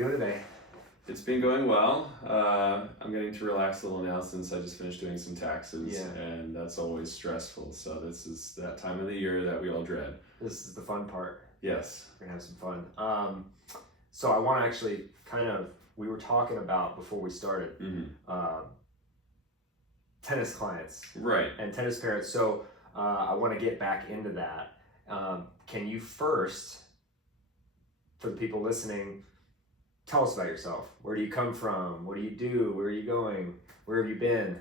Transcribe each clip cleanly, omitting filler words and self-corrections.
doing today? It's been going well. I'm getting to relax a little now since I just finished doing some taxes, and that's always stressful. So this is that time of the year that we all dread. This is the fun part. Yes. We're gonna have some fun. So I want to actually we were talking about before we started, tennis clients. Right. And tennis parents. So I want to get back into that. Can you first, for the people listening, tell us about yourself. Where do you come from? What do you do? Where are you going? Where have you been?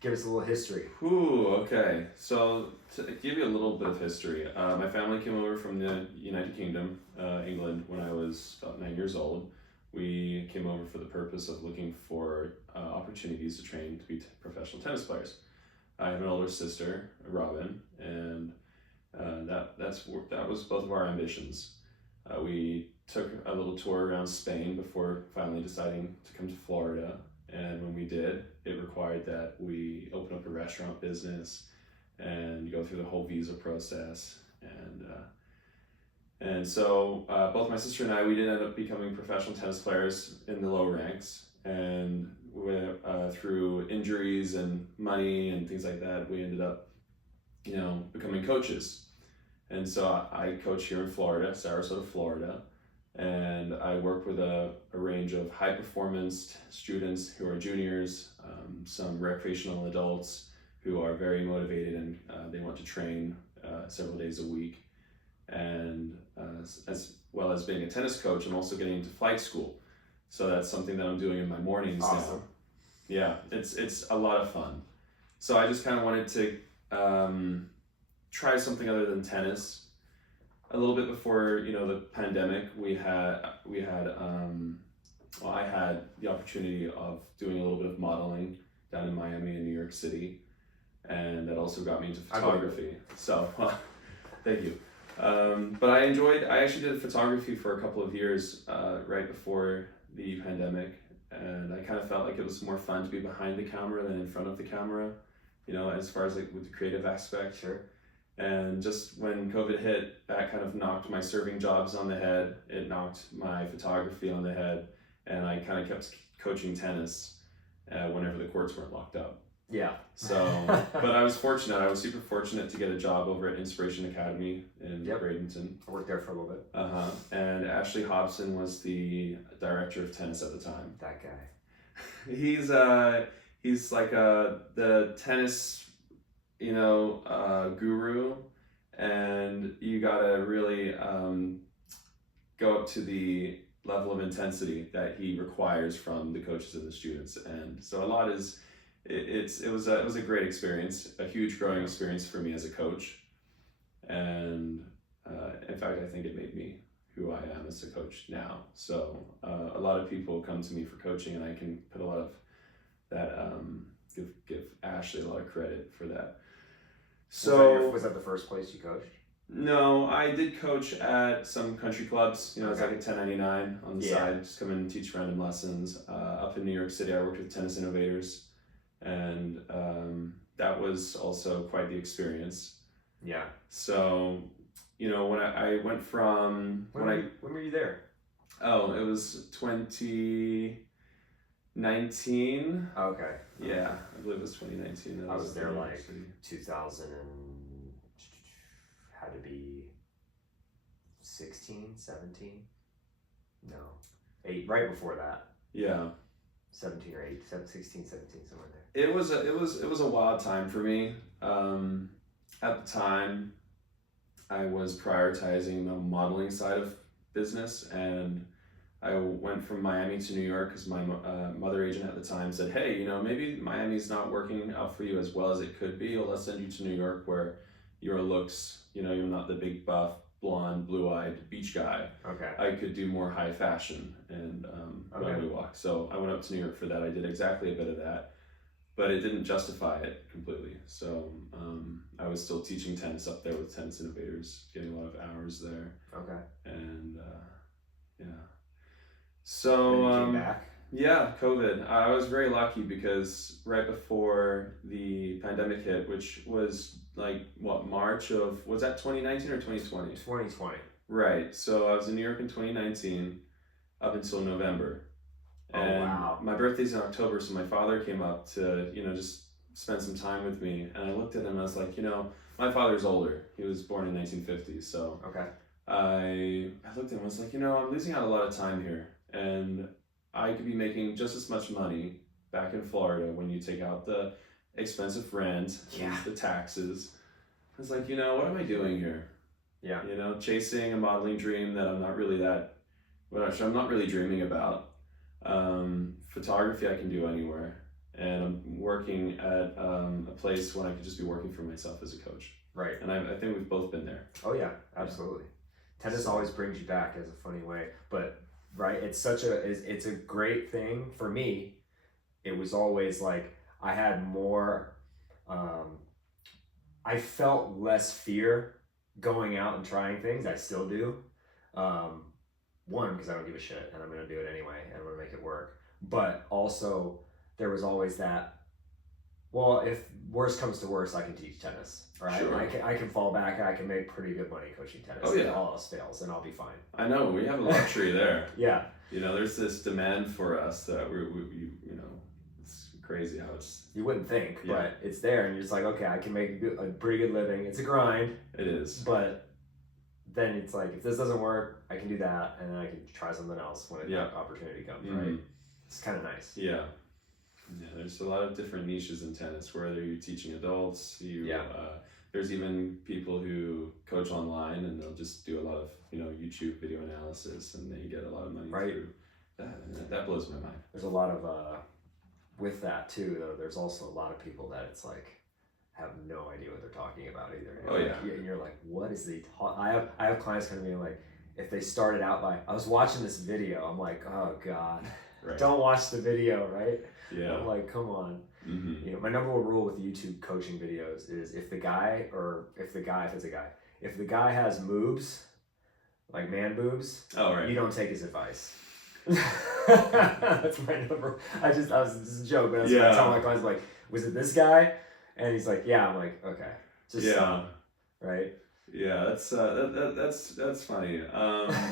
Give us a little history. Okay. So to give you a little bit of history, my family came over from the United Kingdom, England, when I was about 9 years old. We came over for the purpose of looking for opportunities to train to be professional tennis players. I have an older sister, Robin, and that was both of our ambitions. We took a little tour around Spain before finally deciding to come to Florida, and when we did, it required that we open up a restaurant business and go through the whole visa process, and so both my sister and I, we did end up becoming professional tennis players in the low ranks, and through injuries and money and things like that, we ended up becoming coaches. And so I coach here in Florida, Sarasota, Florida, and I work with a range of high performance students who are juniors, some recreational adults who are very motivated and they want to train several days a week. And as well as being a tennis coach, I'm also getting into flight school. So that's something that I'm doing in my mornings now. Yeah, it's a lot of fun. So I just kind of wanted to try something other than tennis. A little bit before the pandemic, I had the opportunity of doing a little bit of modeling down in Miami and New York City, and that also got me into photography. So thank you. But I actually did photography for a couple of years right before the pandemic, and I kind of felt like it was more fun to be behind the camera than in front of the camera, as far as with the creative aspect. Sure. And just when COVID hit, that kind of knocked my serving jobs on the head. It knocked my photography on the head, and I kind of kept coaching tennis whenever the courts weren't locked up. Yeah. So, but I was fortunate. I was super fortunate to get a job over at Inspiration Academy in Bradenton. I worked there for a little bit. And Ashley Hobson was the director of tennis at the time. That guy. He's like the tennis guru, and you gotta really go up to the level of intensity that he requires from the coaches and the students. And so a lot it was a great experience, a huge growing experience for me as a coach, and in fact I think it made me who I am as a coach now. So a lot of people come to me for coaching, and I can put a lot of that give Ashley a lot of credit for that. So was that the first place you coached? No, I did coach at some country clubs. It's like a 1099 on the side, just come in and teach random lessons. Up in New York City, I worked with Tennis Innovators, and that was also quite the experience. Yeah. So, when I went from when were you there? Oh, it was 2019. Okay. Yeah, I believe it was 2019. I was there like 2000 and had to be 16, 17. No, 8. Right before that. Yeah. 17 or 8, 16, 17, somewhere there. It was a wild time for me. At the time, I was prioritizing the modeling side of business, and I went from Miami to New York because my mother agent at the time said, hey, maybe Miami's not working out for you as well as it could be. Well, let's send you to New York where your looks, you're not the big buff, blonde, blue-eyed beach guy. Okay. I could do more high fashion and runway walk. So I went up to New York for that. I did exactly a bit of that, but it didn't justify it completely. So I was still teaching tennis up there with Tennis Innovators, getting a lot of hours there. Okay. And yeah. So came back. Yeah, COVID. I was very lucky because right before the pandemic hit, which was like March of, was that 2019 or 2020? 2020. Right. So I was in New York in 2019. up until November. Oh, And wow. my birthday's in October, so my father came up to, just spend some time with me. And I looked at him and I was like, my father's older. He was born in 1950, so Okay. I looked at him and was like, I'm losing out a lot of time here. And I could be making just as much money back in Florida when you take out the expensive rent, Yeah. the taxes. I was like, what am I doing here? Yeah. Chasing a modeling dream that I'm not really dreaming about. Photography I can do anywhere, and I'm working at a place when I could just be working for myself as a coach. Right. And I think we've both been there. Oh yeah, absolutely. Tennis always brings you back as a funny way, but right, it's a great thing for me. It was always like I had more, I felt less fear going out and trying things. I still do. One, because I don't give a shit and I'm going to do it anyway and I'm going to make it work. But also, there was always that, well, if worse comes to worse, I can teach tennis. Right? Sure. I can fall back. I can make pretty good money coaching tennis. Oh, yeah. If all else fails, and I'll be fine. I know, we have a luxury there. Yeah. There's this demand for us that we it's crazy how it's... You wouldn't think, Yeah. but it's there, and you're just like, okay, I can make a pretty good living. It's a grind. It is. But then it's like, if this doesn't work, I can do that, and then I can try something else when Yeah. that opportunity comes, Mhm. right? It's kind of nice. Yeah. Yeah, there's a lot of different niches in tennis, whether you're teaching adults, there's even people who coach online and they'll just do a lot of, YouTube video analysis and they get a lot of money Right. through that. And that blows my mind. There's a lot of, with that too, though, there's also a lot of people that it's like, have no idea what they're talking about either. Oh, yeah. And you're like, what is the I have clients coming to me like, if they started out by, I was watching this video, I'm like, oh God, Right. don't watch the video, right? Yeah. I'm like, come on. Mm-hmm. My number one rule with YouTube coaching videos is if the guy has moobs, like man boobs, Oh, right. you don't take his advice. That's my number. This is a joke, but that's what I tell my clients, like, was it this guy? And he's like, yeah. I'm like, okay, just stop. Right? Yeah, that's funny.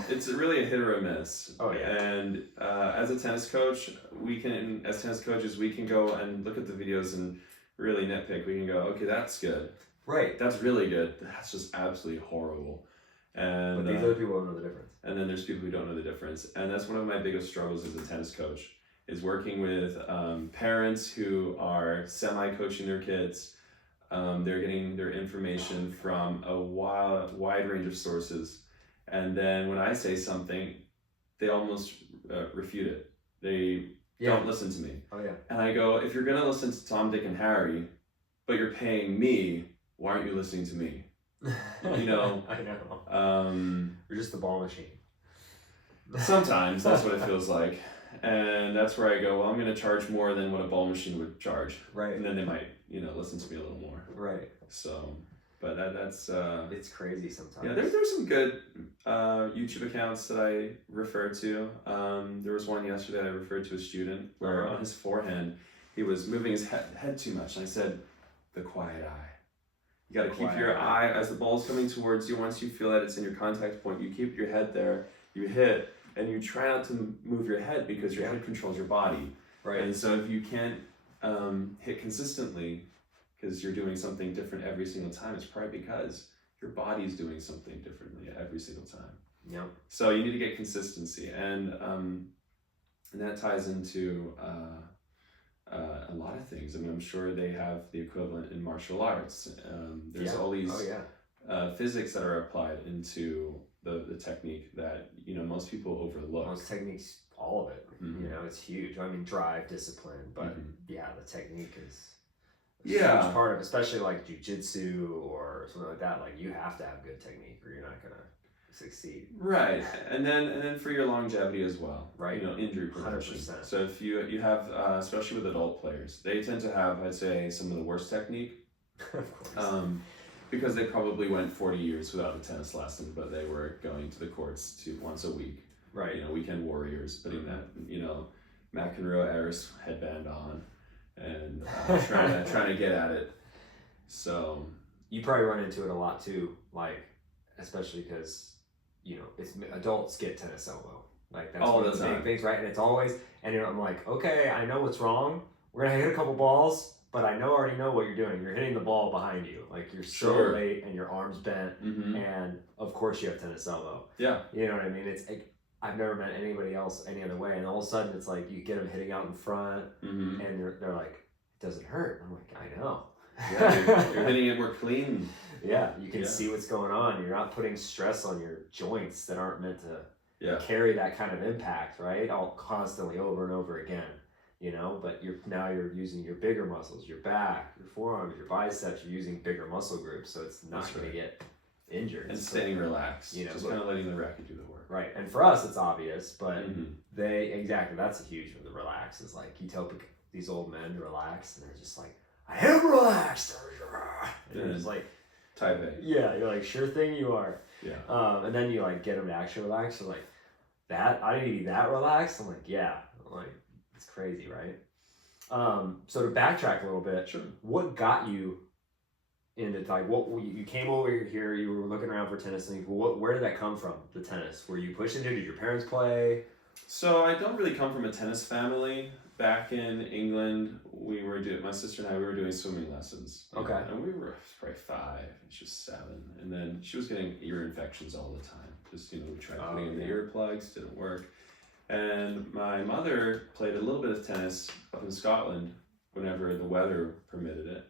It's really a hit or a miss. Oh yeah. And as a tennis coach, as tennis coaches, we can go and look at the videos and really nitpick. We can go, okay, that's good. Right. That's really good. That's just absolutely horrible. And but these other people don't know the difference. And then there's people who don't know the difference. And that's one of my biggest struggles as a tennis coach, is working with parents who are semi-coaching their kids. They're getting their information from a wide range of sources. And then when I say something, they almost refute it. They don't listen to me. Oh, yeah. And I go, if you're going to listen to Tom, Dick, and Harry, but you're paying me, why aren't you listening to me? I know. You're just the ball machine. Sometimes that's what it feels like. And that's where I go, well, I'm going to charge more than what a ball machine would charge. Right. And then they might, listen to me a little more. Right. So, but that's... it's crazy sometimes. Yeah, there's some good YouTube accounts that I refer to. There was one yesterday I referred to a student where on his forehand, he was moving his head too much. And I said, the quiet eye. You got to keep your eye, as the ball's coming towards you, once you feel that it's in your contact point, you keep your head there, you hit, and you try not to move your head because your head controls your body. Right. And so if you can't hit consistently because you're doing something different every single time, it's probably because your body's doing something differently every single time. Yep. So you need to get consistency, and that ties into a lot of things. I mean, I'm sure they have the equivalent in martial arts. There's all these physics that are applied into the technique that most people overlook. Most techniques, all of it. Mm-hmm. It's huge. I mean, drive, discipline, but the technique is a huge part of, especially like jiu-jitsu or something like that. Like, you have to have good technique or you're not gonna succeed. Right, and then for your longevity as well. Right. Injury prevention. 100%. So if you have, especially with adult players, they tend to have, I'd say, some of the worst technique. Of course. Because they probably went 40 years without a tennis lesson, but they were going to the courts once a week. Right. Weekend warriors, putting that, McEnroe Eris headband on and trying to get at it. So you probably run into it a lot too, like, especially because, it's adults get tennis elbow, Like that's All one the of the big time. things, right? And it's always, and I'm like, okay, I know what's wrong. We're gonna hit a couple balls, but I already know what you're doing. You're hitting the ball behind you, like you're so Sure. late and your arm's bent, Mm-hmm. and of course you have tennis elbow. Yeah. You know what I mean? It's like, I've never met anybody else any other way, and all of a sudden it's like you get them hitting out in front, Mm-hmm. and they're like, it doesn't hurt. I'm like, I know. Yeah, you're hitting it more clean. Yeah, you can see what's going on. You're not putting stress on your joints that aren't meant to carry that kind of impact, right? All constantly over and over again, you know. But now you're using your bigger muscles, your back, your forearms, your biceps. You're using bigger muscle groups, so it's not going to get injured. And staying relaxed, you know, just kind of letting the racket do the work. Right, and for us it's obvious, but Mm-hmm. that's a huge one. The relax is like, you tell these old men to relax, and they're just like, I am relaxed. And you're just like, type A. Yeah, you're like, sure thing you are. Yeah. And then you like get them to actually relax. So like, that I didn't be that relaxed. I'm like, yeah, I'm like, it's crazy, right? So to backtrack a little bit, Sure. What got you into, like, what you came over here, you were looking around for tennis things. Where did that come from? The tennis? Were you pushed into it? Did your parents play? So I don't really come from a tennis family. Back in England, my sister and I, we were doing swimming lessons. Okay. And we were probably 5, and she was 7. And then she was getting ear infections all the time. Just, we tried putting in the earplugs, didn't work. And my mother played a little bit of tennis up in Scotland whenever the weather permitted it.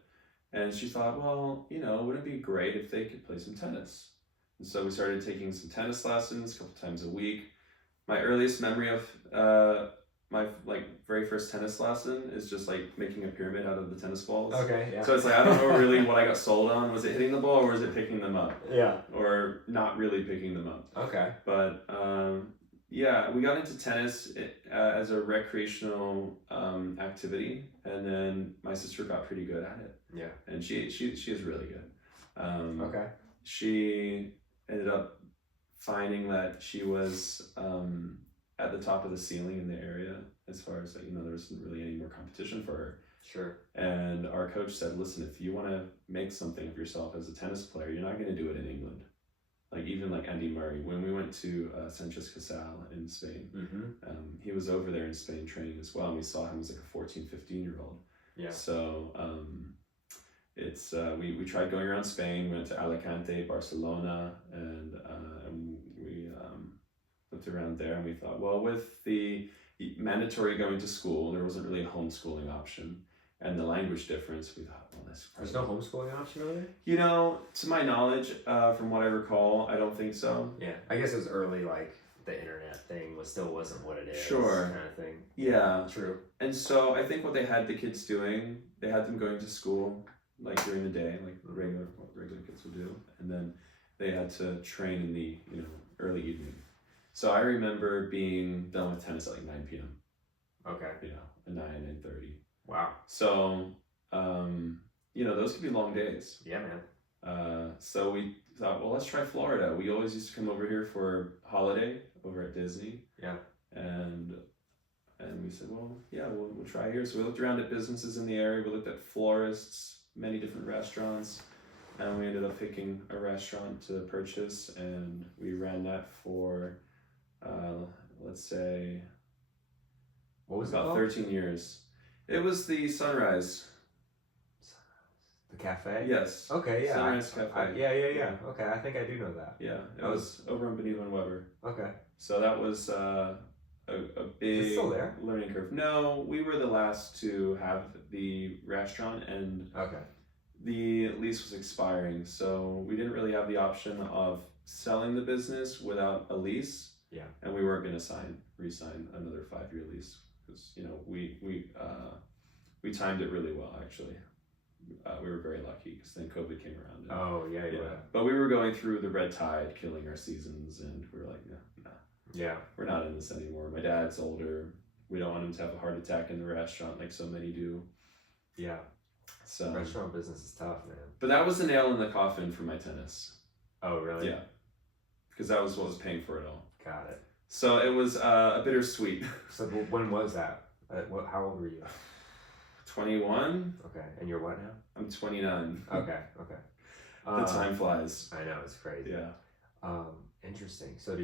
And she thought, well, wouldn't it be great if they could play some tennis? And so we started taking some tennis lessons a couple times a week. My earliest memory of my very first tennis lesson is just like making a pyramid out of the tennis balls. Okay, yeah. So it's like, I don't know really what I got sold on. Was it hitting the ball, or was it picking them up? Yeah. Or not really picking them up. Okay. But we got into tennis as a recreational activity, and then my sister got pretty good at it. Yeah. And she is really good. Okay. She ended up finding that she was at the top of the ceiling in the area, as far as there wasn't really any more competition for her. Sure. And our coach said, listen, if you want to make something of yourself as a tennis player, you're not going to do it in England. Like, even like Andy Murray, when we went to Sanchez Casal in Spain, he was over there in Spain training as well, and we saw him as like a 14, 15-year-old. Yeah. So it's we tried going around Spain. We went to Alicante, Barcelona, and we looked around there, and we thought, well, with the mandatory going to school, there wasn't really a homeschooling option, and the language difference, we thought, well, that's there's no homeschooling option really? To my knowledge, from what I recall, I don't think so. Yeah, I guess it was early, like the internet thing still wasn't what it is. Sure. Kind of thing. Yeah. True. And so I think what they had the kids doing, they had them going to school like during the day, like what regular kids would do, and then they had to train in the early evening. So I remember being done with tennis at like 9 p.m. Okay. At 9:30. Wow. So those could be long days. Yeah, man. So we thought, well, let's try Florida. We always used to come over here for holiday over at Disney. Yeah. And we said, well, yeah, we'll try here. So we looked around at businesses in the area. We looked at florists, many different restaurants, and we ended up picking a restaurant to purchase, and we ran that for, let's say, what was about it called? 13 years. It was the Sunrise. The cafe? Yes. Okay, yeah. Sunrise Cafe. Yeah. Okay, I think I do know that. Yeah, it was over on Beddow and Weber. Okay. So that was a big Is it still there? learning curve. No, we were the last to have the restaurant, and the lease was expiring, so we didn't really have the option of selling the business without a lease. Yeah. And we weren't going to re-sign another 5-year lease, because we timed it really well, actually. We were very lucky, because then COVID came around. And, yeah. But we were going through the red tide, killing our seasons, and we were like, nah. Yeah. We're not in this anymore. My dad's older. We don't want him to have a heart attack in the restaurant like so many do. Yeah. So restaurant business is tough, man. But that was the nail in the coffin for my tennis. Oh, really? Yeah. Because that was what was paying for it all. Got it. So it was a bittersweet. So when was that? How old were you? 21. Okay. And you're what now? I'm 29. Okay. The time flies. I know, it's crazy. Yeah. Interesting. So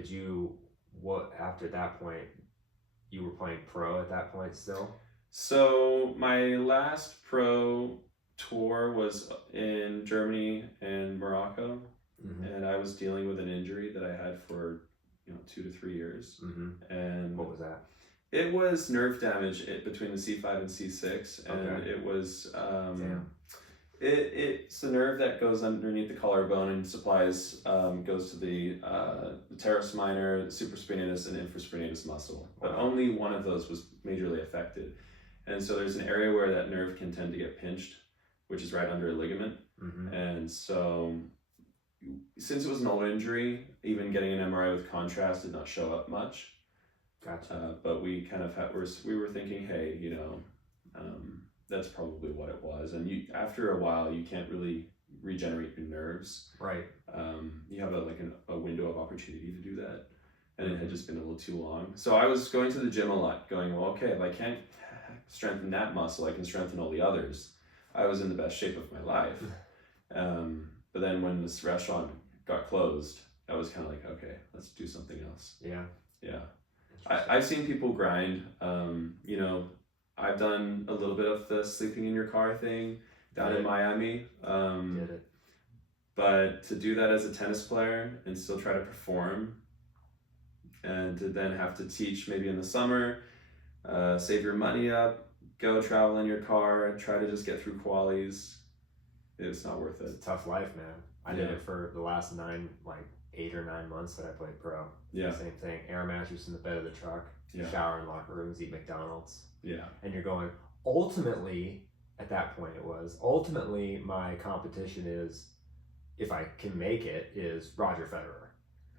what after that point, you were playing pro at that point still? So my last pro tour was in Germany and Morocco, and I was dealing with an injury that I had for 2 to 3 years. And what was that? it was nerve damage between the C5 and C6, and it was it's the nerve that goes underneath the collarbone and supplies goes to the teres minor, supraspinatus, and infraspinatus muscle. But only one of those was majorly affected, and so there's an area where that nerve can tend to get pinched, which is right under a ligament. And so, since it was an old injury, even getting an MRI with contrast did not show up much. Gotcha. But we kind of we were thinking, hey, that's probably what it was. And after a while, you can't really regenerate your nerves. Right. You have a window of opportunity to do that, and it had just been a little too long. So I was going to the gym a lot, going, well, okay, if I can't strengthen that muscle, I can strengthen all the others. I was in the best shape of my life. But then when this restaurant got closed, I was kind of like, okay, let's do something else. Yeah. Yeah. I've seen people grind. I've done a little bit of the sleeping in your car thing down in Miami. Did it. But to do that as a tennis player and still try to perform, and to then have to teach maybe in the summer, save your money up, go travel in your car, try to just get through qualies, it's not worth it. It's a tough life, man. I did it for the last 8 or 9 months that I played pro. Yeah. Same thing. Air mattress in the bed of the truck. Yeah. Shower in locker rooms. Eat McDonald's. Yeah. And you're going, ultimately, at that point ultimately my competition is, if I can make it, is Roger Federer.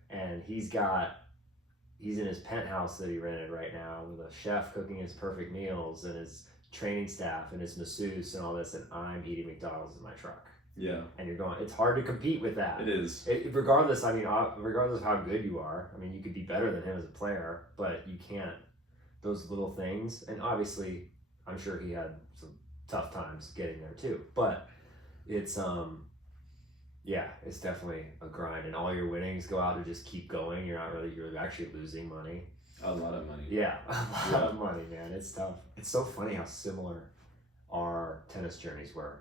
And he's in his penthouse that he rented right now with a chef cooking his perfect meals and his training staff and his masseuse and all this, and I'm eating McDonald's in my truck. Yeah. And you're going, it's hard to compete with that. It is. Regardless of how good you are, you could be better than him as a player, but you can't, those little things, and obviously, I'm sure he had some tough times getting there too, but it's, it's definitely a grind, and all your winnings go out to just keep going. You're actually losing money. A lot of money. Yeah, a lot of money, man. It's tough. It's so funny how similar our tennis journeys were.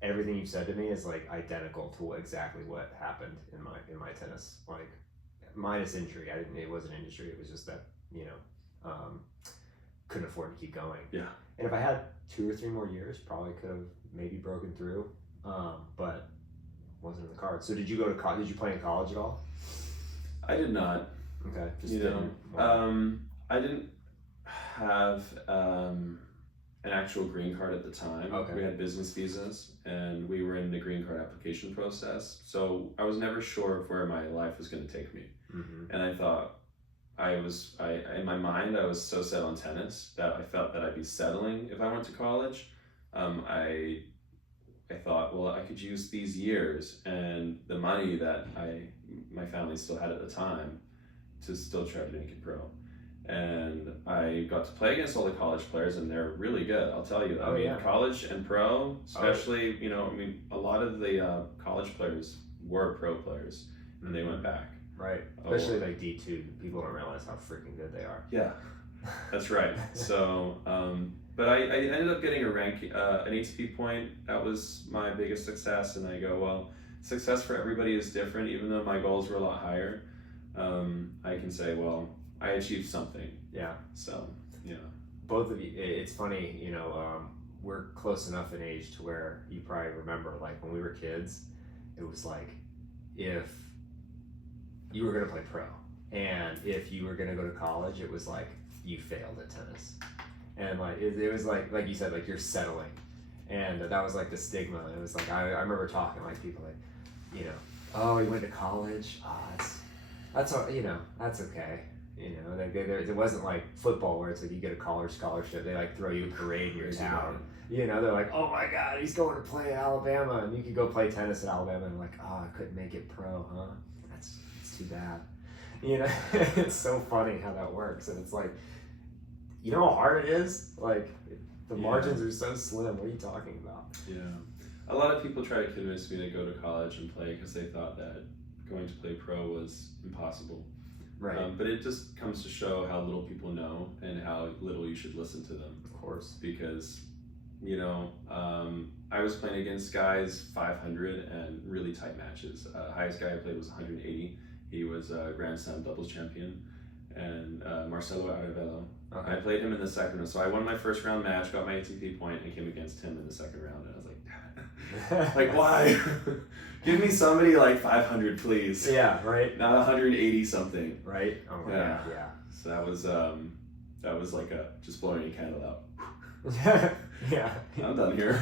Everything you've said to me is identical to exactly what happened in my tennis. Minus injury. It wasn't an injury. It was just that couldn't afford to keep going. Yeah. And if I had 2 or 3 more years, probably could have maybe broken through. But wasn't in the cards. So did you go to college? Did you play in college at all? I did not. Okay. I didn't have an actual green card at the time. Okay. We had business visas, and we were in the green card application process. So I was never sure of where my life was going to take me. And I thought, in my mind, I was so set on tennis that I felt that I'd be settling if I went to college. I thought, well, I could use these years and the money that my family still had at the time to still try to make it pro. And I got to play against all the college players, and they're really good, I'll tell you. College and pro, especially, a lot of the college players were pro players, and they went back. Right, especially D2. People don't realize how freaking good they are. Yeah, that's right. So, but I ended up getting a rank, an ATP point. That was my biggest success, and I go, well, success for everybody is different. Even though my goals were a lot higher, I can say, well, I achieved something. Yeah. So, yeah. Both of you, it's funny, we're close enough in age to where you probably remember, when we were kids, it was if you were going to play pro, and if you were going to go to college, it was you failed at tennis. And it was like you said, you're settling. And that was the stigma. It was I remember talking people oh, you went to college? Oh, that's all, that's okay. It wasn't like football where it's you get a college scholarship, they throw you a parade in your town. They're oh my God, he's going to play at Alabama, and you could go play tennis at Alabama, and oh, I couldn't make it pro, huh? It's too bad. It's so funny how that works, and it's how hard it is? The margins are so slim. What are you talking about? Yeah. A lot of people try to convince me to go to college and play because they thought that going to play pro was impossible. Right. But it just comes to show how little people know and how little you should listen to them. Of course. Because, I was playing against guys 500 and really tight matches. Highest guy I played was 180. He was a Grand Slam doubles champion, and Marcelo Rvrb. Okay. I played him in the second round. So I won my first round match, got my ATP point, and came against him in the second round. And I was like, damn it. Like, why? Give me somebody like 500, please. Yeah, right. Not 180 something. Right? Oh my God, yeah. So that was like just blowing a candle out. Yeah. I'm done here.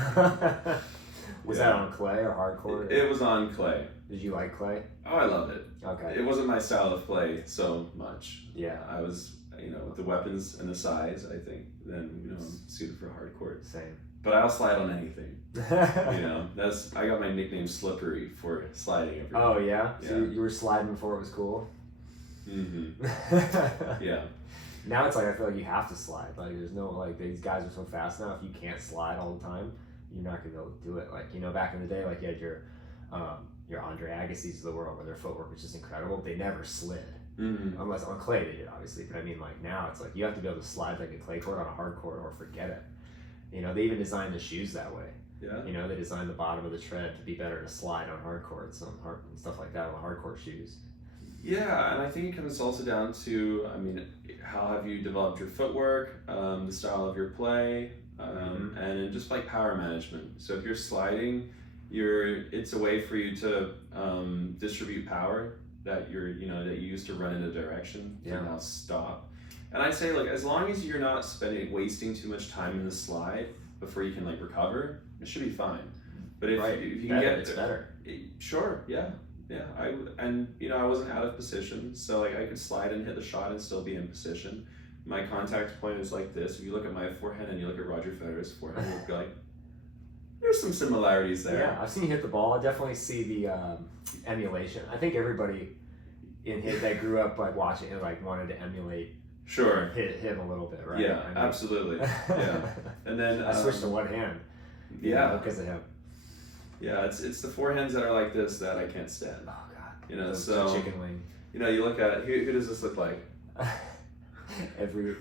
Was that on clay or hard court? It was on clay. Did you like clay? Oh, I loved it. Okay. It wasn't my style of play so much. Yeah. I was, with the weapons and the size, I think, then, I'm suited for hard court. Same. But I'll slide on anything. I got my nickname Slippery for sliding everywhere. Oh, yeah? So you were sliding before it was cool? Mm-hmm. Yeah. Now it's like I feel like you have to slide. Like there's no like these guys are so fast now. If you can't slide all the time, you're not gonna be able to do it. Like back in the day, like you had your Andre Agassi's of the world where their footwork was just incredible. They never slid, unless on clay they did obviously. But I mean like now it's like you have to be able to slide like a clay court on a hard court or forget it. They even designed the shoes that way. Yeah. They designed the bottom of the tread to be better to slide on hard courts and stuff like that on the hard court shoes. Yeah, and I think it comes also down to, how have you developed your footwork, the style of your play, and just like power management. So if you're sliding, it's a way for you to distribute power that that you used to run in a direction to now stop. And I'd say as long as you're not wasting too much time in the slide before you can recover, it should be fine. But if you can get it's better. Sure, yeah. Yeah, I wasn't out of position, so I could slide and hit the shot and still be in position. My contact point is like this. If you look at my forehand and you look at Roger Federer's forehand, you'll be like, there's some similarities there. Yeah, I've seen you hit the ball. I definitely see the emulation. I think everybody that grew up watching it wanted to emulate. Sure. Hit him a little bit, right? Yeah, absolutely. Yeah, and then I switched to one hand. Because of him. Yeah, it's the forehands that are like this that I can't stand. Oh God. So chicken wing. You look at it. Who does this look like? every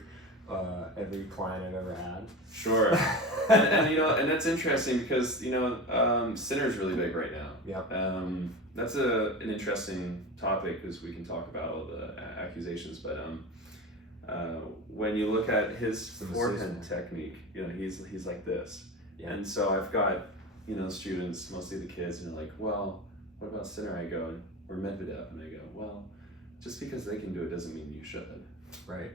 client I've ever had. Sure. and that's interesting because Sinner's really big right now. Yep. That's an interesting topic because we can talk about all the accusations, but when you look at his forehand technique, he's like this. Yeah. And so I've got students, mostly the kids, and they're like, well, what about Sinner? I go, or Medvedev, and I go, well, just because they can do it doesn't mean you should. Right.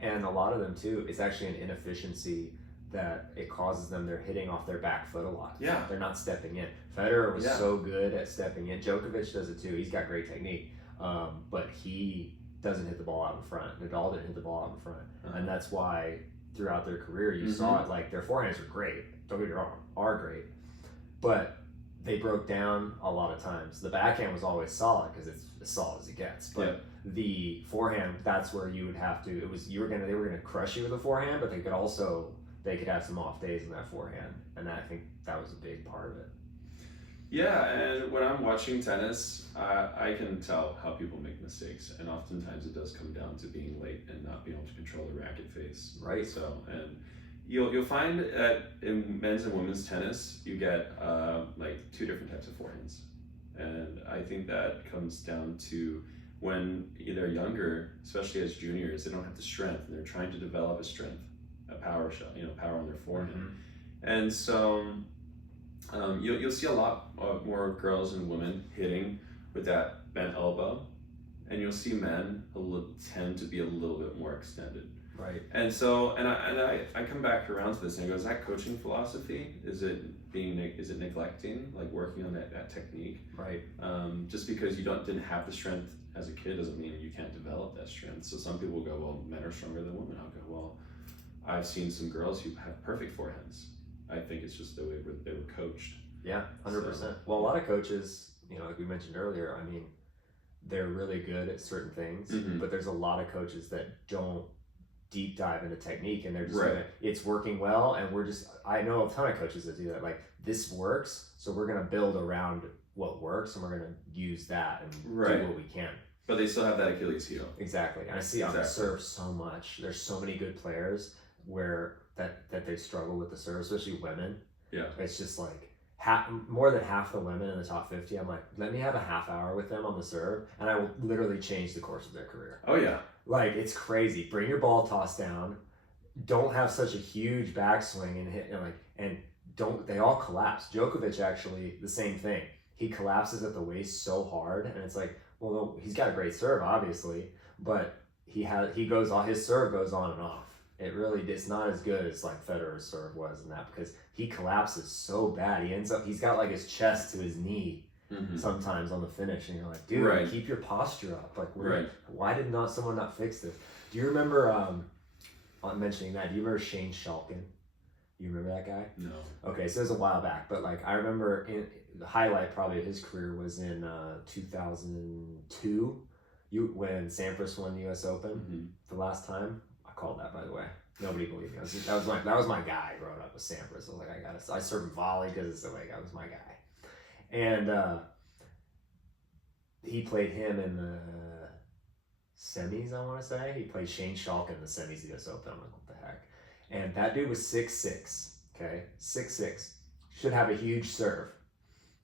And a lot of them too, it's actually an inefficiency that it causes them. They're hitting off their back foot a lot. Yeah. They're not stepping in. Federer was so good at stepping in. Djokovic does it too. He's got great technique, but he doesn't hit the ball out in front. Nadal didn't hit the ball out in front, and that's why throughout their career you saw it. Their forehands are great. Don't get me wrong, are great. But they broke down a lot of times. The backhand was always solid because it's as solid as it gets. But the forehand, that's where you would have to. They were gonna crush you with the forehand, but they could have some off days in that forehand, and I think that was a big part of it. Yeah, and when I'm watching tennis, I can tell how people make mistakes, and oftentimes it does come down to being late and not being able to control the racket face. Right. So and. You'll find that in men's and women's tennis, you get two different types of forehands, and I think that comes down to when they're younger, especially as juniors, they don't have the strength, and they're trying to develop a power shot, power on their forehand, and so you'll see a lot more girls and women hitting with that bent elbow, and you'll see men tend to be a little bit more extended. Right. And so, and I come back around to this and I go, is that coaching philosophy? Is it neglecting, working on that technique? Right. Just because you didn't have the strength as a kid doesn't mean you can't develop that strength. So some people go, well, men are stronger than women. I'll go, well, I've seen some girls who have perfect forehands. I think it's just the way they were coached. Yeah, 100%. So, well, a lot of coaches, like we mentioned earlier, they're really good at certain things, but there's a lot of coaches that don't deep dive into technique, and they're just it's working well, and I know a ton of coaches that do that. This works, so we're gonna build around what works, and we're gonna use that and do what we can. But they still have that Achilles heel. Exactly. And I see on the serve so much. There's so many good players where that they struggle with the serve, especially women. Yeah. It's just like more than half the women in the top 50. I'm like, let me have a half hour with them on the serve, and I will literally change the course of their career. Oh yeah. Like, it's crazy. Bring your ball toss down. Don't have such a huge backswing and hit, and don't, they all collapse. Djokovic, actually, the same thing. He collapses at the waist so hard, and it's like, well, no, he's got a great serve, obviously, but his serve goes on and off. It's not as good as like Federer's serve was in that, because he collapses so bad. He's got like his chest to his knee sometimes on the finish, and you're like, dude, keep your posture up. Like, why did someone not fix this? Do you remember, I'm mentioning that, do you remember Shane Shalkin? You remember that guy? No. Okay, so it was a while back, but like, I remember the highlight probably of his career was in 2002, when Sampras won the US Open for the last time. I called that, by the way. Nobody believed me. That was my guy growing up with Sampras. I was like, I served volley because it's like, that was my guy. And he played him in the semis, I want to say. He played Shane Shalkin in the semis of the US Open. I'm like, what the heck? And that dude was 6'6", okay? 6'6". Should have a huge serve.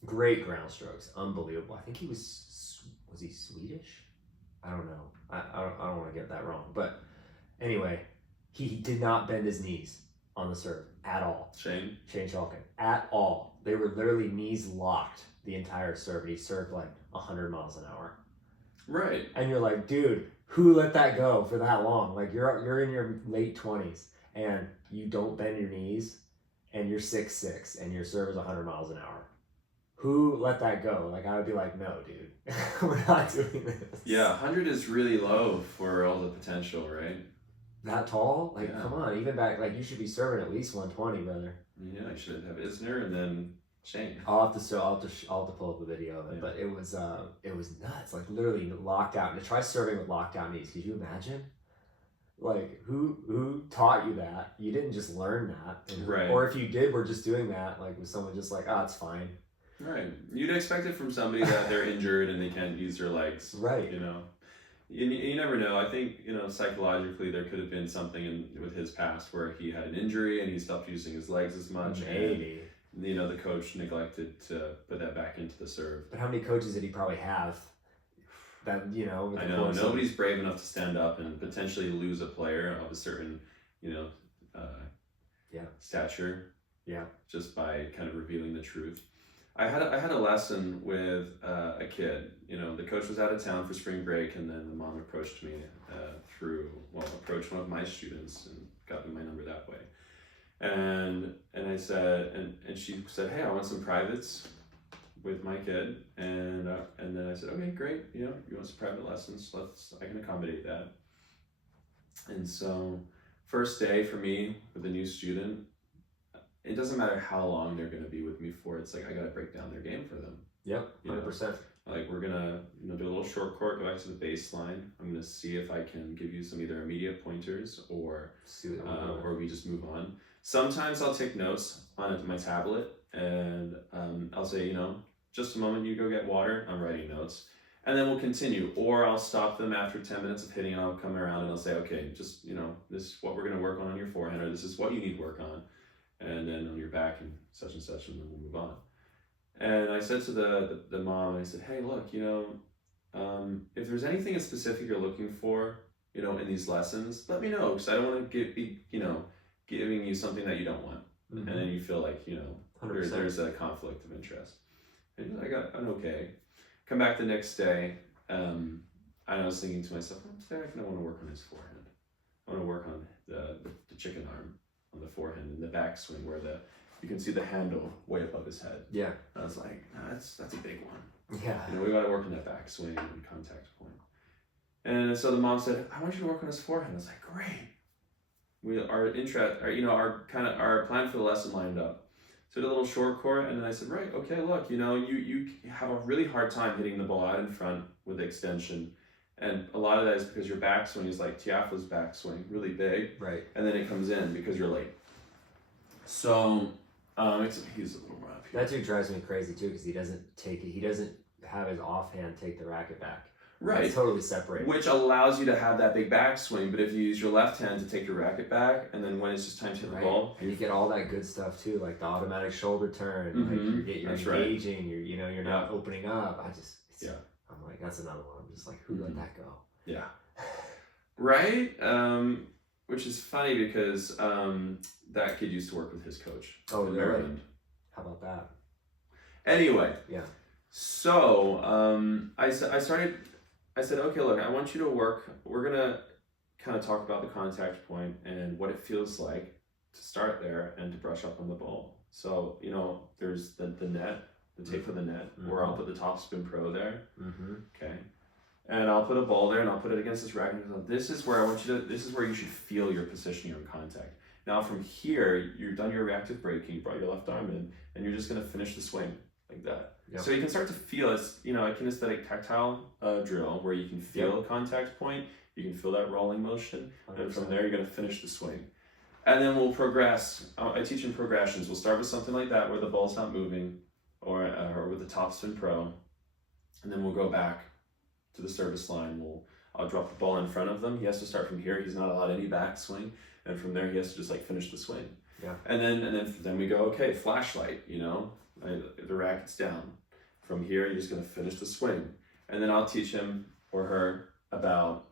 Great ground strokes. Unbelievable. I think he was he Swedish? I don't know. I don't want to get that wrong. But anyway, he did not bend his knees on the serve at all. Shane Shalkin. At all. They were literally knees locked the entire serve. And he served like 100 miles an hour. Right. And you're like, dude, who let that go for that long? Like, you're in your late 20s and you don't bend your knees and you're 6'6" and your serve is 100 miles an hour. Who let that go? Like, I would be like, no, dude, we're not doing this. Yeah, 100 is really low for all the potential, right? That tall? Like, come on, even back, like, you should be serving at least 120, brother. Yeah, I should have Isner and then Shane. I'll have to pull up the video of it, but it was nuts, like literally locked out. And to try serving with locked out knees, could you imagine? Like, who taught you that? You didn't just learn that, right? Or if you did, we're just doing that. Like, with someone just like, it's fine. Right. You'd expect it from somebody that they're injured and they can't use their legs. Right. You know, you never know. I think, psychologically there could have been something with his past where he had an injury and he stopped using his legs as much. Maybe. And, the coach neglected to put that back into the serve. But how many coaches did he probably have? That, I know. Nobody's brave enough to stand up and potentially lose a player of a certain, stature. Yeah. Just by kind of revealing the truth. I had a lesson with a kid. The coach was out of town for spring break, and then the mom approached me approached one of my students and got me my number that way. And I said, and she said, hey, I want some privates with my kid. And then I said, okay, great. You want some private lessons? I can accommodate that. And so, first day for me with a new student, it doesn't matter how long they're going to be with me for. It's like, I got to break down their game for them. Yep, 100%. Like, we're going to do a little short court, go back to the baseline. I'm going to see if I can give you some either immediate pointers or we just move on. Sometimes I'll take notes on my tablet and I'll say, just a moment, you go get water. I'm writing notes. And then we'll continue. Or I'll stop them after 10 minutes of hitting and I'll come around and I'll say, okay, just, this is what we're going to work on your forehand, or this is what you need work on. And then on your back and such, and then we'll move on. And I said to the mom, I said, hey, look, if there's anything in specific you're looking for, in these lessons, let me know, because I don't want to be giving you something that you don't want. Mm-hmm. And then you feel like, there's a conflict of interest. And I'm okay. Come back the next day, I was thinking to myself, today I want to work on his forehand. I want to work on the chicken arm on the forehand and the backswing where you can see the handle way above his head. Yeah. And I was like, no, that's a big one. Yeah. We got to work on that backswing and contact point. And so the mom said, I want you to work on his forehand. I was like, great. Our plan for the lesson lined up. So I did a little short court, and then I said, right, okay, look, you have a really hard time hitting the ball out in front with the extension. And a lot of that is because your backswing is like Tiafoe's backswing, really big. Right. And then it comes in because you're late. So, he's a little rough here. That dude drives me crazy too, because he doesn't have his offhand take the racket back. Right. It's totally separated. Which allows you to have that big backswing, but if you use your left hand to take your racket back, and then when it's just time to hit the ball, and you get all that good stuff too, like the automatic shoulder turn. Mhm. Like you're That's right. engaging. You're not opening up. Yeah. I'm like, that's another one. I'm just like, who let that go? Yeah. Right. Which is funny because that kid used to work with his coach. Oh, in really? Maryland. How about that? Anyway. Yeah. So I said, okay, look, I want you to work. We're gonna kind of talk about the contact point and what it feels like to start there and to brush up on the ball. So there's the net, the tape for the net, where I'll put the Topspin Pro there. Okay. And I'll put a ball there and I'll put it against this racket. This is where this is where you should feel your positioning on contact. Now from here, you've done your reactive braking, you brought your left arm in, and you're just gonna finish the swing like that. Yep. So you can start to feel it's a kinesthetic tactile drill where you can feel a contact point, you can feel that rolling motion, 100%. And from there you're gonna finish the swing. And then we'll progress. I teach in progressions. We'll start with something like that where the ball's not moving, or with the Topspin Pro, and then we'll go back to the service line. I'll drop the ball in front of them. He has to start from here. He's not allowed any backswing, and from there he has to just like finish the swing. Yeah. And then we go, okay, flashlight. The racket's down. From here, you're just gonna finish the swing, and then I'll teach him or her about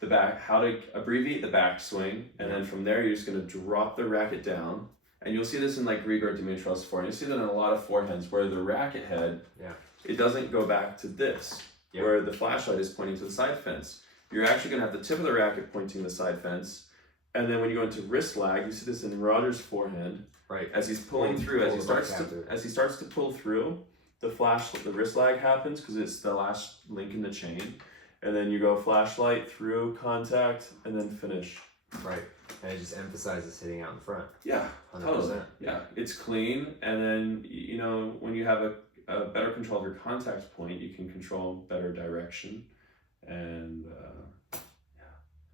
the back, how to abbreviate the backswing, and then from there you're just gonna drop the racket down. And you'll see this in like Grigor Dimitrov forehand. You'll see that in a lot of forehands where the racket head, it doesn't go back to this. Yep. Where the flashlight is pointing to the side fence. You're actually going to have the tip of the racket pointing the side fence, and then when you go into wrist lag, you see this in Roger's forehand. Right. As he's pulling through, as he starts to pull through, the wrist lag happens because it's the last link in the chain, and then you go flashlight through contact and then finish. Right. And it just emphasizes hitting out in front. Yeah. 100%. Totally. Yeah. It's clean, and then when you have a better control of your contact point, you can control better direction, and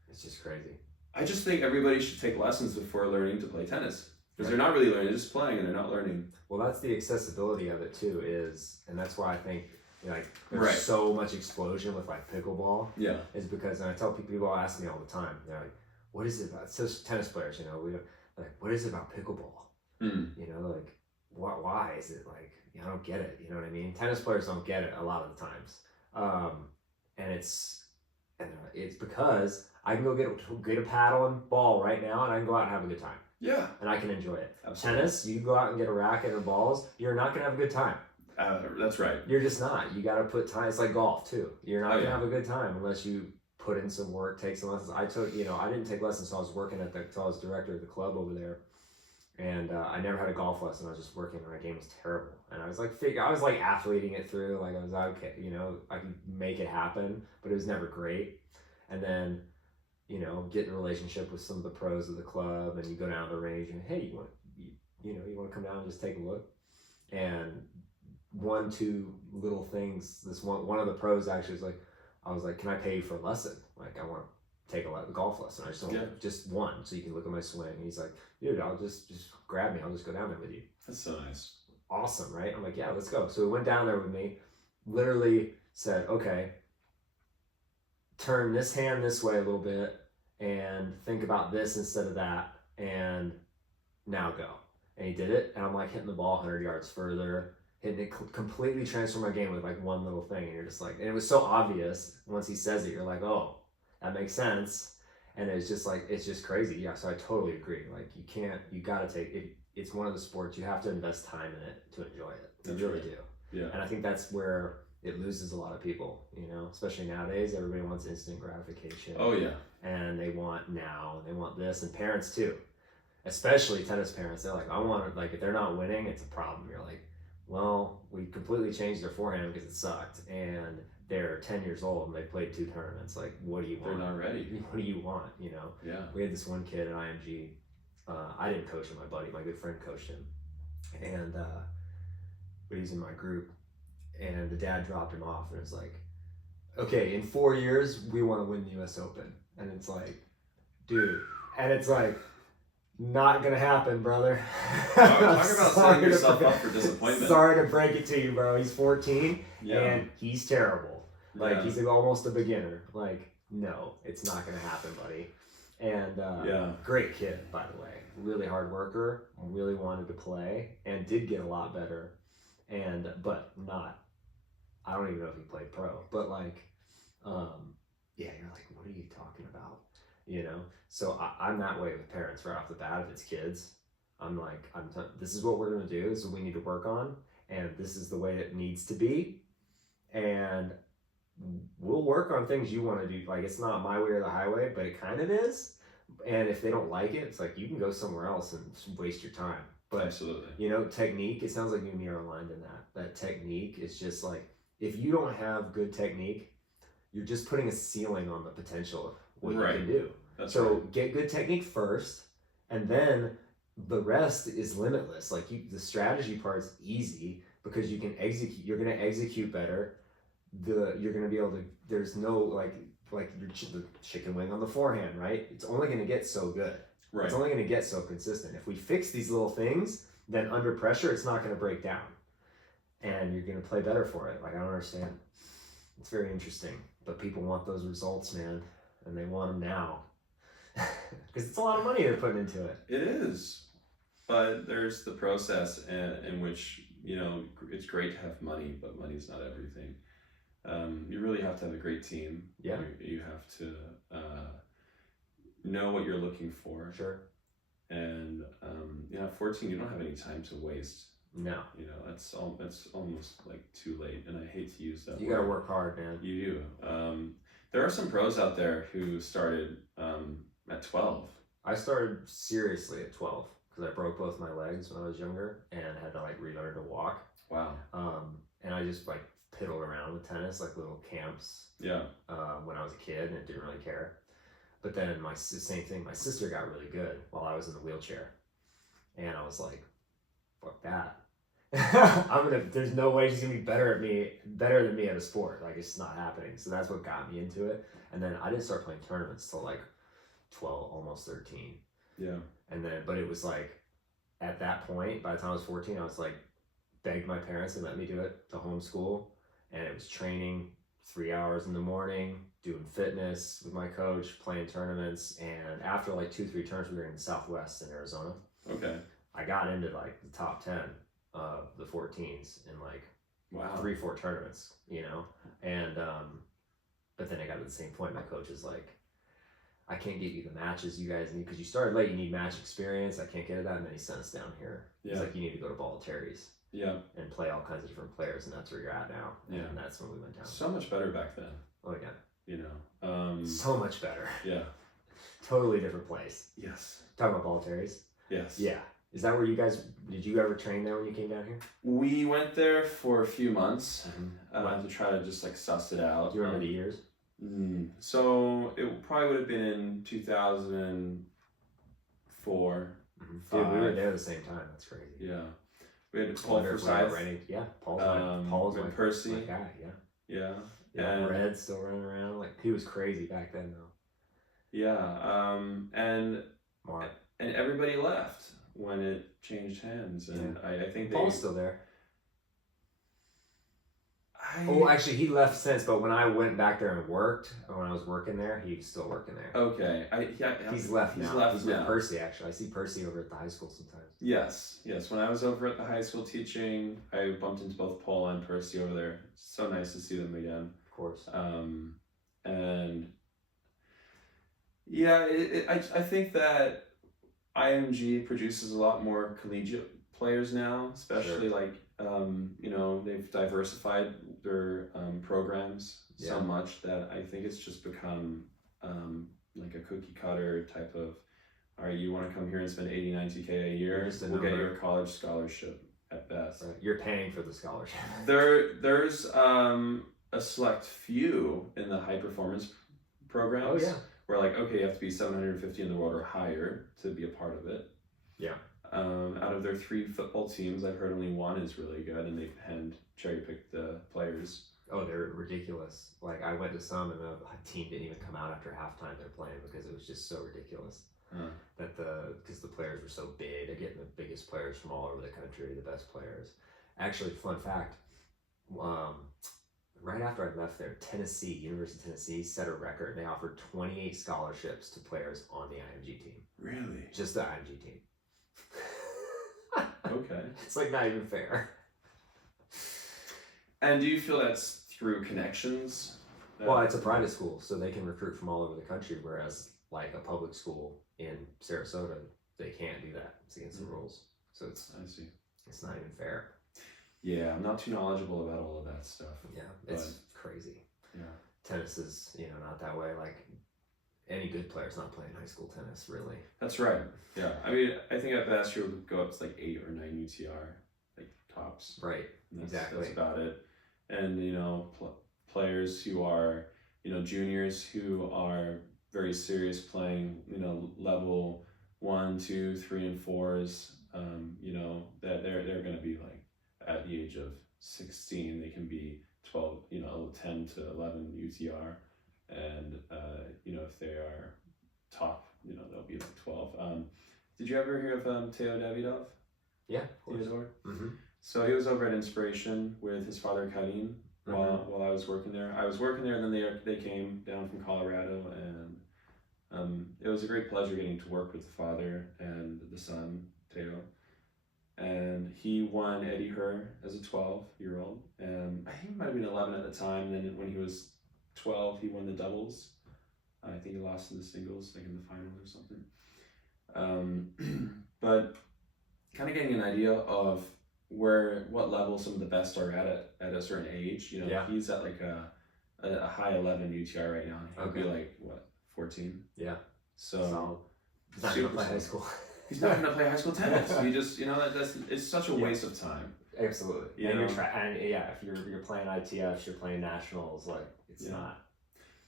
it's just crazy. I just think everybody should take lessons before learning to play tennis, because they're not really learning, they're just playing and they're not learning. Well, that's the accessibility of it too, and that's why I think there's so much explosion with like pickleball. Yeah, is because, and I tell people ask me all the time, they're like, what is it about? It's just tennis players, what is it about pickleball? Why is it like? I don't get it. You know what I mean? Tennis players don't get it a lot of the times, and it's because I can go get a paddle and ball right now, and I can go out and have a good time. Yeah, and I can enjoy it. Absolutely. Tennis, you go out and get a racket and balls, you're not gonna have a good time. That's right. You're just not. You got to put time. It's like golf too. You're not gonna have a good time unless you put in some work, take some lessons. I didn't take lessons until I was working until I was director of the club over there. And I never had a golf lesson. I was just working, and my game was terrible. And I was like, athleting it through. Like I was okay, I could make it happen, but it was never great. And then, get in a relationship with some of the pros of the club, and you go down to the range, and hey, you want to come down and just take a look. And 1-2 little things. This one of the pros actually was like, I was like, can I pay you for a lesson? Like I want to take a golf lesson. I just want just one, so you can look at my swing. And he's like, dude, I'll just grab me. I'll just go down there with you. That's so nice. Awesome, right? I'm like, yeah, let's go. So he went down there with me, literally said, okay, turn this hand this way a little bit and think about this instead of that, and now go. And he did it, and I'm like hitting the ball 100 yards further, hitting it completely transformed my game with like one little thing. And you're just like, and it was so obvious once he says it, you're like, oh, that makes sense. And it's just like, it's just crazy. Yeah, so I totally agree. Like you gotta take it. It's one of the sports, you have to invest time in it to enjoy it. You really do. Yeah. And I think that's where it loses a lot of people, especially nowadays. Everybody wants instant gratification. Oh yeah. And they want now, and they want this, and parents too. Especially tennis parents. They're like, I want to, like, if they're not winning, it's a problem. You're like, well, we completely changed their forehand because it sucked. And they're 10 years old and they played 2 tournaments. Like, what do you want? They're not ready. What do you want? Yeah. We had this one kid at IMG. I didn't coach him. My good friend coached him, and but he's in my group. And the dad dropped him off, and it's like, okay, in 4 years we want to win the U.S. Open, and it's like, dude, and it's like, not gonna happen, brother. Talk about setting yourself up for disappointment. Sorry to break it to you, bro. He's 14, and he's terrible. Like he's almost a beginner. Like, no, it's not gonna happen, buddy. And great kid, by the way. Really hard worker. Really wanted to play and did get a lot better. But not. I don't even know if he played pro. But like, yeah, you're like, what are you talking about? You know. So I'm that way with parents right off the bat. If it's kids, I'm like, this is what we're gonna do. This is what we need to work on, and this is the way it needs to be. And we'll work on things you want to do. Like, it's not my way or the highway, but it kind of is. And if they don't like it, it's like you can go somewhere else and waste your time. But absolutely, you know, technique. It sounds like you and me are aligned in that. That technique is just like, if you don't have good technique, you're just putting a ceiling on the potential of what you can do. So get good technique first, and then the rest is limitless. Like the strategy part is easy because you can execute. You're going to execute better. You're going to be able to. There's no like the chicken wing on the forehand, right? It's only going to get so good. Right. It's only going to get so consistent. If we fix these little things, then under pressure, it's not going to break down, and you're going to play better for it. Like, I don't understand. It's very interesting, but people want those results, man, and they want them now. Because it's a lot of money they're putting into it. It is, but there's the process in which, you know, it's great to have money, but money's not everything. You really have to have a great team. Yeah. You have to know what you're looking for. Sure. And you know, at 14, you don't have any time to waste. No. You know, that's almost like too late, and I hate to use that. You got to work hard, man. You do. There are some pros out there who started at 12. I started seriously at 12 because I broke both my legs when I was younger and had to like relearn to walk. Wow. And I just like piddled around with tennis, like little camps. Yeah. When I was a kid and didn't really care. But then same thing. My sister got really good while I was in the wheelchair, and I was like, "Fuck that! There's no way she's gonna be better than me at a sport. Like, it's just not happening." So that's what got me into it. And then I didn't start playing tournaments till like 12, almost 13. Yeah. And then, but it was like, at that point, by the time I was 14, I was like, begged my parents to let me do it to homeschool, and it was training 3 hours in the morning, doing fitness with my coach, playing tournaments, and after like 2-3 tournaments, we were in the Southwest in Arizona. Okay. I got into like the top 10 of the 14s in like 3-4 tournaments, you know? And, but then I got to the same point, my coach is like, I can't get you the matches you guys need, because you started late, you need match experience, I can't get it that, and then he sent us down here. Yeah. He's like, you need to go to Ball Terry's. Yeah. And play all kinds of different players, and that's where you're at now. Yeah. And that's when we went down. So much better back then. Oh, yeah. You know. So much better. Yeah. Totally different place. Yes. Talking about Ball Terry's? Yes. Yeah. Is that where did you ever train there when you came down here? We went there for a few months to try to just like suss it out. Do you remember the years? So it probably would have been in 2004. Mm-hmm. Dude, we were there at the same time. That's crazy. Yeah. We had Paul Forsyth. Yeah, Paul's and like Percy. My guy, yeah. Yeah. And Red still running around. Like, he was crazy back then, though. Yeah. And Mark. And everybody left when it changed hands, and I think Paul's still there. Oh, actually, he left since, but when I went back there and worked, when I was working there, he was still working there. Okay. He's left now. He's with Percy, actually. I see Percy over at the high school sometimes. Yes. When I was over at the high school teaching, I bumped into both Paul and Percy over there. So nice to see them again. Of course. And yeah, I think that IMG produces a lot more collegiate players now, especially like, you know, they've diversified their programs so much that I think it's just become like a cookie cutter type of, all right, you want to come here and spend 80-90K a year, we'll get you a college scholarship at best. Right. You're paying for the scholarship. There's a select few in the high performance programs. Oh, yeah. Where like, okay, you have to be 750 in the world or higher to be a part of it. Yeah. Out of their 3 football teams, I've heard only 1 is really good, and they've cherry-picked the players. Oh, they're ridiculous. Like, I went to some, and the team didn't even come out after halftime they're playing because it was just so ridiculous. Because the players were so big. They're getting the biggest players from all over the country, the best players. Actually, fun fact, who right after I left there, University of Tennessee set a record. They offered 28 scholarships to players on the IMG team. Really? Just the IMG team. Okay. It's like not even fair. And do you feel that's through connections? Well, it's a private school, so they can recruit from all over the country, whereas like a public school in Sarasota, they can't do that. It's against the rules. So I see. It's not even fair. Yeah, I'm not too knowledgeable about all of that stuff. Yeah, it's crazy. Yeah. Tennis is, not that way. Like any good player's not playing high school tennis, really. That's right. Yeah. I mean, I think at best you would go up to like 8 or 9 UTR, like tops. Right. Exactly. That's about it. And players who are juniors who are very serious playing level 1, 2, 3, and 4s. That they're going to be like at the age of 16 they can be 12, 10 to 11 UTR, and if they are top, they'll be like 12. Did you ever hear of Teo Davidov? Yeah, Mm-hmm. So he was over at Inspiration with his father Karim while I was working there. I was working there, and then they came down from Colorado, and it was a great pleasure getting to work with the father and the son Teo. And he won Eddie Herr as a 12-year-old, and I think he might have been 11 at the time. And then when he was 12, he won the doubles. I think he lost in the singles, like in the final or something. But kind of getting an idea of what level some of the best are at a certain age. He's at like a high 11 UTR right now. He'll be like what, 14? Yeah. So he's not gonna play high school. He's not going to play high school tennis. He just, it's such a waste of time. Absolutely. And if you're playing ITFs, you're playing nationals, like it's not.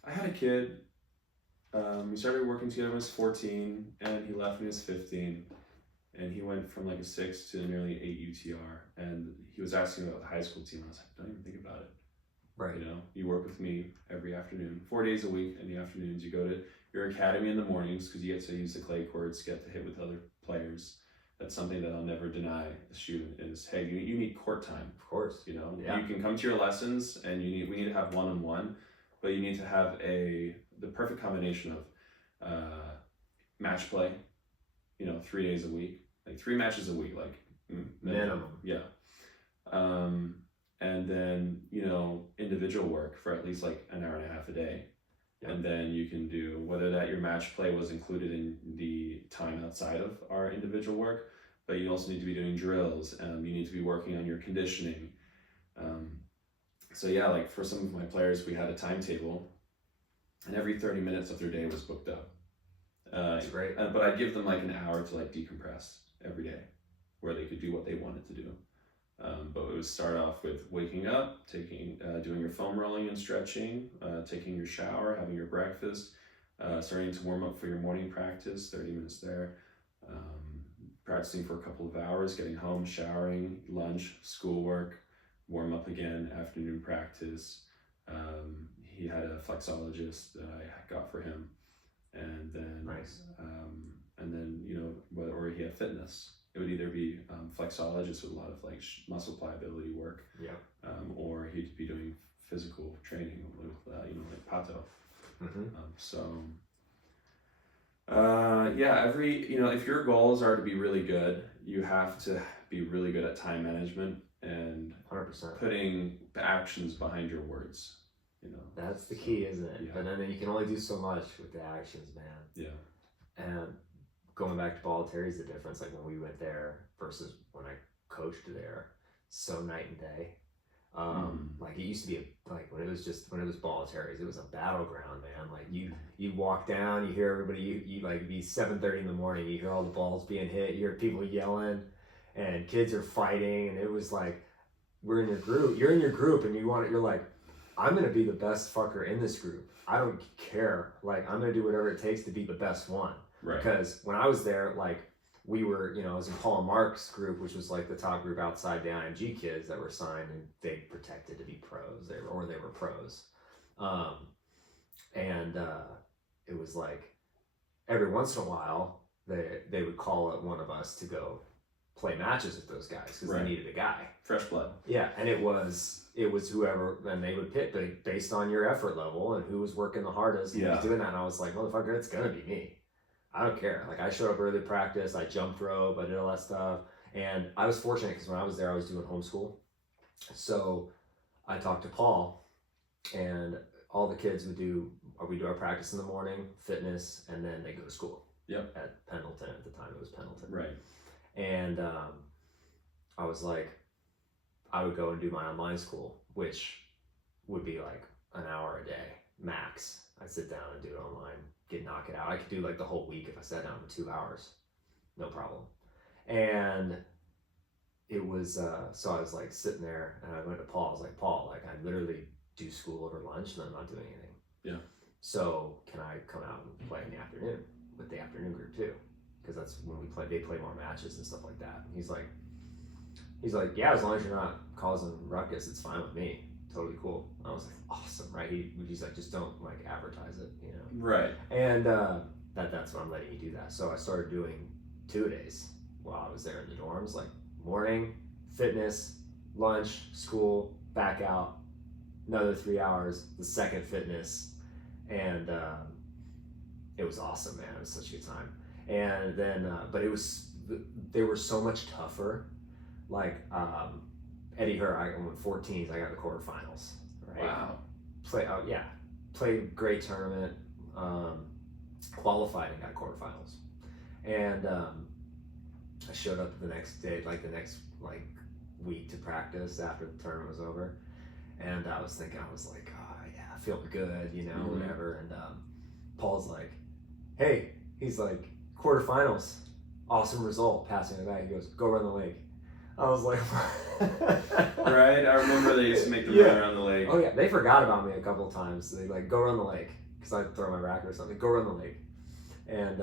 I had a kid. We started working together when he was 14, and he left when he was 15, and he went from like a 6 to nearly 8 UTR, and he was asking about the high school team. I was like, don't even think about it. Right. You work with me every afternoon, 4 days a week. In the afternoons, you go to your academy in the mornings because you get to use the clay courts, get to hit with other players. That's something that I'll never deny the student is, hey, you need court time. Of course. You can come to your lessons, and we need to have one-on-one, but you need to have the perfect combination of match play, 3 days a week, like 3 matches a week, like minimum. Yeah. And then, individual work for at least like an hour and a half a day. Yep. And then you can do, whether that your match play was included in the time outside of our individual work, but you also need to be doing drills, you need to be working on your conditioning. So yeah, like for some of my players, we had a timetable, and every 30 minutes of their day was booked up. That's great. But I'd give them like an hour to like decompress every day, where they could do what they wanted to do. But it would start off with waking up, doing your foam rolling and stretching, taking your shower, having your breakfast, starting to warm up for your morning practice, 30 minutes there, practicing for a couple of hours, getting home, showering, lunch, schoolwork, warm up again, afternoon practice. He had a flexologist that I got for him, and then nice. Or he had fitness. It would either be flexologist with a lot of like muscle pliability work, or he'd be doing physical training with like Pato. If your goals are to be really good, you have to be really good at time management and 100% putting the actions behind your words. That's the key, isn't it? Yeah. But then you can only do so much with the actions, man. Yeah. And going back to Ball Terry's the difference, like when we went there versus when I coached there, so night and day. Like it used to be when it was Ball Terry's, it was a battleground, man. Like you walk down, you hear everybody, you like it'd be 7:30 in the morning, you hear all the balls being hit, you hear people yelling, and kids are fighting, and it was like you're in your group, and you're like, I'm gonna be the best fucker in this group. I don't care. Like I'm gonna do whatever it takes to be the best one. Right. Because when I was there, like we were, I was in Paul and Mark's group, which was like the top group outside the IMG kids that were signed and they protected to be pros. They were pros. It was like every once in a while they would call up one of us to go play matches with those guys because they needed a guy. Fresh blood. Yeah, and it was it was whoever, and they would pick based on your effort level and who was working the hardest and who was doing that. And I was like, motherfucker, it's gonna be me. I don't care. Like, I showed up early to practice, I jumped rope, I did all that stuff. And I was fortunate because when I was there, I was doing homeschool. So I talked to Paul, and all the kids we do our practice in the morning, fitness, and then they go to school. Yep. At Pendleton, at the time it was Pendleton. Right. And I was like, I would go and do my online school, which would be like an hour a day max. I'd sit down and do it online, knock it out. I could do like the whole week if I sat down for 2 hours, no problem. And it was, so I was like sitting there, and I went to Paul. I was like, Paul, like, I literally do school over lunch and I'm not doing anything. Yeah. So can I come out and play in the afternoon with the afternoon group too? Because that's when we play. They play more matches and stuff like that. And he's like, yeah, as long as you're not causing ruckus, it's fine with me. Totally cool. I was like, awesome, right? He's like, just don't like advertise it, you know? Right. And that's what I'm letting you do that. So I started doing 2-a-days while I was there in the dorms, like morning, fitness, lunch, school, back out, another 3 hours, the second fitness. And it was awesome, man. It was such a good time. And then, but they were so much tougher. Like, Eddie Hur, I went 14s, I got the quarterfinals, right? Wow. Played great tournament, qualified and got quarterfinals. And I showed up the next day, like the next week to practice after the tournament was over. And I was like, oh yeah, I feel good, you know, whatever. And Paul's like, hey, he's like, quarterfinals, awesome result, passing it back. He goes, go run the lake. I was like, right. I remember they used to make them run around the lake. Oh yeah, they forgot about me a couple of times. They like, go run the lake, because I'd throw my racket or something. Go run the lake, and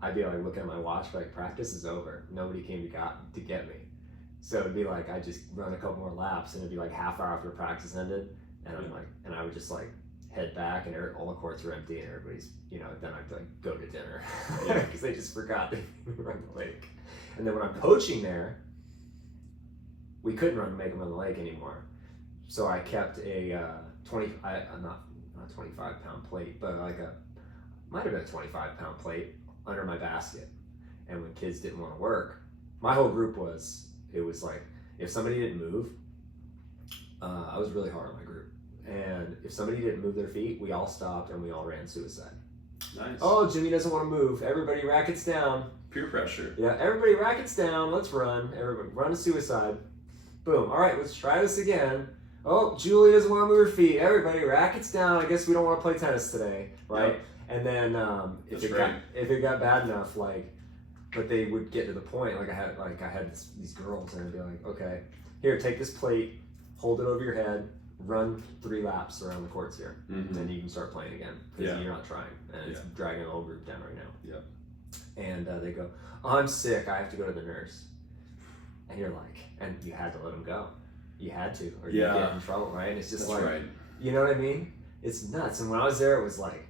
I'd be like looking at my watch, like, practice is over. Nobody came to get me. So it'd be like, I just run a couple more laps, and it'd be like half hour after practice ended, and I'm like, and I would just like head back, and all the courts were empty, and everybody's, you know, then I'd like go to dinner because they just forgot to run the lake. And then when I'm coaching there, we couldn't make them on the lake anymore. So I kept a not 25-pound plate, but like might have been a 25-pound plate under my basket. And when kids didn't want to work, my whole group it was like, if somebody didn't move, I was really hard on my group. And if somebody didn't move their feet, we all stopped and we all ran suicide. Nice. Oh, Jimmy doesn't want to move. Everybody rackets down. Peer pressure. Yeah, everybody rackets down. Let's run. Everybody run a suicide. Boom. All right, let's try this again. Oh, Julie doesn't want to move her feet. Everybody rackets down. I guess we don't want to play tennis today, right? Yep. And then if it got bad enough, but they would get to the point, I had these girls, and I'd be like, okay, here, take this plate, hold it over your head, run 3 laps around the courts here, and then you can start playing again, because you're not trying, and it's dragging the whole group down right now. Yep. And they go, oh, I'm sick, I have to go to the nurse. And you're like, and you had to let them go. You had to, or you get in trouble, right? And it's just you know what I mean? It's nuts. And when I was there, it was like,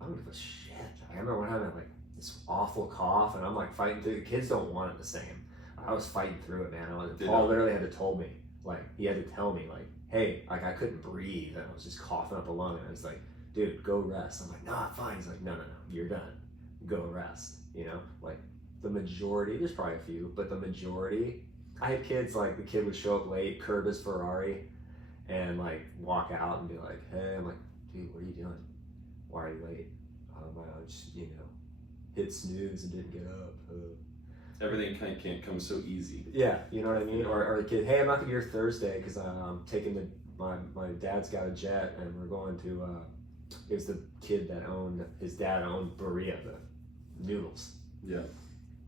I don't give a shit. I remember one time I had this awful cough, and I'm like fighting through. The kids don't want it the same. I was fighting through it, man. Paul literally had to told me, he had to tell me, hey, I couldn't breathe, and I was just coughing up a lung, and I was like, dude, go rest. I'm like, no, I'm fine. He's like, no, you're done. Go rest. You know, the majority, there's probably a few, but the majority, I had kids, the kid would show up late, curb his Ferrari, and walk out and be like, hey, I'm like, dude, what are you doing? Why are you late? I just, hit snooze and didn't get up. Everything can't come so easy. Yeah, you know what I mean? Or the kid, hey, I'm not gonna be here Thursday because I'm taking my dad's got a jet and we're going to, it was the kid that his dad owned Berea, the noodles. Yeah.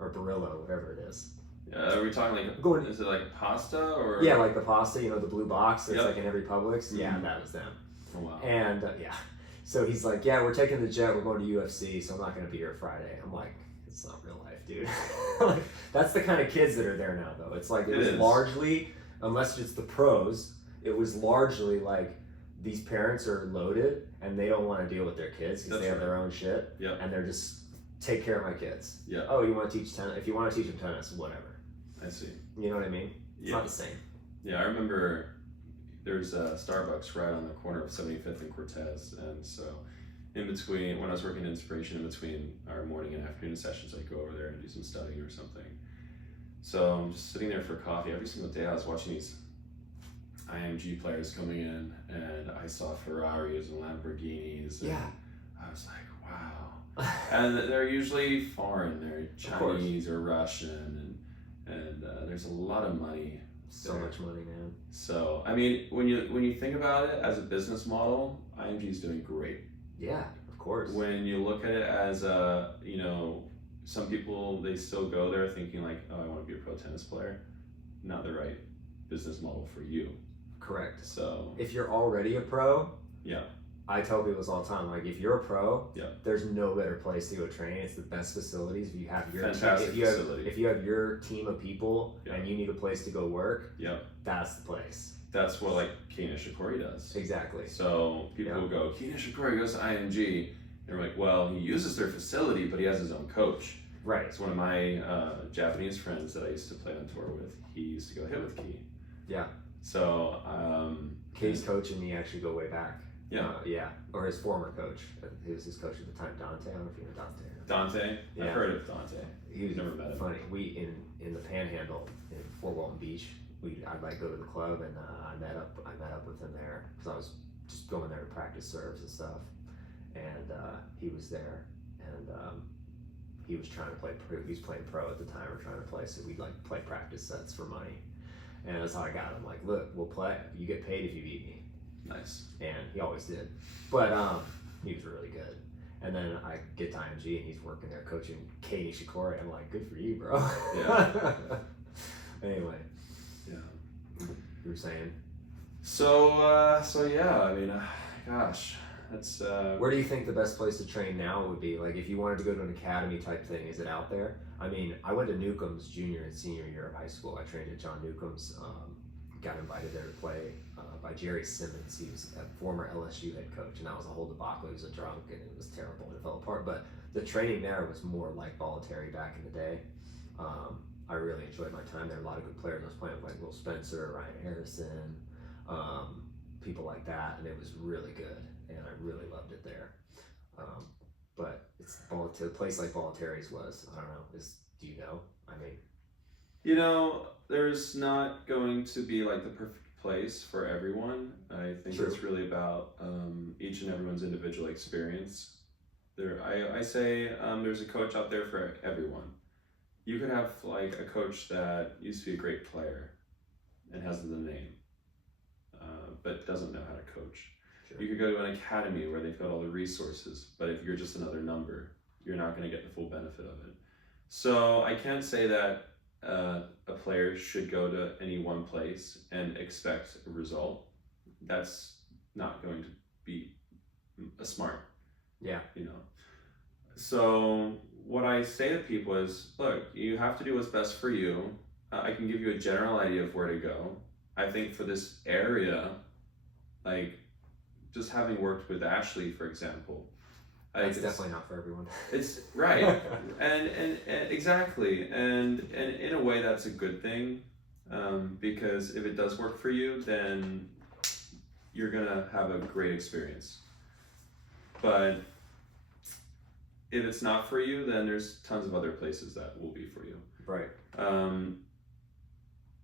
Or Barillo, whatever it is. Yeah, are we talking is it pasta or? Yeah, the pasta, the blue box that's in every Publix. Mm-hmm. Yeah, that was them. Oh, wow. And so he's like, yeah, we're taking the jet, we're going to UFC, so I'm not going to be here Friday. I'm like, it's not real life, dude. That's the kind of kids that are there now, though. It's it was largely, unless it's the pros, it was largely these parents are loaded and they don't want to deal with their kids because they have their own shit. Yeah. And they're just, take care of my kids. Yeah. Oh, you want to teach tennis? If you want to teach them tennis, whatever. I see. You know what I mean? It's not the same. Yeah, I remember there's a Starbucks right on the corner of 75th and Cortez, and so in between, when I was working in Inspiration, in between our morning and afternoon sessions, I'd go over there and do some studying or something. So I'm just sitting there for coffee every single day. I was watching these IMG players coming in, and I saw Ferraris and Lamborghinis, and I was like, wow. And they're usually foreign, they're Chinese or Russian, and there's a lot of money. So much money, man. So I mean, when you think about it as a business model, IMG is doing great. Yeah, of course. When you look at it as a, you know, some people, they still go there thinking like, oh, I want to be a pro tennis player. Not the right business model for you. Correct. So if you're already a pro, yeah, I tell people this all the time. Like, if you're a pro, yeah, there's no better place to go train. It's the best facilities. If you have your fantastic team, facility. if you have your team of people Yeah. and you need a place to go work, yeah, that's the place. that's what like Kei Nishikori does. Exactly. So people will go, Kei Nishikori goes to IMG. And we're like, well, he uses their facility, but he has his own coach. Right. It's one of my Japanese friends that I used to play on tour with. He used to go hit with Kei. Yeah. So Kei's coach and me actually go way back. Yeah. Yeah. Or his former coach. He was his coach at the time, Dante. I don't know if you know Dante. Dante? Yeah. I've heard of Dante. He was Never met him. funny. We in the Panhandle in Fort Walton Beach. I'd like go to the club, and I met up with him there because I was just going there to practice serves and stuff. And he was there, and he was trying to play pro. He was playing pro at the time, or trying to play. So we'd like play practice sets for money, and that's how I got him. Like, look, we'll play. You get paid if you beat me. Nice. And he always did, but he was really good. And then I get to IMG, and he's working there coaching Kei Nishikori. I'm like, good for you, bro. Yeah. Anyway, Yeah. you were saying. So yeah. I mean, gosh. That's Where do you think the best place to train now would be? Like, if you wanted to go to an academy type thing, is it out there? I mean, I went to Newcomb's junior and senior year of high school. I trained at John Newcomb's. Got invited there to play by Jerry Simmons. He was a former LSU head coach, and that was a whole debacle. He was a drunk, and it was terrible, and it fell apart. But the training there was more like voluntary back in the day. I really enjoyed my time there. A lot of good players. I was playing with like Will Spencer, Ryan Harrison, people like that, and it was really good. And I really loved it there. But it's a place like Voluntaries was, I don't know, do you know? I mean, you know, there's not going to be like the perfect place for everyone. I think True. it's really about each and everyone's individual experience. I say there's a coach out there for everyone. You could have like a coach that used to be a great player and has the name, but doesn't know how to coach. Sure. You could go to an academy where they've got all the resources, but if you're just another number, you're not going to get the full benefit of it. So I can't say that a player should go to any one place and expect a result. That's not going to be smart. Yeah. You know. So what I say to people is, look, you have to do what's best for you. I can give you a general idea of where to go. I think for this area, like just having worked with Ashley, for example, That's definitely not for everyone. It's right, and exactly, and in a way that's a good thing, because if it does work for you, then you're gonna have a great experience. But if it's not for you, then there's tons of other places that will be for you. Right.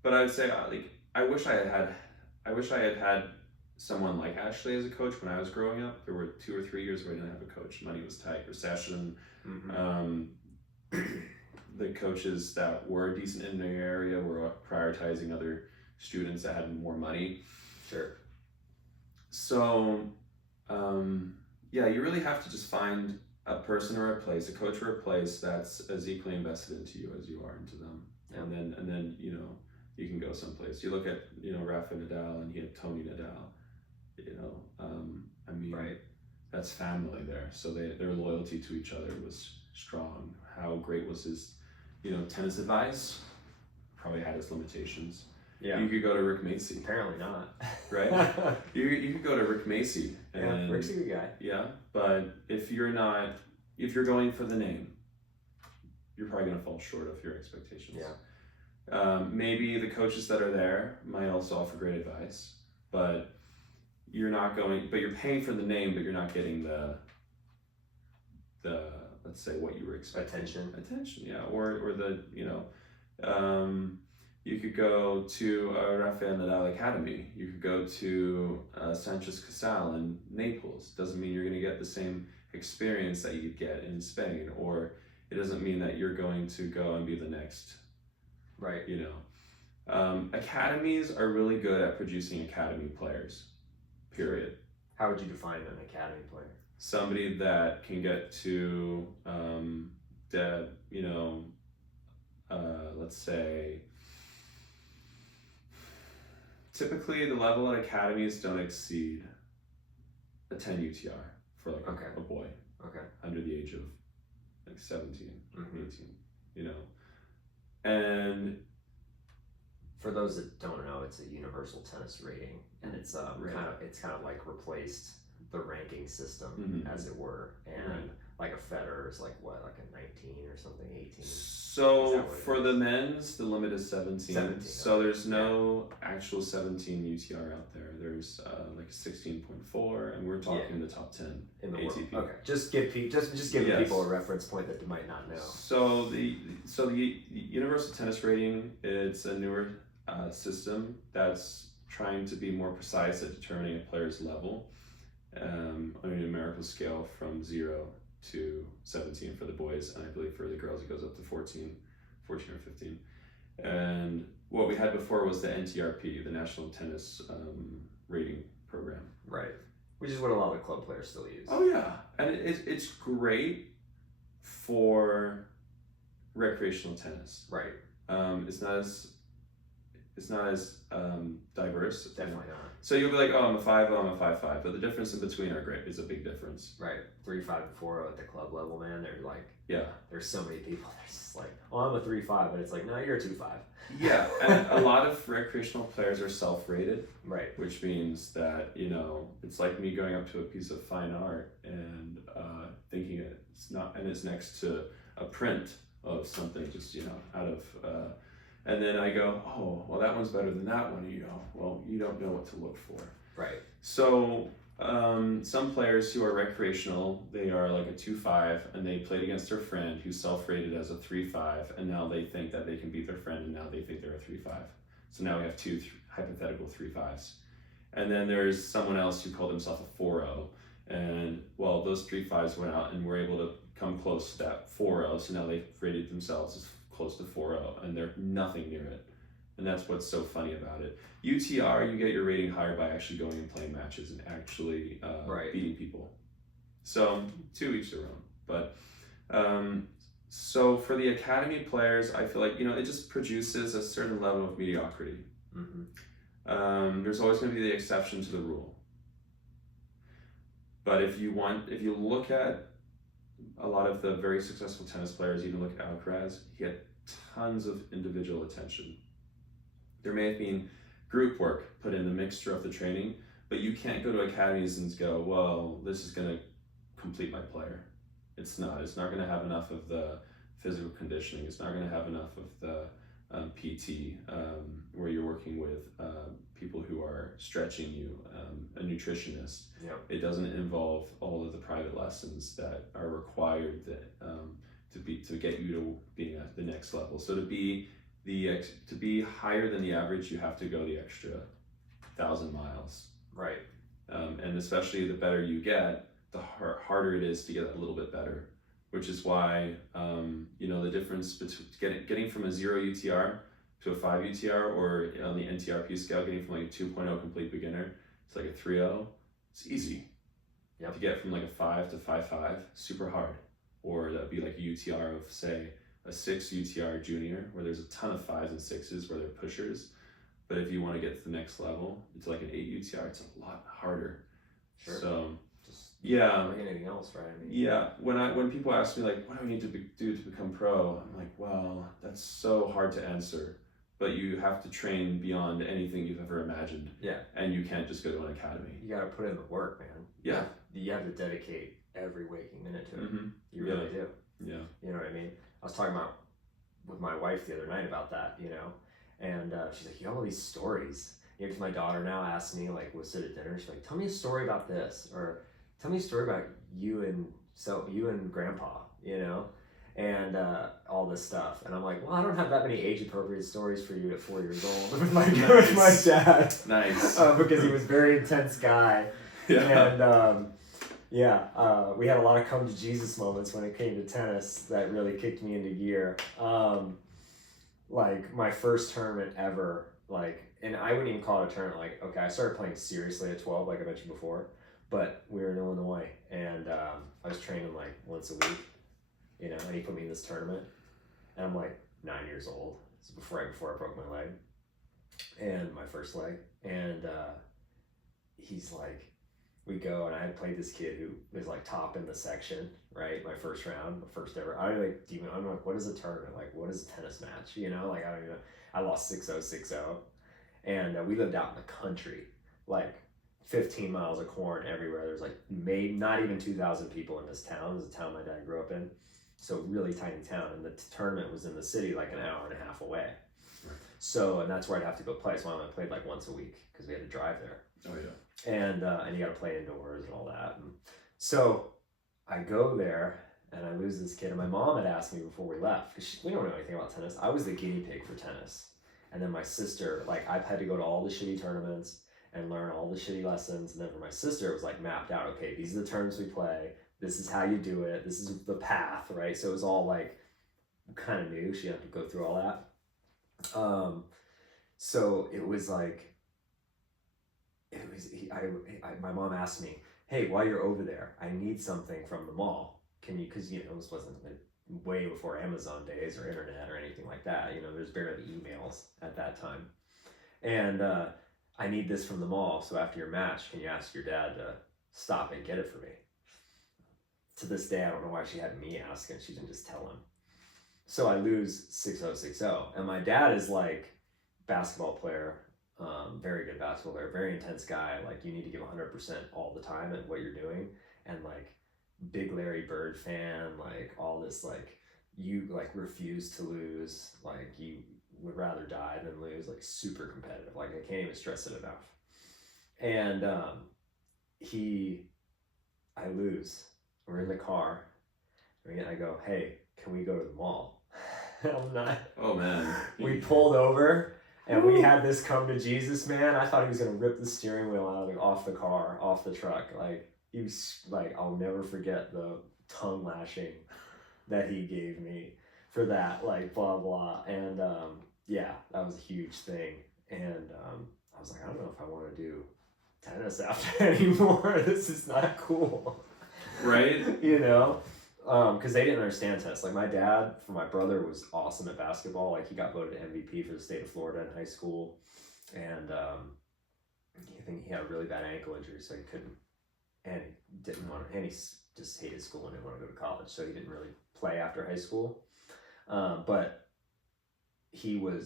But I would say, like, I wish I had had someone like Ashley as a coach when I was growing up. There were 2 or 3 years where I didn't have a coach. Money was tight, recession. Mm-hmm. The coaches that were decent in their area were prioritizing other students that had more money. Sure. So, yeah, you really have to just find a person or a place, a coach or a place that's as equally invested into you as you are into them. Yeah. And then you know, you can go someplace. You look at, you know, Rafa Nadal, and he had Tony Nadal. You know, I mean, Right. That's family there. So their loyalty to each other was strong. How great was his, you know, tennis advice? Probably had its limitations. Yeah. You could go to Rick Macey, Apparently not. right? you could go to Rick Macey. And, Yeah, Rick's a good guy. yeah, but if you're going for the name, you're probably going to fall short of your expectations. Yeah. Maybe the coaches that are there might also offer great advice, but you're paying for the name, but you're not getting the let's say what you were expecting. Attention, yeah, or the you could go to Rafael Nadal Academy. You could go to Sanchez Casal in Naples. Doesn't mean you're going to get the same experience that you'd get in Spain, or it doesn't mean that you're going to go and be the next. Right. Academies are really good at producing academy players. Period. How would you define an academy player? Somebody that can get to let's say, typically the level at academies don't exceed a 10 UTR for like a boy under the age of like 17, 18, and for those that don't know, it's a universal tennis rating, and it's kind of like replaced the ranking system, as it were, and like a Federer is like a 19 or something, 18. So for the men's, the limit is 17. So there's no actual 17 UTR out there. There's like 16.4, and we're talking the top 10 in the ATP. world. Okay, just give people a reference point that they might not know. So the universal tennis rating, it's a newer system that's trying to be more precise at determining a player's level on a numerical scale from 0 to 17 for the boys, and I believe for the girls it goes up to 14 or 15. And what we had before was the NTRP, the National Tennis Rating Program. Right. Which is what a lot of club players still use. Oh yeah, and it's great for recreational tennis. Right. It's not as diverse. Definitely not. So you'll be like, oh, I'm a 5-0, I'm a 5-5, but the difference in between is a big difference. Right. 3-5 and 4-0 at the club level, man. They're like, there's so many people. They're just like, oh, I'm a 3-5, but it's like, no, you're a 2-5. Yeah, and a lot of recreational players are self-rated. Right. Which means that it's like me going up to a piece of fine art and thinking it's next to a print of something, just out of. And then I go, oh, well, that one's better than that one. And you go, well, you don't know what to look for. Right. So some players who are recreational, they are like a 2-5, and they played against their friend who's self-rated as a 3-5, and now they think that they can beat their friend, and now they think they're a 3-5. So now we have two hypothetical 3-5s. And then there's someone else who called himself a 4-0, and well, those 3-5s went out and were able to come close to that 4-0, so now they've rated themselves as close to 4-0, and they're nothing near it. And that's what's so funny about it. UTR, you get your rating higher by actually going and playing matches and actually beating people. So to each their own. But so for the academy players, I feel like it just produces a certain level of mediocrity. There's always going to be the exception to the rule. But if you look at a lot of the very successful tennis players, even look at Alcaraz, he had tons of individual attention. There may have been group work put in the mixture of the training, but you can't go to academies and go, well, this is going to complete my player. It's not. It's not going to have enough of the physical conditioning. It's not going to have enough of the PT, where you're working with people who are stretching you, a nutritionist. Yep. It doesn't involve all of the private lessons that are required to get you to being at the next level. So to be higher than the average, you have to go the extra 1,000 miles. Right. And especially the better you get, the harder it is to get a little bit better. Which is why, the difference between getting from a 0 UTR to a 5 UTR, or on the NTRP scale, getting from like a 2.0 complete beginner to like a 3.0, it's easy. Yep. To get from like a 5 to 5.5, super hard. Or that'd be like a UTR of, say, a 6 UTR junior, where there's a ton of 5s and 6s where they're pushers. But if you want to get to the next level, it's like an 8 UTR, it's a lot harder. Sure. So, like anything else, right? I mean, when people ask me like, what do I need to do to become pro? I'm like, well, that's so hard to answer. But you have to train beyond anything you've ever imagined. Yeah. And you can't just go to an academy. You got to put in the work, man. Yeah. You have to dedicate every waking minute to it. Mm-hmm. You really do. Yeah. You know what I mean? I was talking with my wife the other night about that, and she's like, you have all these stories. If my daughter now asks me, like, we'll sit at dinner, she's like, tell me a story about this, or tell me a story about you and grandpa, you know, and all this stuff. And I'm like, well, I don't have that many age appropriate stories for you at 4 years old with with my dad. Nice. Because he was a very intense guy. Yeah. And we had a lot of come to Jesus moments when it came to tennis that really kicked me into gear. Like my first tournament ever, like, and I wouldn't even call it a tournament. Like, okay, I started playing seriously at 12, like I mentioned before, but we were in Illinois, and I was training like once a week, you know, and he put me in this tournament, and I'm like 9 years old. This is right before I broke my leg, and my first leg, and he's like, we go, and I had played this kid who was like top in the section, right? My first round, the first ever. I'm like, what is a tournament? Like, what is a tennis match? You know, like, I don't even know. I lost 6-0, 6-0. And we lived out in the country, like 15 miles of corn everywhere. There's like not even 2,000 people in this town. It was a town my dad grew up in. So really tiny town. And the tournament was in the city like an hour and a half away. Right. So, and that's where I'd have to go play. So I only played like once a week because we had to drive there. Oh, yeah. And you got to play indoors and all that. And so I go there and I lose this kid. And my mom had asked me before we left, because we don't know anything about tennis. I was the guinea pig for tennis. And then my sister, like, I've had to go to all the shitty tournaments and learn all the shitty lessons. And then for my sister, it was like mapped out. Okay, these are the tournaments we play. This is how you do it. This is the path, right? So it was all like kind of new. She had to go through all that. So it was like, my mom asked me, hey, while you're over there, I need something from the mall. Can you, because, you know, this wasn't way before Amazon days or internet or anything like that. You know, there's barely emails at that time. And I need this from the mall. So after your match, can you ask your dad to stop and get it for me? To this day, I don't know why she had me ask and she didn't just tell him. So I lose 6-0, 6-0. And my dad is like basketball player, very good basketball player, very intense guy. Like, you need to give 100% all the time at what you're doing. And like, big Larry Bird fan, like all this, like, you like refuse to lose, like you would rather die than lose, like super competitive. Like, I can't even stress it enough. And I lose. We're in the car. And I go, hey, can we go to the mall? I'm not. Oh man. We pulled over and we had this come to Jesus, man. I thought he was gonna rip the steering wheel off the car, off the truck. Like, he was like, I'll never forget the tongue lashing that he gave me for that, like, blah blah. And yeah, that was a huge thing. And I was like, I don't know if I want to do tennis after anymore. This is not cool. Right? You know? Because they didn't understand tennis. Like, my dad, for my brother, was awesome at basketball. Like, he got voted MVP for the state of Florida in high school. And I think he had a really bad ankle injury, so he couldn't, and he didn't want to, and he just hated school and didn't want to go to college, so he didn't really play after high school. But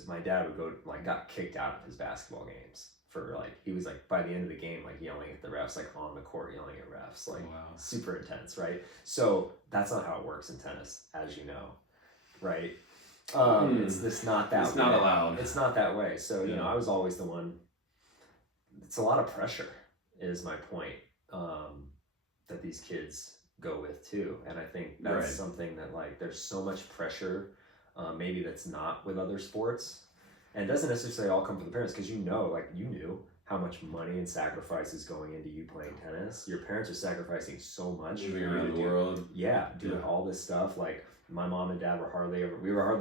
my dad would go, like, got kicked out of his basketball games for, like, he was like, by the end of the game, like, yelling at the refs, like on the court yelling at refs, like, wow. Super intense, right? So that's not how it works in tennis, as you know, right? It's not that way. It's not allowed. It's not that way. So, you know, I was always the one. It's a lot of pressure, is my point, that these kids go with too. And I think that's something that, like, there's so much pressure, maybe that's not with other sports. And it doesn't necessarily all come from the parents, because you knew how much money and sacrifice is going into you playing tennis. Your parents are sacrificing so much. Moving around the world. Yeah, doing all this stuff. Like, my mom and dad were hardly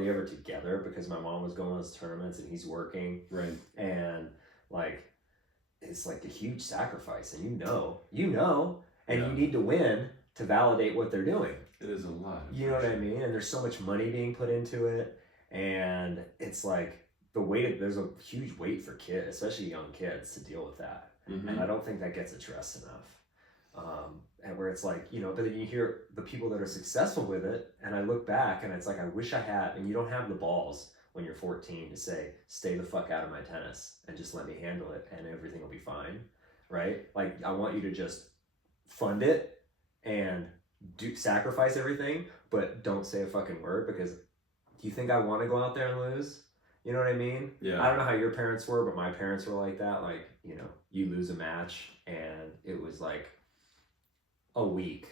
ever together, because my mom was going to those tournaments and he's working. Right. And, like, it's like a huge sacrifice, and you know, and you need to win to validate what they're doing. It is a lot. You know what I mean? And there's so much money being put into it, and it's like, there's a huge weight for kids, especially young kids, to deal with that. Mm-hmm. And I don't think that gets addressed enough. And where it's like, you know, but then you hear the people that are successful with it, and I look back and it's like, I wish I had, and you don't have the balls when you're 14 to say, stay the fuck out of my tennis and just let me handle it and everything will be fine, right? Like, I want you to just fund it and sacrifice everything, but don't say a fucking word, because do you think I want to go out there and lose? You know what I mean? Yeah. I don't know how your parents were, but my parents were like that. Like, you know, you lose a match and it was like a week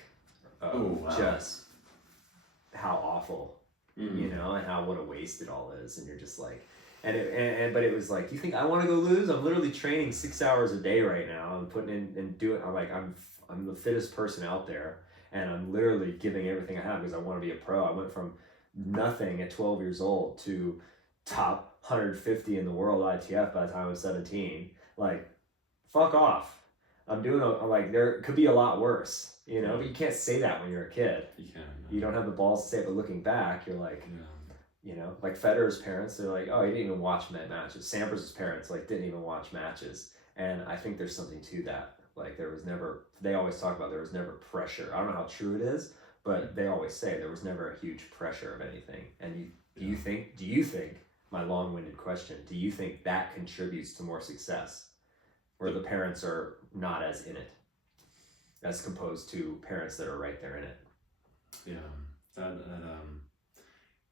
of just how awful, you know, and how what a waste it all is. And you're just like, but it was like, you think I want to go lose? I'm literally training 6 hours a day right now. I'm putting in and doing. I'm the fittest person out there, and I'm literally giving everything I have because I want to be a pro. I went from nothing at 12 years old to top 150 in the world ITF by the time I was 17. Like, fuck off. I'm doing like there could be a lot worse, you know, but you can't say that when you're a kid. You can't. You don't have the balls to say it, but looking back, you're like, you know, like Federer's parents, they're like, oh, he didn't even watch matches. Sampras's parents like didn't even watch matches, and I think there's something to that. Like there was never. They always talk about there was never pressure. I don't know how true it is, but they always say there was never a huge pressure of anything. And do you think my long-winded question? Do you think that contributes to more success, where the parents are not as in it, as opposed to parents that are right there in it? Yeah,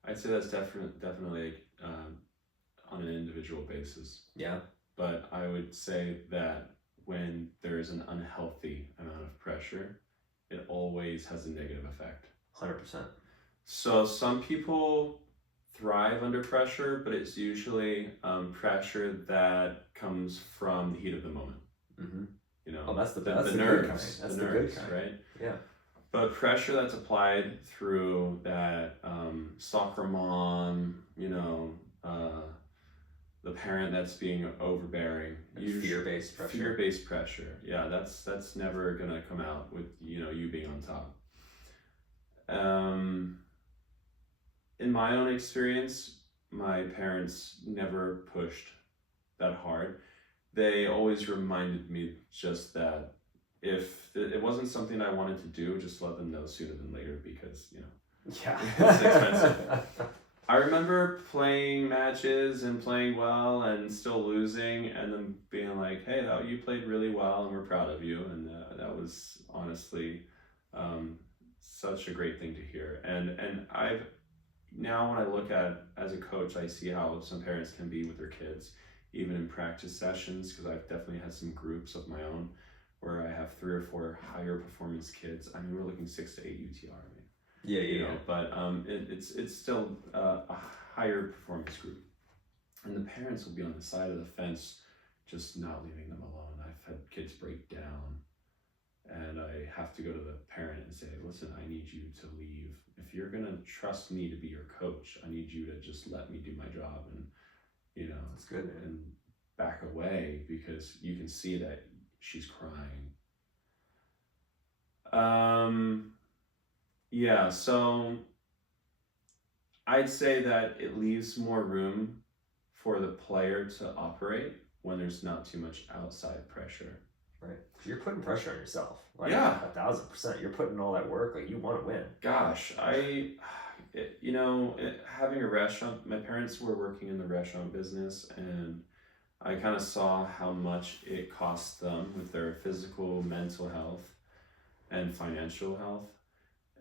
I'd say that's definitely on an individual basis. Yeah. But I would say that when there's an unhealthy amount of pressure, it always has a negative effect. 100%. So some people thrive under pressure, but it's usually pressure that comes from the heat of the moment. Mm-hmm. You know, that's the nerves. Good kind. That's the nerves, good kind, right? Yeah. But pressure that's applied through that soccer mom, you know, the parent that's being overbearing, fear-based pressure. Fear-based pressure, yeah, that's never gonna come out with you being on top. In my own experience, my parents never pushed that hard. They always reminded me just that if it wasn't something I wanted to do, just let them know sooner than later because, yeah, it's expensive. I remember playing matches and playing well and still losing and then being like, hey, you played really well and we're proud of you. And that was honestly such a great thing to hear. And now when I look at as a coach, I see how some parents can be with their kids, even in practice sessions, because I've definitely had some groups of my own where I have 3 or 4 higher performance kids. I mean, we're looking 6 to 8 UTR. Yeah. But it's still a higher performance group, and the parents will be on the side of the fence, just not leaving them alone. I've had kids break down, and I have to go to the parent and say, listen, I need you to leave. If you're gonna trust me to be your coach, I need you to just let me do my job and that's good, man. And back away because you can see that she's crying. Yeah, so I'd say that it leaves more room for the player to operate when there's not too much outside pressure. Right. You're putting pressure on yourself. Like, yeah. 1,000%. You're putting all that work. Like, you want to win. Gosh, having a restaurant, my parents were working in the restaurant business, and I kind of saw how much it cost them with their physical, mental health, and financial health.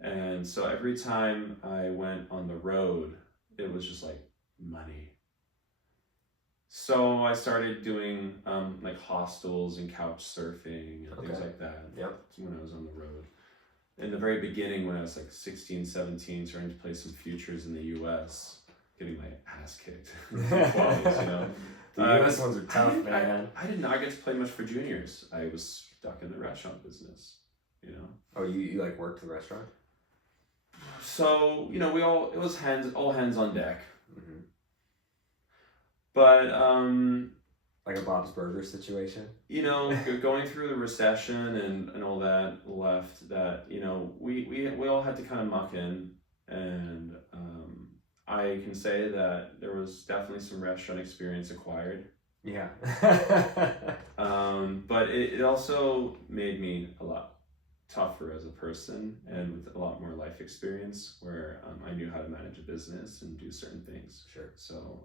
And so every time I went on the road, it was just like money. So I started doing like hostels and couch surfing and things like that. Yep. When I was on the road. In the very beginning, when I was like 16, 17, starting to play some futures in the US, getting my ass kicked. The US ones are tough, man. I did not get to play much for juniors. I was stuck in the restaurant business, Oh, you like worked the restaurant? So, it was all hands on deck. Mm-hmm. But, like a Bob's Burgers situation? Going through the recession and all that left that, we all had to kind of muck in. And I can say that there was definitely some restaurant experience acquired. Yeah. But it also made me a lot tougher as a person and with a lot more life experience where I knew how to manage a business and do certain things. Sure. So,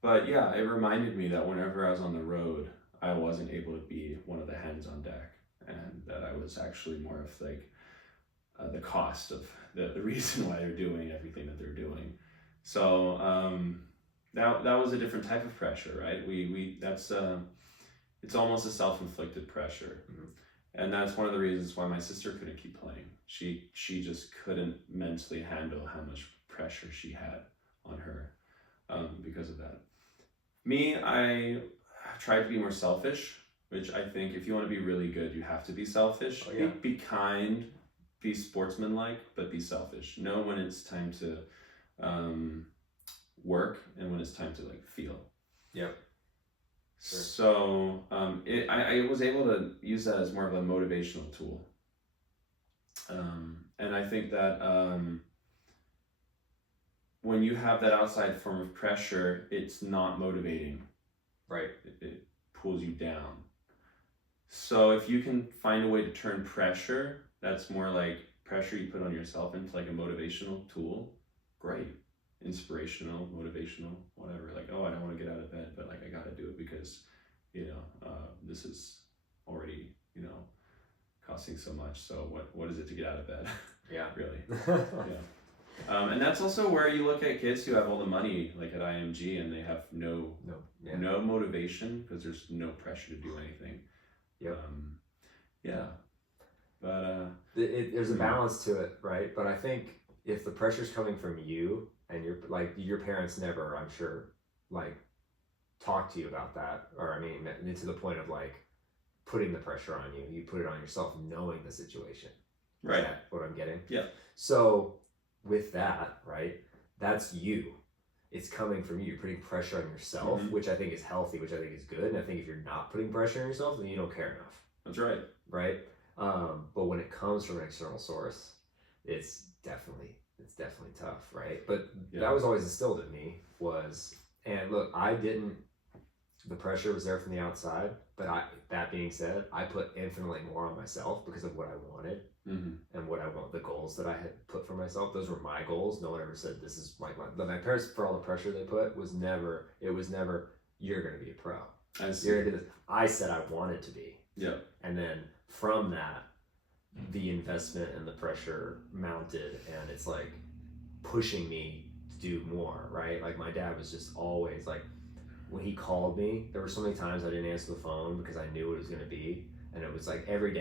but yeah, it reminded me that whenever I was on the road, I wasn't able to be one of the hands on deck, and that I was actually more of like the cost of the reason why they're doing everything that they're doing. So that was a different type of pressure, right? That's it's almost a self-inflicted pressure. Mhm. And that's one of the reasons why my sister couldn't keep playing. She just couldn't mentally handle how much pressure she had on her because of that. Me, I tried to be more selfish, which I think if you want to be really good, you have to be selfish. Oh, yeah. Be kind, be sportsmanlike, but be selfish. Know when it's time to work and when it's time to like feel. Yep. Sure. So I was able to use that as more of a motivational tool. And I think that when you have that outside form of pressure, it's not motivating. Right. It pulls you down. So if you can find a way to turn pressure, that's more like pressure you put on yourself, into like a motivational tool, great. Inspirational, motivational, whatever. Like, oh, I don't want to get out of bed, but like I got to do it because, this is already, costing so much. So what is it to get out of bed? Yeah. Really. Yeah. And that's also where you look at kids who have all the money, like at IMG, and they have no motivation because there's no pressure to do anything. Yep. Yeah. But there's a balance to it, right? But I think if the pressure's coming from you and your parents never, I'm sure, like talk to you about that, or I mean, to the point of like putting the pressure on you. You put it on yourself, knowing the situation. Right. Is that what I'm getting? Yeah. So with that, right, that's you. It's coming from you. You're putting pressure on yourself, which I think is healthy, which I think is good. And I think if you're not putting pressure on yourself, then you don't care enough. That's right. Right? But when it comes from an external source, it's definitely tough, right? But that was always instilled in me and look, the pressure was there from the outside, but that being said, I put infinitely more on myself because of what I wanted and what I want, the goals that I had put for myself. Those were my goals. No one ever said this is like my parents, for all the pressure they put, it was never, you're going to be a pro. I see. You're going to do this. I said I wanted to be. Yeah. And then from that, the investment and the pressure mounted, and it's like pushing me to do more, right? Like my dad was just always like, when he called me, there were so many times I didn't answer the phone because I knew what it was going to be. And it was like every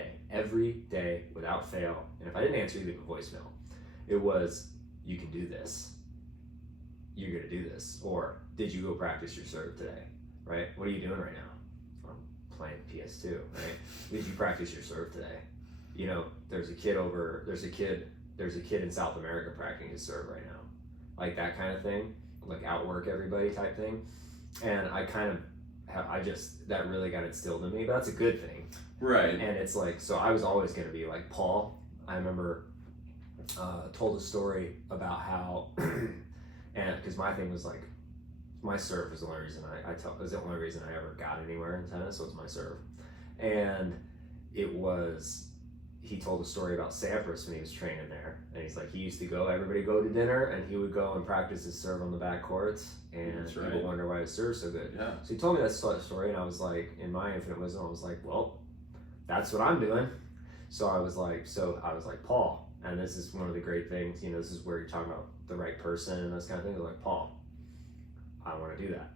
day without fail. And if I didn't answer, you leave a voicemail. It was, you can do this. You're going to do this. Or did you go practice your serve today? Right? What are you doing right now? I'm playing PS2, right? Did you practice your serve today? There's a kid in South America practicing his serve right now. Like that kind of thing. Like outwork everybody type thing. And that really got instilled in me, but that's a good thing. Right. And it's like, so I was always going to be like Paul. I remember told a story about how, and because my thing was like, my serve was the only reason was the only reason I ever got anywhere in tennis was my serve. And he told a story about Sampras when he was training there. And he's like, he used to everybody go to dinner, and he would go and practice his serve on the back courts, and people wonder why his serve's so good. Yeah. So he told me that story, and I was like, in my infinite wisdom, I was like, well, that's what I'm doing. So I was like, Paul, and this is one of the great things, this is where you're talking about the right person and those kind of things. I was like, Paul, I want to do that.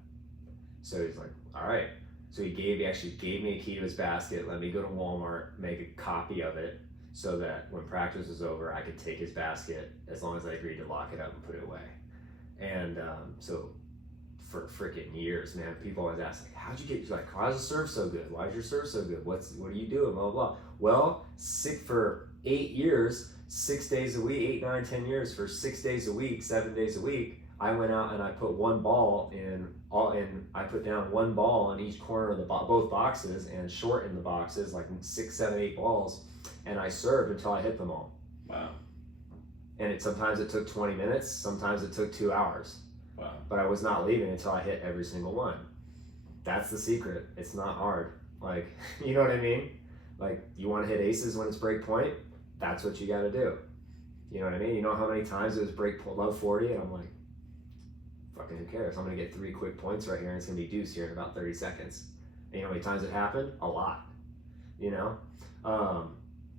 So he's like, all right. So he actually gave me a key to his basket, let me go to Walmart, make a copy of it, so that when practice was over, I could take his basket as long as I agreed to lock it up and put it away. And so for freaking years, man, people always ask, like, how'd you get, like, why's the serve so good? Why's your serve so good? What are you doing? Blah, blah, blah. Well, for 8 years, 6 days a week, 8, 9, 10 years, for 6 days a week, 7 days a week, I went out and I put I put down one ball in each corner of both boxes and short in the boxes, like 6, 7, 8 balls, and I served until I hit them all. Wow. And sometimes it took 20 minutes, sometimes it took 2 hours. Wow. But I was not leaving until I hit every single one. That's the secret. It's not hard. Like, you know what I mean? Like, you want to hit aces when it's break point? That's what you got to do. You know what I mean? You know how many times it was break love 40, and I'm like, fucking who cares? I'm going to get 3 quick points right here, and it's going to be deuce here in about 30 seconds. And you know how many times it happened? A lot.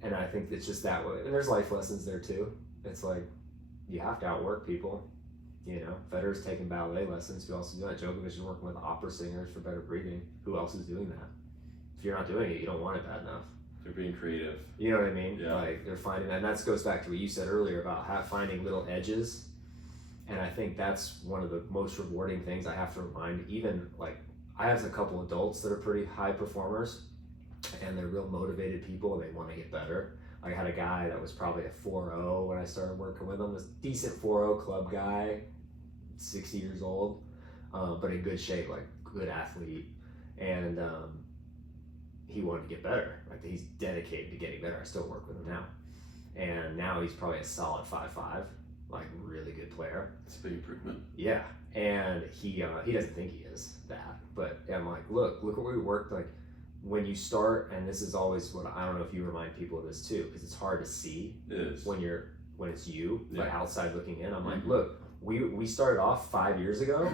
And I think it's just that way. And there's life lessons there too. It's like, you have to outwork people. You know, Federer's taking ballet lessons. Who else is doing that? Djokovic is working with opera singers for better breathing. Who else is doing that? If you're not doing it, you don't want it bad enough. They're being creative. You know what I mean? Yeah. Like they're finding, and that goes back to what you said earlier about finding little edges. And I think that's one of the most rewarding things I have to remind. Even like I have a couple adults that are pretty high performers, and they're real motivated people, and they want to get better. I had a guy that was probably a 4.0 when I started working with him. This decent 4.0 club guy, 60 years old, but in good shape, like good athlete, and he wanted to get better. Like he's dedicated to getting better. I still work with him now, and now he's probably a solid 5.5, like really good player. It's a big improvement. Yeah, and he doesn't think he is that, but I'm like, look what we worked like. When you start, and this is always what I don't know if you remind people of this too, because it's hard to see when it's you, but outside looking in, I'm like, look, we started off 5 years ago.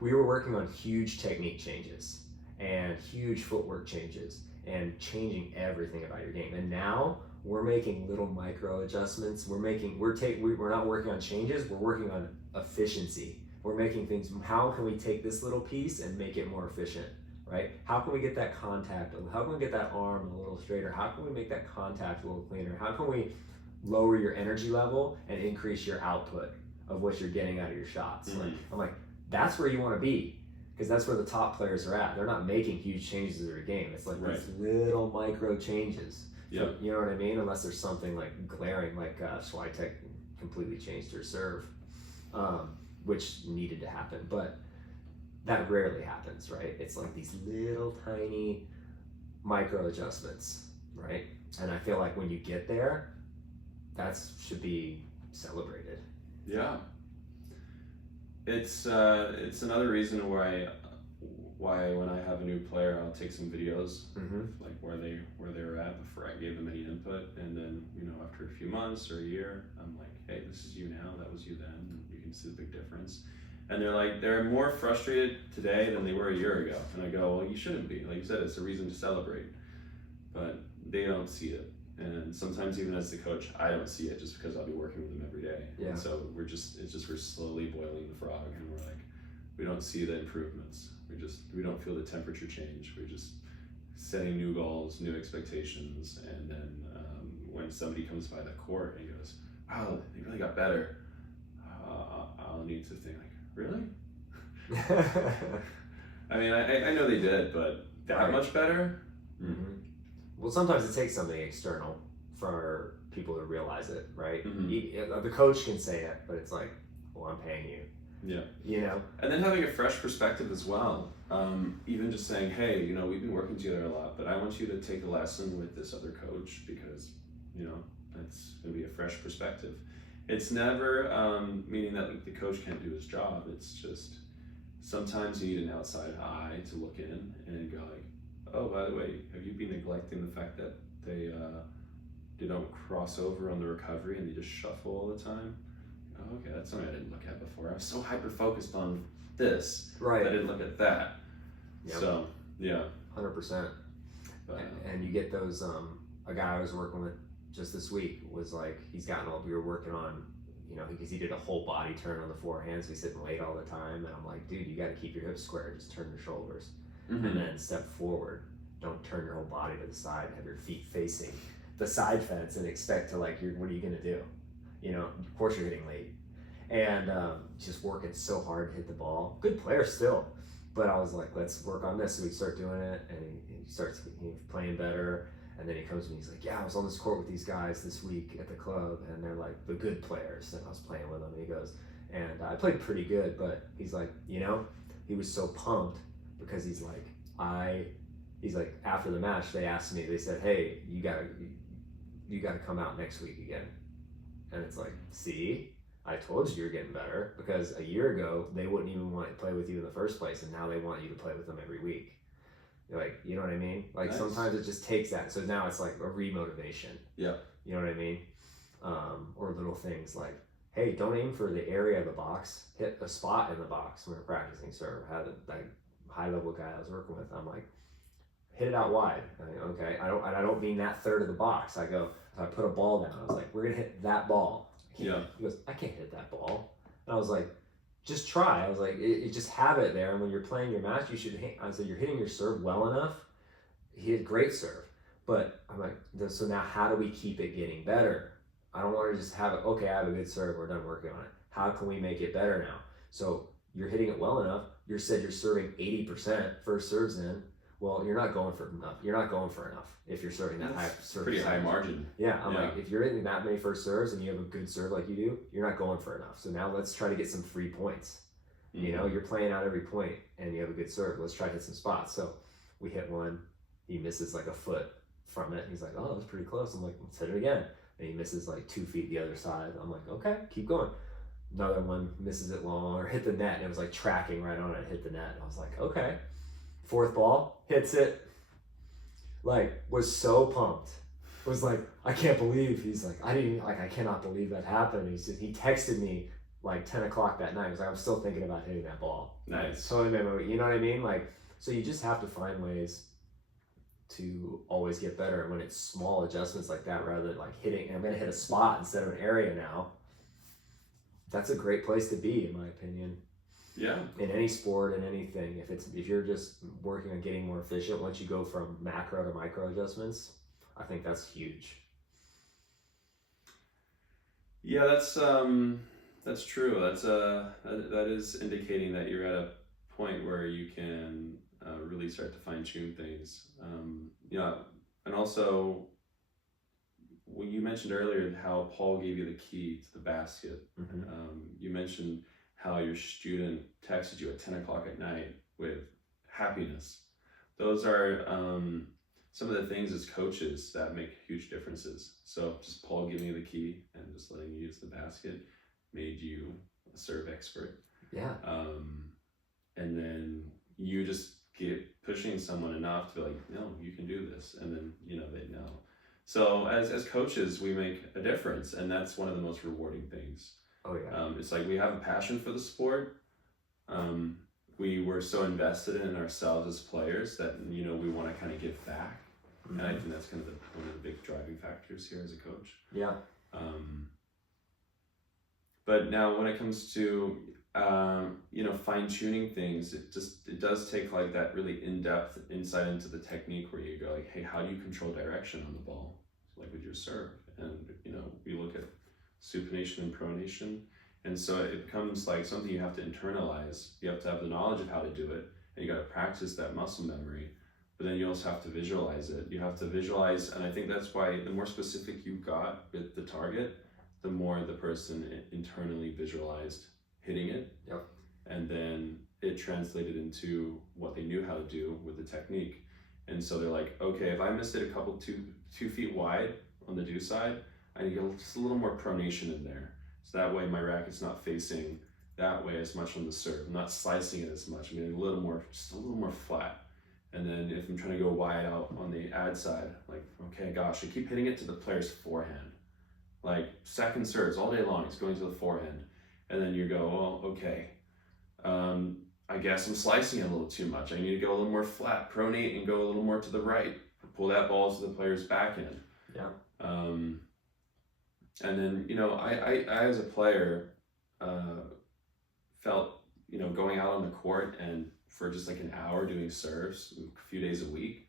We were working on huge technique changes and huge footwork changes and changing everything about your game. And now we're making little micro adjustments. We're not working on changes. We're working on efficiency. We're making things. How can we take this little piece and make it more efficient? Right? How can we get that contact? How can we get that arm a little straighter? How can we make that contact a little cleaner? How can we lower your energy level and increase your output of what you're getting out of your shots? Like, I'm like, that's where you want to be, because that's where the top players are at. They're not making huge changes to their game. It's like these little micro changes. Yeah. You know what I mean? Unless there's something like glaring, like Swiatek completely changed her serve, which needed to happen, but that rarely happens, right? It's like these little tiny micro adjustments, right? And I feel like when you get there, that should be celebrated. Yeah. It's another reason why when I have a new player, I'll take some videos, like where they were at before I gave them any input, and then after a few months or a year, I'm like, hey, this is you now, that was you then, and you can see the big difference. And they're more frustrated today than they were a year ago. And I go, well, you shouldn't be. Like you said, it's a reason to celebrate. But they don't see it. And sometimes even as the coach, I don't see it just because I'll be working with them every day. Yeah. And so we're slowly boiling the frog, and we're like, we don't see the improvements. We don't feel the temperature change. We're just setting new goals, new expectations. And then when somebody comes by the court and goes, wow, they really got better, I'll need to think like, really? I mean, I know they did, but that much better? Mm-hmm. Well, sometimes it takes something external for people to realize it, right? The coach can say it, but it's like, well, I'm paying you. Yeah. And then having a fresh perspective as well. Even just saying, hey, we've been working together a lot, but I want you to take a lesson with this other coach because, that's going to be a fresh perspective. It's never meaning that the coach can't do his job. It's just sometimes you need an outside eye to look in and go like, oh, by the way, have you been neglecting the fact that they don't cross over on the recovery and they just shuffle all the time? Oh, okay, that's something I didn't look at before. I was so hyper focused on this, right? I didn't look at that. Yep. So yeah, 100%. And you get those. A guy I was working with just this week was like, we were working on, because he did a whole body turn on the forehand, so he's sitting late all the time, and I'm like, dude, you got to keep your hips square, just turn your shoulders, and then step forward. Don't turn your whole body to the side, have your feet facing the side fence and expect to what are you going to do? Of course you're hitting late. And just working so hard to hit the ball. Good player still, but I was like, let's work on this. So we start doing it, and he starts playing better. And then he comes to me, he's like, yeah, I was on this court with these guys this week at the club, and they're like the good players, and I was playing with them. And he goes, and I played pretty good, but he's like, he was so pumped because he's like, after the match, they asked me, they said, hey, you gotta come out next week again. And it's like, see, I told you you're getting better, because a year ago, they wouldn't even want to play with you in the first place, and now they want you to play with them every week. Like, you know what I mean? Like, nice. Sometimes it just takes that. So now it's like a remotivation. Yeah. You know what I mean? Or little things like, hey, don't aim for the area of the box. Hit a spot in the box when we're practicing serve. I had that high level guy I was working with. I'm like, hit it out wide. Okay. I don't mean that third of the box. I put a ball down. I was like, we're gonna hit that ball. Yeah. He goes, I can't hit that ball. And I was like, just try. I was like, just have it there. And when you're playing your match, you should I said, you're hitting your serve well enough. He had great serve. But I'm like, so now how do we keep it getting better? I don't want to just have it, okay, I have a good serve, we're done working on it. How can we make it better now? So you're hitting it well enough. You said you're serving 80% first serves in. Well, you're not going for enough. You're not going for enough if you're serving that high serve. Pretty high margin. Yeah, I'm like, if you're hitting that many first serves and you have a good serve like you do, you're not going for enough. So now let's try to get some free points. Mm-hmm. You know, you're playing out every point and you have a good serve. Let's try to hit some spots. So we hit one. He misses like a foot from it. He's like, oh, that's pretty close. I'm like, let's hit it again. And he misses like 2 feet the other side. I'm like, okay, keep going. Another one misses it long or hit the net. And it was like tracking right on it, hit the net. And I was like, okay. Fourth ball, hits it. Like, was so pumped. Was like, I can't believe. He's like, I cannot believe that happened. He texted me like 10 o'clock that night. He was like, I'm still thinking about hitting that ball. Nice. Totally memory. You know what I mean? Like, so you just have to find ways to always get better. And when it's small adjustments like that, rather than like hitting, and I'm going to hit a spot instead of an area now, that's a great place to be, in my opinion. Yeah. In any sport and anything, if you're just working on getting more efficient, once you go from macro to micro adjustments, I think that's huge. Yeah, that's true. That is indicating that you're at a point where you can really start to fine tune things. And also, when you mentioned earlier how Paul gave you the key to the basket, mm-hmm. You mentioned how your student texted you at 10 o'clock at night with happiness. Those are some of the things as coaches that make huge differences. So just Paul giving you the key and just letting you use the basket made you a serve expert. Yeah. And then you just keep pushing someone enough to be like, no, you can do this. And then, they know. So as coaches, we make a difference. And that's one of the most rewarding things. Oh, yeah. It's like we have a passion for the sport. We were so invested in ourselves as players that, we want to kind of give back. Mm-hmm. And I think that's kind of one of the big driving factors here as a coach. Yeah. But now when it comes to, fine-tuning things, it does take like that really in-depth insight into the technique where you go like, hey, how do you control direction on the ball? Like with your serve. And, we look at supination and pronation. And so it becomes like something you have to internalize. You have to have the knowledge of how to do it, and you got to practice that muscle memory. But then you also have to visualize it. You have to visualize, and I think that's why the more specific you got with the target, the more the person internally visualized hitting it. Yep. And then it translated into what they knew how to do with the technique. And so they're like, okay, if I missed it a couple 2 feet wide on the do side, I need to get just a little more pronation in there. So that way my racket's not facing that way as much on the serve. I'm not slicing it as much. I'm getting just a little more flat. And then if I'm trying to go wide out on the ad side, like, okay, gosh, I keep hitting it to the player's forehand. Like second serves all day long, it's going to the forehand. And then you go, well, okay, I guess I'm slicing it a little too much. I need to go a little more flat, pronate, and go a little more to the right. Pull that ball to the player's backhand. Yeah. And then, I as a player felt, going out on the court and for just like an hour doing serves a few days a week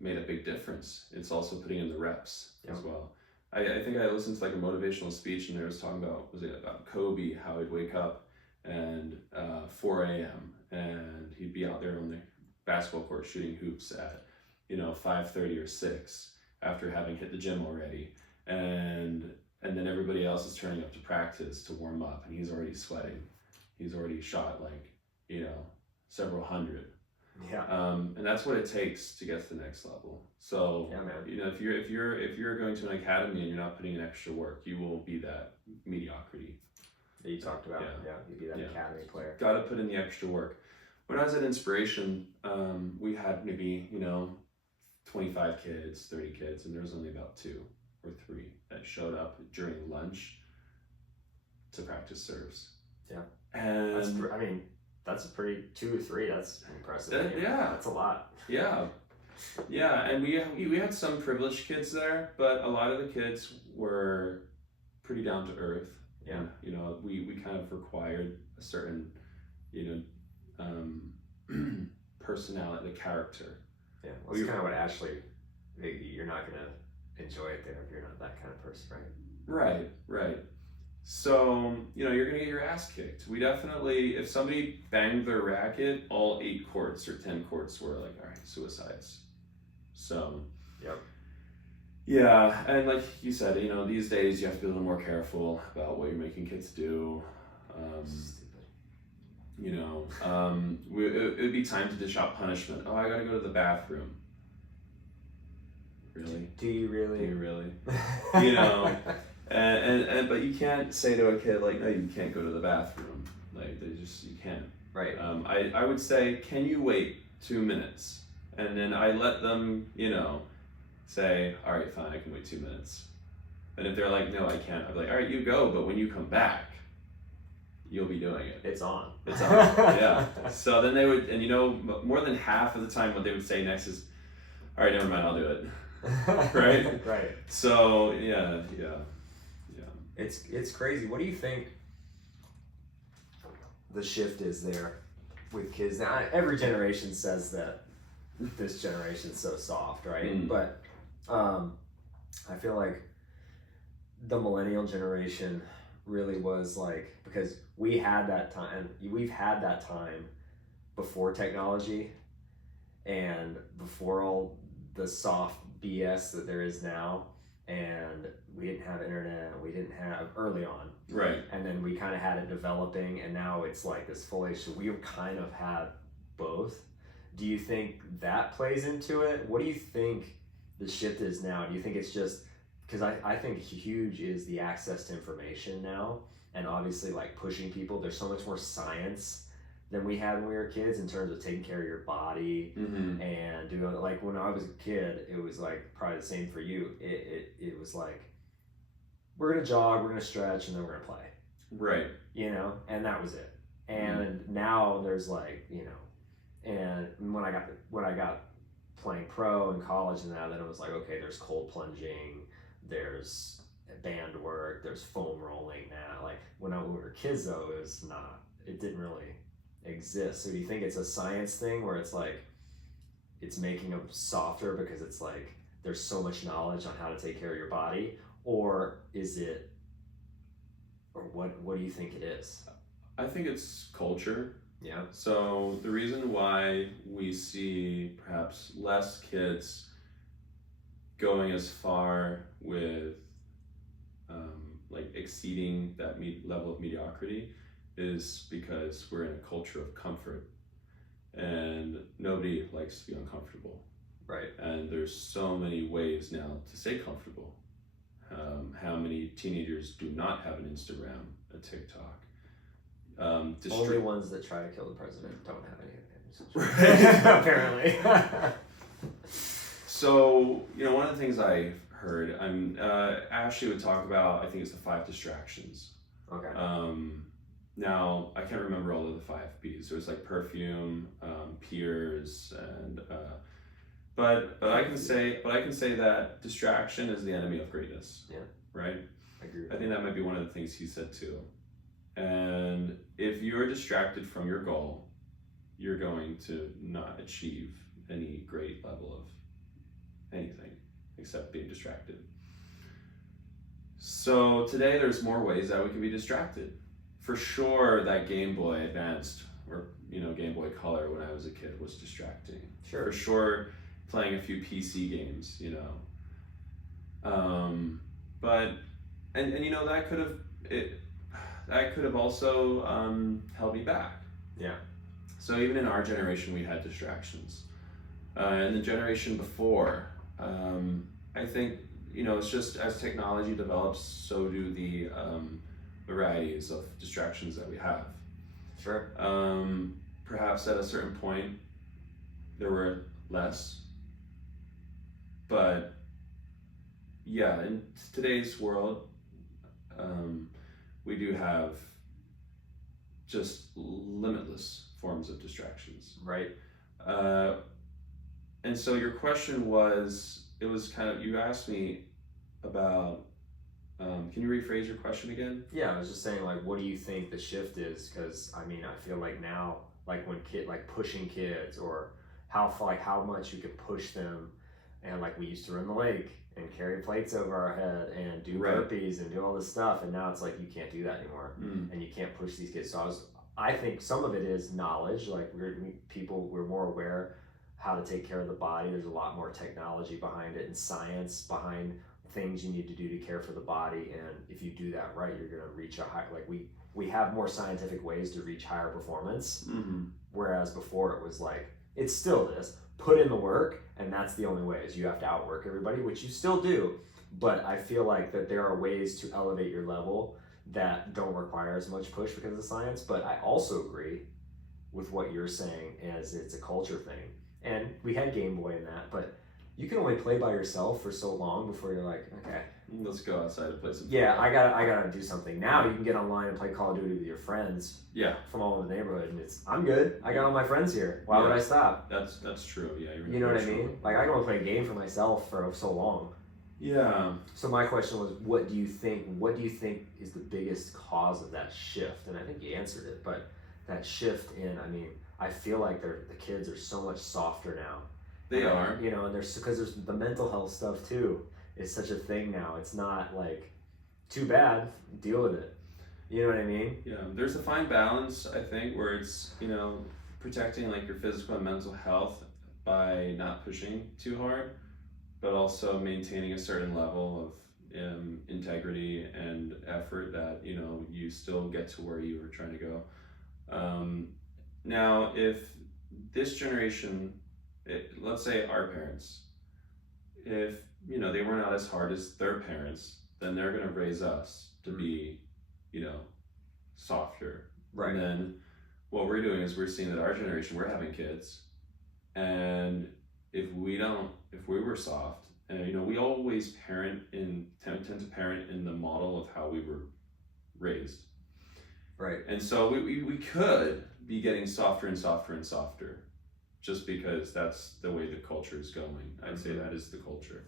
made a big difference. It's also putting in the reps as well. I think I listened to like a motivational speech and they was talking about Kobe, how he'd wake up and 4 a.m. and he'd be out there on the basketball court shooting hoops at 5:30 or 6 after having hit the gym already. And then everybody else is turning up to practice to warm up and he's already sweating. He's already shot like, several hundred. Yeah. And that's what it takes to get to the next level. So, yeah, man. If you're going to an academy and you're not putting in extra work, you will be that mediocrity that you talked about. Yeah. You'd be that academy player. Got to put in the extra work. When I was at Inspiration, we had maybe, 25 kids, 30 kids, and there was only about 2 or 3 that showed up during lunch to practice serves. Yeah. And that's a pretty 2 or 3. That's impressive. Yeah. That's a lot. Yeah. Yeah. And we had some privileged kids there, but a lot of the kids were pretty down to earth. Yeah. And, you know, we kind of required a certain, you know, personality, the character. Yeah, well, it's kind of what Ashley. You're not gonna enjoy it there if you're not that kind of person, right? Right. So, you know, you're gonna get your ass kicked. We definitely, if somebody banged their racket, all 8 courts or 10 courts were like, all right, suicides. So, Yep. yeah, and like you said, you know, these days you have to be a little more careful about what you're making kids do. Stupid. You know, it would be time to dish out punishment. Oh, I gotta go to the bathroom. Really? Do you really? Do you really? You know, and but you can't say to a kid like, no, you can't go to the bathroom. Like you can't. Right. I would say, can you wait 2 minutes? And then I let them, you know, say, all right, fine, I can wait 2 minutes. And if they're like, no, I can't, I'd be like, all right, you go, but when you come back, you'll be doing it. It's on. It's on. Yeah. So then they would, and you know, more than half of the time, what they would say next is, all right, never mind, I'll do it. Right. Right. So yeah. It's crazy. What do you think the shift is there with kids now? Every generation says that this generation's so soft, right? But I feel like the millennial generation really was like, because we've had that time before technology and before all the soft BS that there is now, and we didn't have internet, we didn't have early on, Right. and then we kind of had it developing, and now it's like this full age, so we kind of had both. Do you think that plays into it? What do you think the shift is now? Do you think it's just, because I think huge is the access to information now, and obviously like pushing people, there's so much more science than we had when we were kids in terms of taking care of your body and doing, like when I was a kid, it was like probably the same for you. It was like, we're gonna jog, we're gonna stretch, and then we're gonna play. Right. You know, and that was it. And now there's like, you know, and when I got playing pro in college and that, then it was like, okay, there's cold plunging, there's band work, there's foam rolling now. Like when we were kids though, it didn't really exist. So do you think it's a science thing where it's like it's making them softer because it's like there's so much knowledge on how to take care of your body, or is it, or what do you think it is? I think it's culture. Yeah. So the reason why we see perhaps less kids going as far with like exceeding that level of mediocrity is because we're in a culture of comfort, and nobody likes to be uncomfortable. Right. And there's so many ways now to stay comfortable. How many teenagers do not have an Instagram, a TikTok? Only ones that try to kill the president don't have any Right. apparently. So, you know, one of the things I heard, Ashley would talk about, I think it's the 5 distractions. Okay. Now, I can't remember all of the 5 P's. It was like perfume, peers, and but I can say that distraction is the enemy of greatness. Yeah. Right? I agree. I think that might be one of the things he said too. And if you're distracted from your goal, you're going to not achieve any great level of anything except being distracted. So today there's more ways that we can be distracted. For sure, that Game Boy Advanced or Game Boy Color when I was a kid was distracting. Sure. For sure, playing a few PC games, but that could have also held me back. Yeah. So even in our generation, we had distractions. In the generation before, I think it's just as technology develops, so do the varieties of distractions that we have. Sure. Perhaps at a certain point, there were less. But yeah, in today's world, we do have just limitless forms of distractions. Right. And so your question was, you asked me about Can you rephrase your question again? Yeah, I was just saying, like, what do you think the shift is? Because I mean, I feel like now, like when like pushing kids, or how much you could push them, and like we used to run the lake and carry plates over our head and do Right. burpees and do all this stuff, and now it's like you can't do that anymore, and you can't push these kids. So I think some of it is knowledge, like we're more aware how to take care of the body. There's a lot more technology behind it and science behind things you need to do to care for the body, and if you do that right, you're going to reach a high, like we have more scientific ways to reach higher performance, whereas before it was like it's still this, put in the work, and that's the only way, is you have to outwork everybody, which you still do, but I feel like that there are ways to elevate your level that don't require as much push because of science. But I also agree with what you're saying, as it's a culture thing, and we had Game Boy in that, but you can only play by yourself for so long before you're like, okay, let's go outside and play some. Yeah, I gotta do something. Now you can get online and play Call of Duty with your friends. Yeah. From all over the neighborhood, and I'm good. I got all my friends here. Why would I stop? That's true. Yeah. You know what I mean? Like I can only play a game for myself for so long. Yeah. So my question was, what do you think? What do you think is the biggest cause of that shift? And I think you answered it, but that shift in, I mean, I feel like the kids are so much softer now. They are. You know, and because there's the mental health stuff too. It's such a thing now. It's not like too bad, deal with it. You know what I mean? Yeah, there's a fine balance, I think, where it's, protecting like your physical and mental health by not pushing too hard, but also maintaining a certain level of integrity and effort that you still get to where you were trying to go. Now, if this generation, let's say our parents, if they were not as hard as their parents, then they're going to raise us to be softer. Right. And then what we're doing is we're seeing that our generation, we're having kids, and if we were soft, and we always tend to parent in the model of how we were raised. Right. And so we could be getting softer and softer and softer, just because that's the way the culture is going. I'd say that is the culture.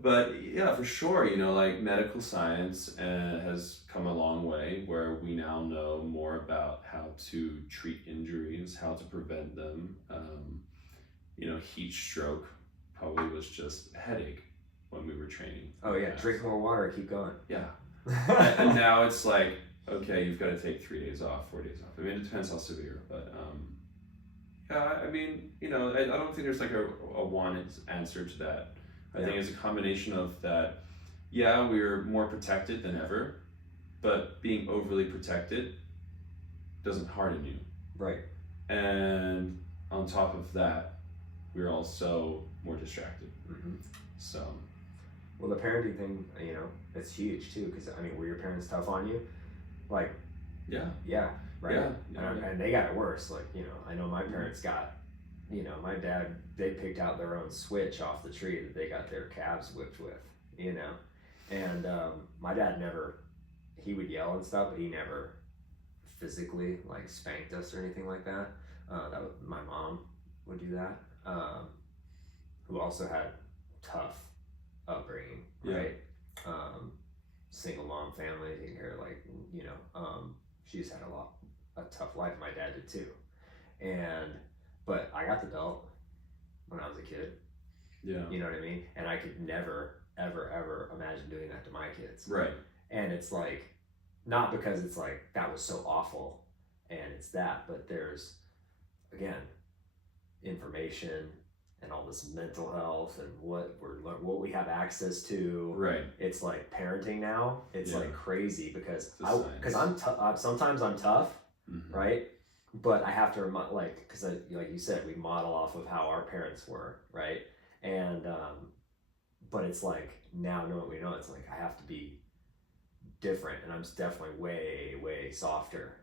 But yeah, for sure, like medical science has come a long way, where we now know more about how to treat injuries, how to prevent them. Heat stroke probably was just a headache when we were training. Oh yeah, drink more water, keep going. Yeah. And now it's like, okay, you've got to take 3 days off, 4 days off. I mean, it depends how severe, but yeah, I mean, I don't think there's like a one answer to that. I think it's a combination of that. Yeah, we're more protected than ever, but being overly protected doesn't harden you. Right. And on top of that, we're also more distracted. So. Well, the parenting thing, it's huge too, because were your parents tough on you? Like. Yeah. Yeah. Right. Yeah. And they got it worse. Like, I know my parents got. My dad, they picked out their own switch off the tree that they got their calves whipped with, and my dad never, he would yell and stuff, but he never physically like spanked us or anything like that. My mom would do that, who also had tough upbringing, right? Single mom family, taking care of she's had a tough life. My dad did too, but I got the belt when I was a kid. Yeah. You know what I mean? And I could never, ever, ever imagine doing that to my kids. Right. And it's like, not because it's like, that was so awful and it's that, but there's, again, information and all this mental health and what we have access to. Right. It's like parenting now. It's like crazy because sometimes I'm tough, right? But I have to remind, because like you said, we model off of how our parents were, right? And but it's like now knowing what we know, it's like I have to be different, and I'm definitely way, way softer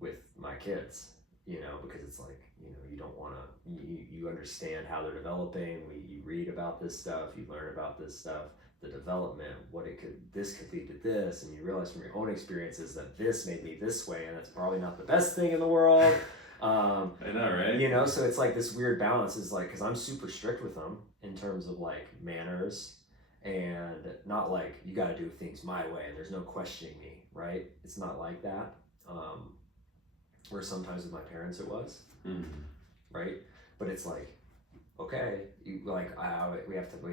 with my kids, because it's like you don't want to. You understand how they're developing. You read about this stuff, you learn about this stuff, the development, this could lead to this, and you realize from your own experiences that this made me this way, and that's probably not the best thing in the world. I know, right? So it's like this weird balance is like, because I'm super strict with them in terms of like manners and not like you got to do things my way and there's no questioning me, right? It's not like that. Where sometimes with my parents it was, right? But it's like, okay, we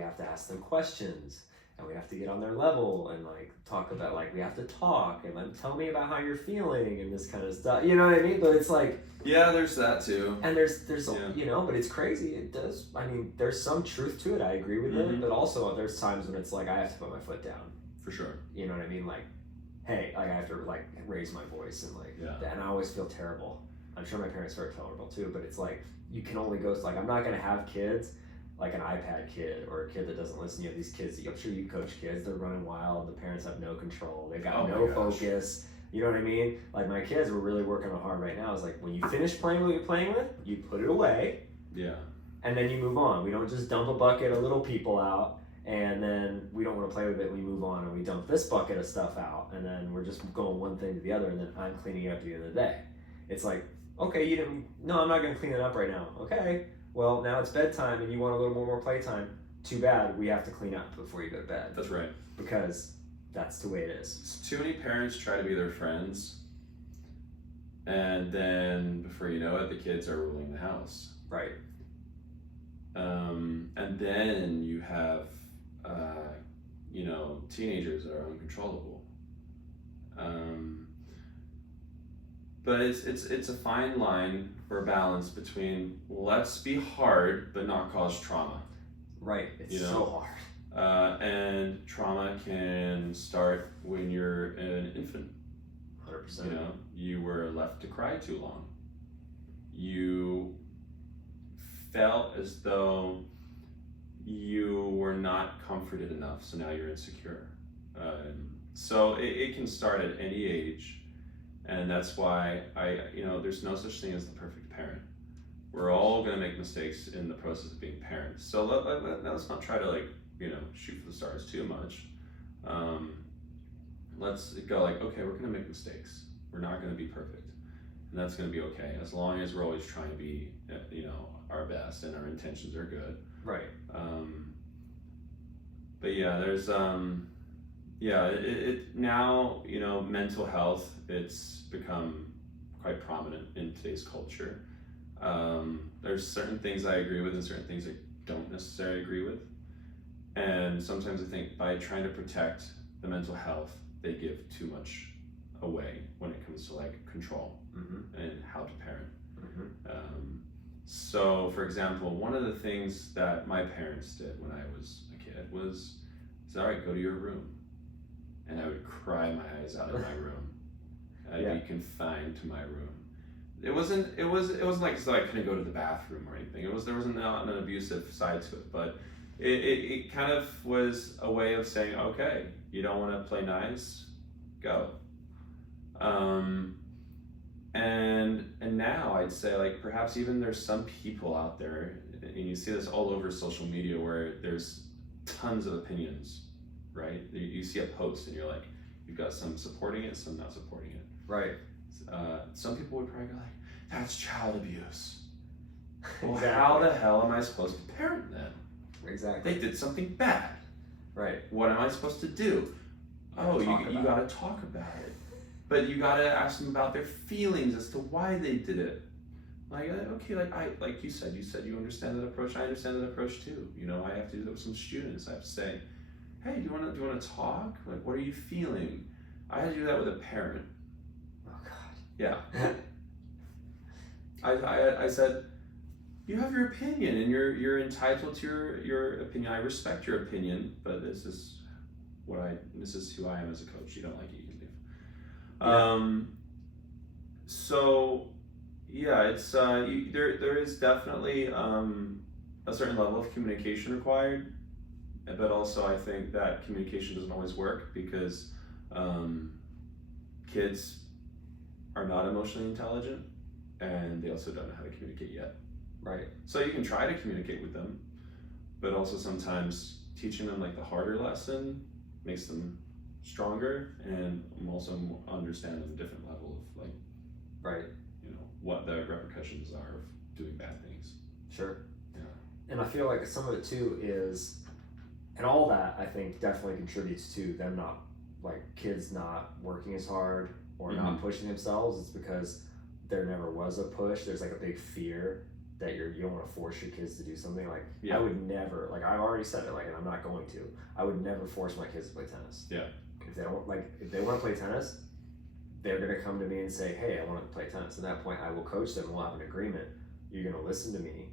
have to ask them questions, and we have to get on their level and like talk about, like, we have to talk and like tell me about how you're feeling and this kind of stuff. You know what I mean? But it's like, yeah, there's that too. and there's you know, but it's crazy. It does. I mean, there's some truth to it. I agree with it, but also there's times when it's like I have to put my foot down. For sure. You know what I mean? Like, hey, like I have to like raise my voice and like, and I always feel terrible. I'm sure my parents felt terrible too, but it's like you can only go. Like, I'm not gonna have kids like an iPad kid or a kid that doesn't listen. You have these kids. I'm sure you coach kids. They're running wild. The parents have no control. They've got no focus. You know what I mean? Like, my kids were really working on hard right now. It's like, when you finish playing what you're playing with, you put it away. Yeah. And then you move on. We don't just dump a bucket of little people out and then we don't want to play with it. We move on and we dump this bucket of stuff out and then we're just going one thing to the other and then I'm cleaning it up at the end of the day. It's like, okay, no, I'm not going to clean it up right now. Okay, well, now it's bedtime and you want a little more playtime. Too bad, we have to clean up before you go to bed. That's right. Because that's the way it is. Too many parents try to be their friends, and then before you know it, the kids are ruling the house. Right. And then you have, teenagers that are uncontrollable. But it's a fine line for a balance between let's be hard but not cause trauma. Right. It's so hard. And trauma can start when you're an infant. 100%. You were left to cry too long. You felt as though you were not comforted enough, so now you're insecure. So it can start at any age, and that's why there's no such thing as the perfect parent. We're all going to make mistakes in the process of being parents. So let's not try to shoot for the stars too much. Let's go okay, we're going to make mistakes. We're not going to be perfect, and that's going to be okay as long as we're always trying to be, our best and our intentions are good. Right. But yeah, there's it now, mental health, it's become quite prominent in today's culture. There's certain things I agree with and certain things I don't necessarily agree with. And sometimes I think by trying to protect the mental health, they give too much away when it comes to control and how to parent. So for example, one of the things that my parents did when I was a kid was, all right, go to your room. And I would cry my eyes out in my room. I'd be confined to my room. It wasn't like so I couldn't go to the bathroom or anything. There wasn't an abusive side to it, but it kind of was a way of saying, okay, you don't want to play nice, go. And now I'd say perhaps even there's some people out there, and you see this all over social media where there's tons of opinions, right? You see a post and you're like, you've got some supporting it, some not supporting it. Right. Some people would probably go that's child abuse. Well, Exactly. How the hell am I supposed to parent them? Exactly. They did something bad. Right. What am I supposed to do? You gotta talk about it. But you gotta ask them about their feelings as to why they did it. Like you said you understand that approach. I understand that approach too. I have to do that with some students. I have to say, hey, do you wanna talk? What are you feeling? I had to do that with a parent. Oh God. Yeah. I said, you have your opinion and you're entitled to your opinion. I respect your opinion, but this is who I am as a coach. You don't like it, you can leave. Yeah. So yeah, it's there is definitely a certain level of communication required, but also I think that communication doesn't always work because kids are not emotionally intelligent and they also don't know how to communicate yet. Right. So you can try to communicate with them, but also sometimes teaching them the harder lesson makes them stronger and also understand on a different level of right. What the repercussions are of doing bad things. Sure. Yeah. And I feel like some of it too is, And all that, I think, definitely contributes to them not, like, kids not working as hard or not pushing themselves. It's because there never was a push. There's like a big fear that you don't want to force your kids to do something. Like, I would never, like, I've already said it, like, and I'm not going to, I would never force my kids to play tennis. If they don't, like, if they want to play tennis, they're going to come to me and say, hey, I want to play tennis. At that point, I will coach them. We'll have an agreement. You're going to listen to me,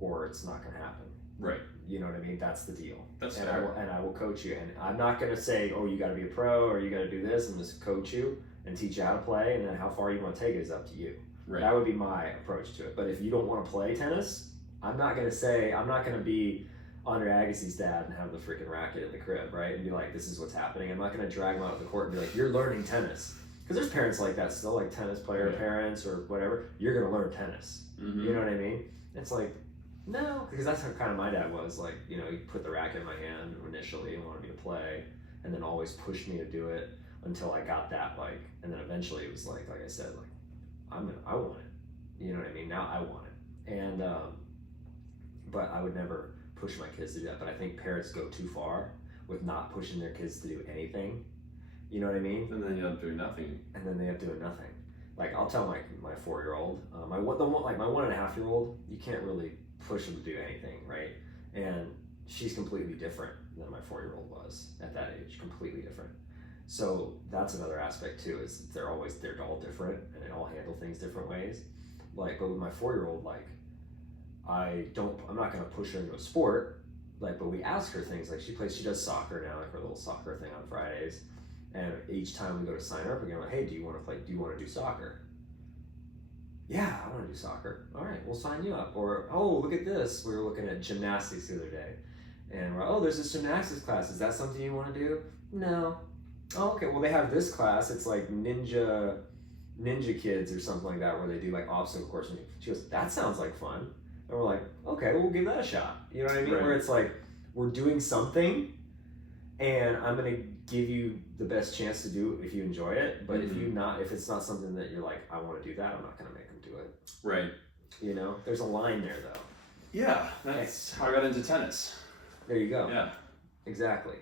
or it's not going to happen. Right. You know what I mean? That's the deal. That's and fair. I will coach you. And I'm not going to say, oh, you got to be a pro or you got to do this. I'm just coach you and teach you how to play. And then how far you want to take it is up to you. Right. That would be my approach to it. But if you don't want to play tennis, I'm not going to be Andre Agassi's dad and have the freaking racket in the crib, right? And be like, this is what's happening. I'm not going to drag him out of the court and be like, you're learning tennis. Because there's parents like that still, like tennis player parents or whatever. You're going to learn tennis. You know what I mean? It's like, no, because that's how kind of my dad was. Like, you know, he put the racket in my hand initially and wanted me to play, and then always pushed me to do it until I got that, like, and then eventually it was like I said, like, I want it. You know what I mean? Now I want it. And, but I would never push my kids to do that. But I think parents go too far with not pushing their kids to do anything. You know what I mean? And then you end up doing nothing. And then they end up doing nothing. Like, I'll tell my 4-year-old, my 1.5-year-old, you can't really push them to do anything, right? And she's completely different than my 4-year-old was at that age, completely different. So that's another aspect too, is they're all different and they all handle things different ways. Like, but with my 4-year-old, like, I'm not gonna push her into a sport, like, but we ask her things, like she does soccer now, like her little soccer thing on Fridays. And each time we go to sign her up again, like, hey, do you want to do soccer? Yeah, I want to do soccer. All right, we'll sign you up. Or, oh, look at this. We were looking at gymnastics the other day. And we're like, oh, there's this gymnastics class. Is that something you want to do? No. Oh, okay, well, they have this class. It's like Ninja Kids or something like that, where they do like obstacle course. And she goes, that sounds like fun. And we're like, okay, we'll give that a shot. You know what I mean? Right. Where it's like, we're doing something, and I'm going to give you the best chance to do it if you enjoy it. But if it's not something that you're like, I want to do that, I'm not going to make them do it. Right. You know, there's a line there though. Yeah, that's how I got into tennis. There you go. Yeah. Exactly.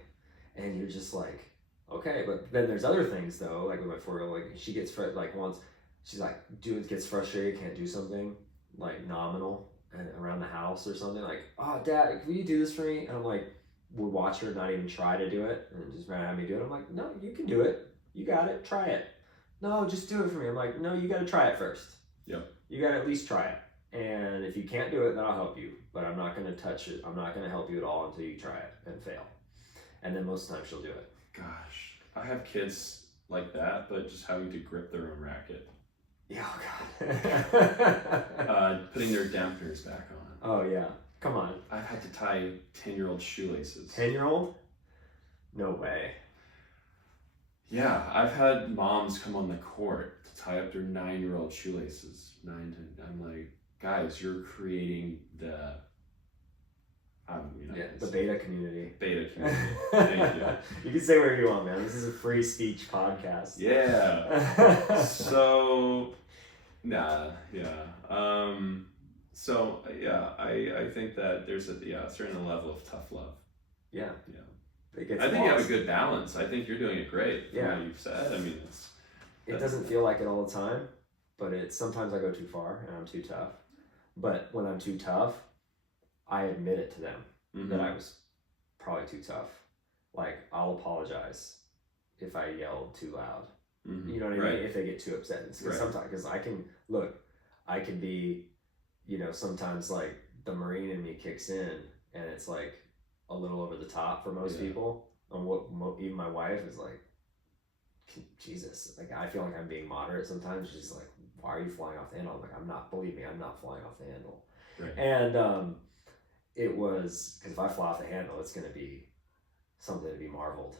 And you're just like, okay, but then there's other things though, like with my 4-year-old, like she gets once she's like, gets frustrated, can't do something like nominal and around the house or something, like, oh, Dad, will you do this for me? And I'm like, would watch her not even try to do it and just have me do it. I'm like, no, you can do it. You got it. Try it. No, just do it for me. I'm like, no, you got to try it first. Yep. You got to at least try it. And if you can't do it, then I'll help you. But I'm not going to touch it. I'm not going to help you at all until you try it and fail. And then most of the time she'll do it. Gosh, I have kids like that, but just having to grip their own racket. Yeah, oh God. Putting their dampeners back on. Oh, yeah. Come on. I've had to tie 10-year-old shoelaces. 10-year-old? No way. Yeah, I've had moms come on the court to tie up their 9-year-old shoelaces. I'm like, guys, you're creating the the beta community. Beta community. Thank you. You can say whatever you want, man. This is a free speech podcast. Yeah. So, So I think that there's a certain level of tough love. Yeah. I think you have a good balance. I think you're doing it great. Yeah. What you've said. I mean, it doesn't feel like it all the time, but sometimes I go too far and I'm too tough. But when I'm too tough, I admit it to them that I was probably too tough. Like, I'll apologize if I yell too loud. You know what I mean? If they get too upset. Because I can be, sometimes like the Marine in me kicks in and it's like a little over the top for most people. And even my wife is like, Jesus, like, I feel like I'm being moderate sometimes. She's like, why are you flying off the handle? I'm like, believe me, I'm not flying off the handle. Right. And it was, because if I fly off the handle, it's going to be something to be marveled.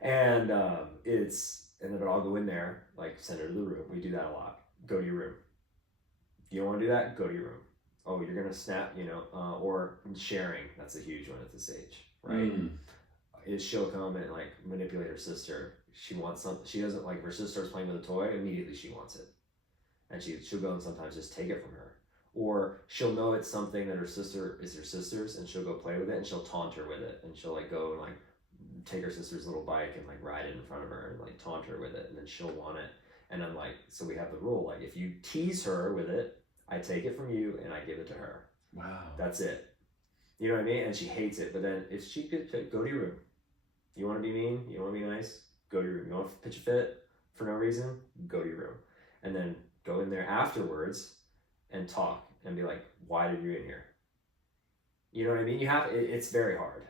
And but I'll go in there, like, send her to the room. We do that a lot. Go to your room. If you don't want to do that, go to your room. Oh, you're going to snap, or sharing. That's a huge one at this age, right? She'll come and like manipulate her sister. She wants something. She doesn't like, her sister starts playing with a toy, immediately she wants it. And she'll go and sometimes just take it from her. Or she'll know it's something that her sister is her sister's, and she'll go play with it, and she'll taunt her with it, and she'll like go and like take her sister's little bike and like ride it in front of her and like taunt her with it, and then she'll want it. And I'm like, so we have the rule, like if you tease her with it, I take it from you and I give it to her. Wow. That's it. You know what I mean? And she hates it. But then if she could go to your room. You want to be mean? You want to be nice? Go to your room. You want to pitch a fit for no reason? Go to your room. And then go in there afterwards and talk and be like, why did you in here? You know what I mean? It's very hard.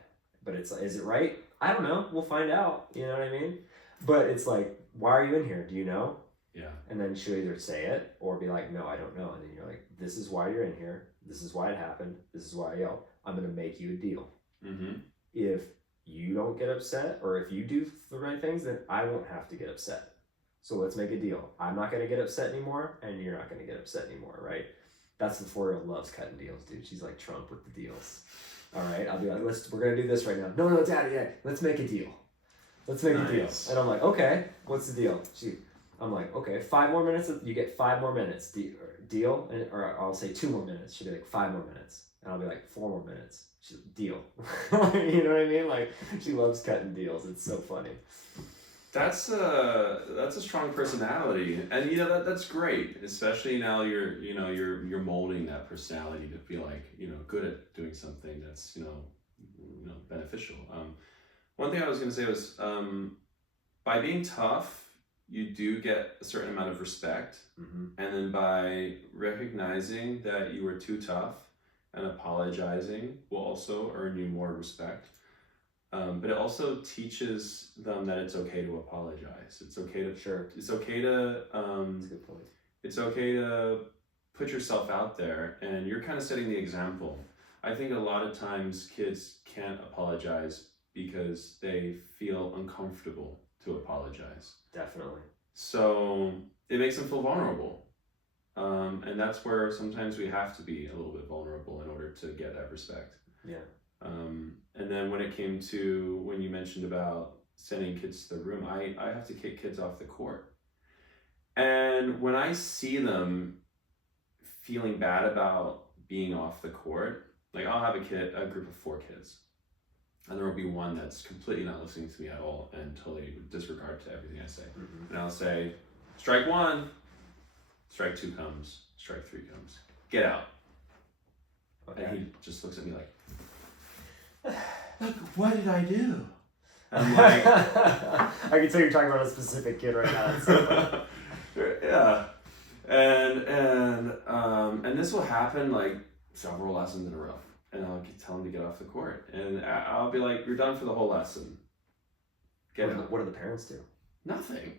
But it's like, is it right? I don't know. We'll find out. You know what I mean? But it's like, why are you in here? Do you know? Yeah. And then she'll either say it or be like, no, I don't know. And then you're like, this is why you're in here. This is why it happened. This is why I yelled. I'm going to make you a deal. Mm-hmm. If you don't get upset, or if you do the right things, then I won't have to get upset. So let's make a deal. I'm not going to get upset anymore, and you're not going to get upset anymore, right? That's the 4-year-old loves cutting deals, dude. She's like Trump with the deals. All right, I'll be like, we're going to do this right now. No, Daddy, let's make a deal. Let's make a deal. And I'm like, okay, what's the deal? I'm like, okay, 5 more minutes. You get 5 more minutes. Deal? Or I'll say 2 more minutes. She'll be like, 5 more minutes. And I'll be like, 4 more minutes. Deal. You know what I mean? Like, she loves cutting deals. It's so funny. That's a strong personality, and that's great. Especially now you're molding that personality to be like good at doing something that's beneficial. One thing I was going to say was by being tough, you do get a certain amount of respect, mm-hmm. and then by recognizing that you were too tough and apologizing will also earn you more respect. But it also teaches them that it's okay to apologize. It's okay to It's okay to That's a good point. It's okay to put yourself out there, and you're kind of setting the example. I think a lot of times kids can't apologize because they feel uncomfortable to apologize. Definitely. So it makes them feel vulnerable. And that's where sometimes we have to be a little bit vulnerable in order to get that respect. Yeah. And then when it came to when you mentioned about sending kids to the room, I have to kick kids off the court. And when I see them feeling bad about being off the court, like I'll have a group of 4 kids, and there will be one that's completely not listening to me at all and totally disregard to everything I say. Mm-hmm. And I'll say, strike 1, strike 2 comes, strike 3 comes, get out. Okay. And he just looks at me like, look, what did I do? I'm like, I can tell you're talking about a specific kid right now. So yeah, and this will happen like several lessons in a row, and I'll tell him to get off the court, and I'll be like, "You're done for the whole lesson. Get out." What do the parents do? Nothing.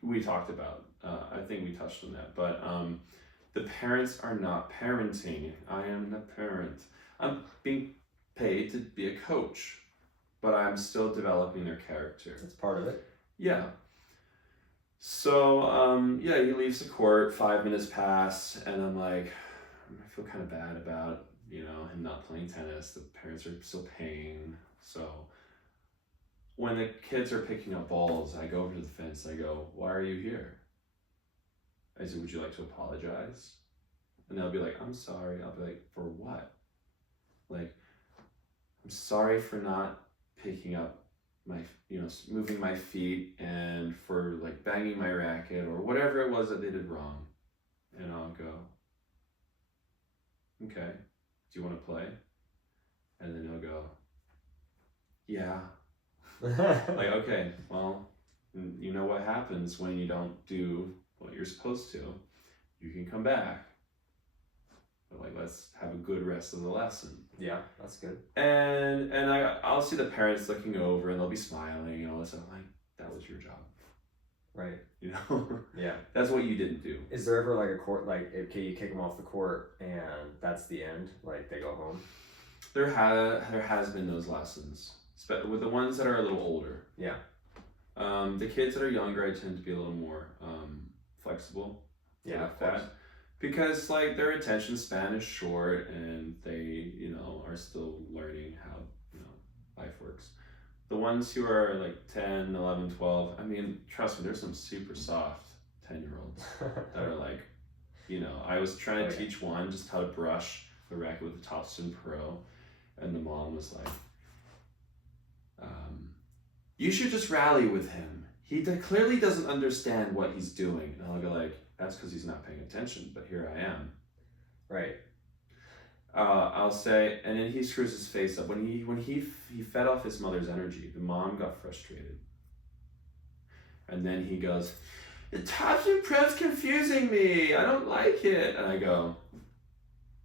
We talked about. I think we touched on that, but the parents are not parenting. I am the parent. I'm being paid to be a coach, but I'm still developing their character. That's part of it. Yeah. So, he leaves the court, 5 minutes pass, and I'm like, I feel kind of bad about, him not playing tennis. The parents are still paying. So when the kids are picking up balls, I go over to the fence, I go, why are you here? I said, would you like to apologize? And they'll be like, I'm sorry. I'll be like, for what? Like, I'm sorry for not picking up my, moving my feet, and for like banging my racket or whatever it was that they did wrong. And I'll go, okay, do you want to play? And then they'll go, yeah. Like, okay, well, you know what happens when you don't do what you're supposed to. You can come back. But like, let's have a good rest of the lesson. Yeah, that's good. And I'll see the parents looking over, and they'll be smiling and all this stuff. I'm like, that was your job. Right. Yeah. That's what you didn't do. Is there ever like a court, like, okay, you kick them off the court and that's the end? Like, they go home? There has been those lessons. With the ones that are a little older. Yeah. The kids that are younger, I tend to be a little more flexible. Yeah, of course. Because like their attention span is short, and they, are still learning how, life works. The ones who are like 10, 11, 12, I mean, trust me, there's some super soft 10-year-olds that are like, You know, I was trying to Okay. teach one just how to brush the racket with the topspin pro, and the mom was like, you should just rally with him. He clearly doesn't understand what he's doing. And I'll go like, that's because he's not paying attention, but here I am. Right. I'll say, and then he screws his face up. When he fed off his mother's energy, the mom got frustrated. And then he goes, the topspin pro's confusing me. I don't like it. And I go,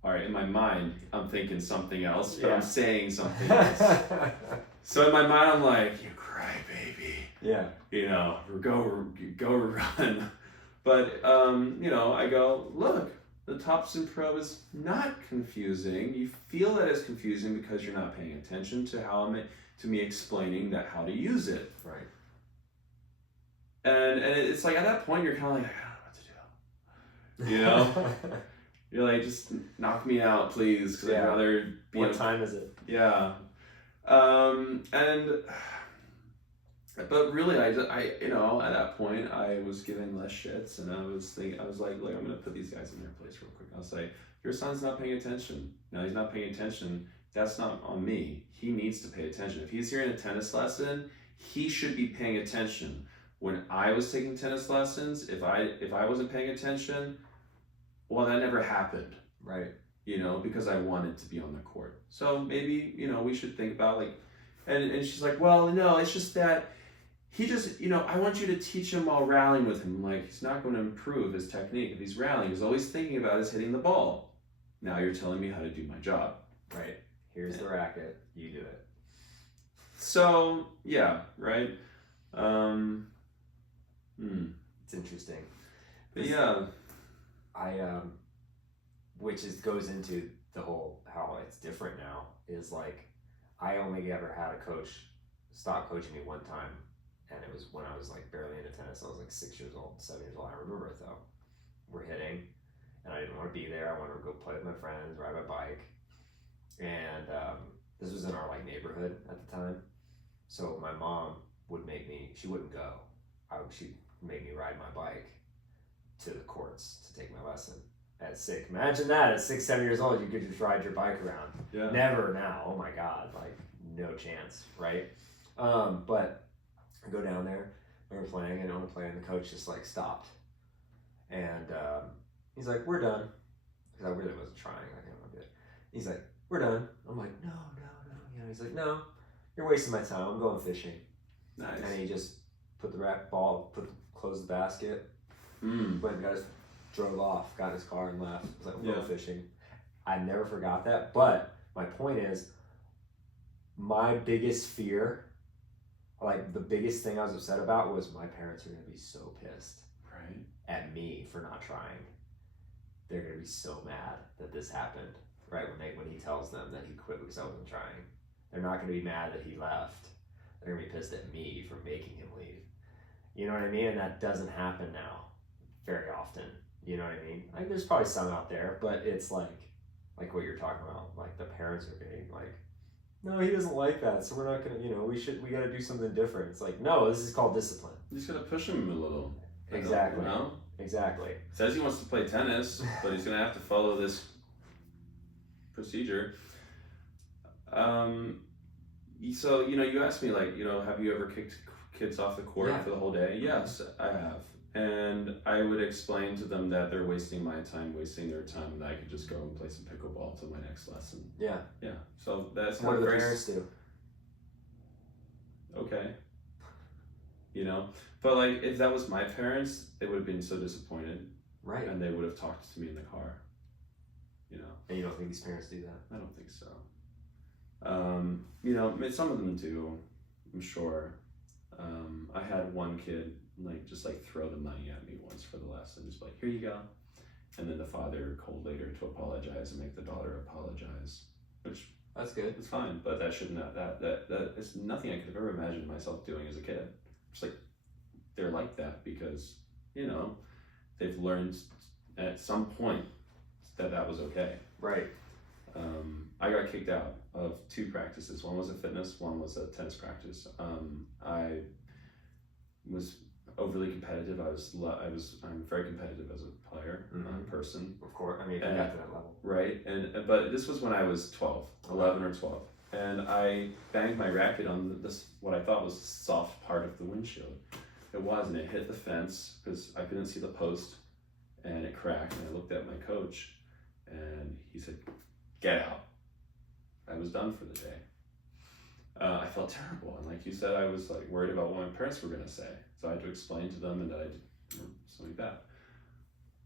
all right, in my mind, I'm thinking something else, but Yeah. I'm saying something else. So in my mind, I'm like, you cry baby. Yeah. You know, go run. But, you know, I go, look, the topspin pro is not confusing. You feel that it's confusing because you're not paying attention to me explaining that how to use it. Right. And it's like at that point, you're kind of like, I don't know what to do. You know? You're like, just knock me out, please, because I'd rather be. What time is it? Yeah. But really, I, you know, at that point, I was giving less shits, and I was like, look, I'm gonna put these guys in their place real quick. I was like, your son's not paying attention. Now he's not paying attention. That's not on me. He needs to pay attention. If he's hearing a tennis lesson, he should be paying attention. When I was taking tennis lessons, if I wasn't paying attention, well, that never happened. Right. You know, because I wanted to be on the court. So maybe, you know, we should think about like, and she's like, well, no, it's just that he just, you know, I want you to teach him while rallying with him. Like, he's not going to improve his technique. If he's rallying, he's always thinking about is hitting the ball. Now you're telling me how to do my job. Right. Here's the racket. You do it. So, yeah, right? It's interesting. But yeah. Which goes into the whole how it's different now is like, I only ever had a coach stop coaching me one time, and it was when I was like barely into tennis. I was like 6 years old, 7 years old. I remember it though. We're hitting, and I didn't want to be there. I wanted to go play with my friends, ride my bike, and this was in our like neighborhood at the time. So my mom would make me. She wouldn't go. She'd make me ride my bike to the courts to take my lesson. At 6, imagine that at 6, 7 years old, you could just ride your bike around. Yeah. Never now. Oh my God, like no chance, right? But I go down there. We were playing, and I want to play, and the coach just like stopped, and he's like, "We're done," because I really wasn't trying. Like, I'm good. He's like, "We're done." I'm like, "No, no, no." You know, he's like, "No, you're wasting my time. I'm going fishing." Nice. And he just put the closed the basket, went and drove off, got in his car and left. I was like, I'm going fishing. I never forgot that. But my point is, my biggest fear, like the biggest thing I was upset about was my parents are going to be so pissed at me for not trying. They're going to be so mad that this happened, right? When he tells them that he quit because I wasn't trying. They're not going to be mad that he left. They're going to be pissed at me for making him leave. You know what I mean? And that doesn't happen now very often. You know what I mean? Like, there's probably some out there, but it's like what you're talking about. Like, the parents are being like, no, he doesn't like that, so we're not gonna, we gotta do something different. It's like, no, this is called discipline. You just gotta push him a little. Exactly. You know? Exactly. Says he wants to play tennis, but he's gonna have to follow this procedure. So, you asked me, like, have you ever kicked kids off the court for the whole day? Yes, I have. And I would explain to them that they're wasting my time, wasting their time, and I could just go and play some pickleball till my next lesson. Yeah. Yeah. So that's what do the parents do? Okay. But like, if that was my parents, they would have been so disappointed. Right. And they would have talked to me in the car. And you don't think these parents do that? I don't think so. Some of them do, I'm sure. I had one kid just throw the money at me once for the lesson, just like, here you go. And then the father called later to apologize and make the daughter apologize, which that's good. It's fine, but that should not that is nothing I could have ever imagined myself doing as a kid. It's like they're like that because they've learned at some point that was okay. Right. I got kicked out of 2 practices. One was a fitness, one was a tennis practice. I was overly competitive. I'm very competitive as a player, person. Of course, I mean, if you got to that level. Right, but this was when I was 12, 11 or 12, and I banged my racket on this, what I thought was the soft part of the windshield. It was, and it hit the fence because I couldn't see the post, and it cracked, and I looked at my coach, and he said, "Get out." I was done for the day. I felt terrible, and like you said, I was like worried about what my parents were gonna say, so I had to explain to them, and that I did something bad.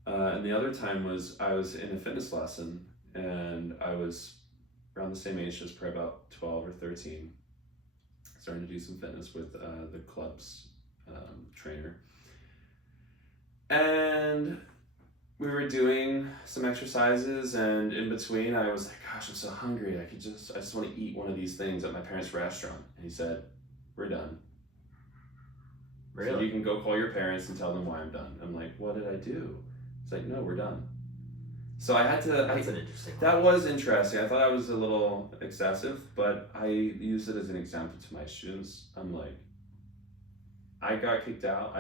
And the other time was I was in a fitness lesson, and I was around the same age, just probably about 12 or 13, starting to do some fitness with the club's trainer. And we were doing some exercises, and in between I was like, gosh, I'm so hungry. I just want to eat one of these things at my parents' restaurant. And he said, "We're done." Really? So you can go call your parents and tell them why I'm done. I'm like, what did I do? It's like, no, we're done. So I had to. That's an interesting one. That was interesting. I thought I was a little excessive, but I used it as an example to my students. I'm like, I got kicked out.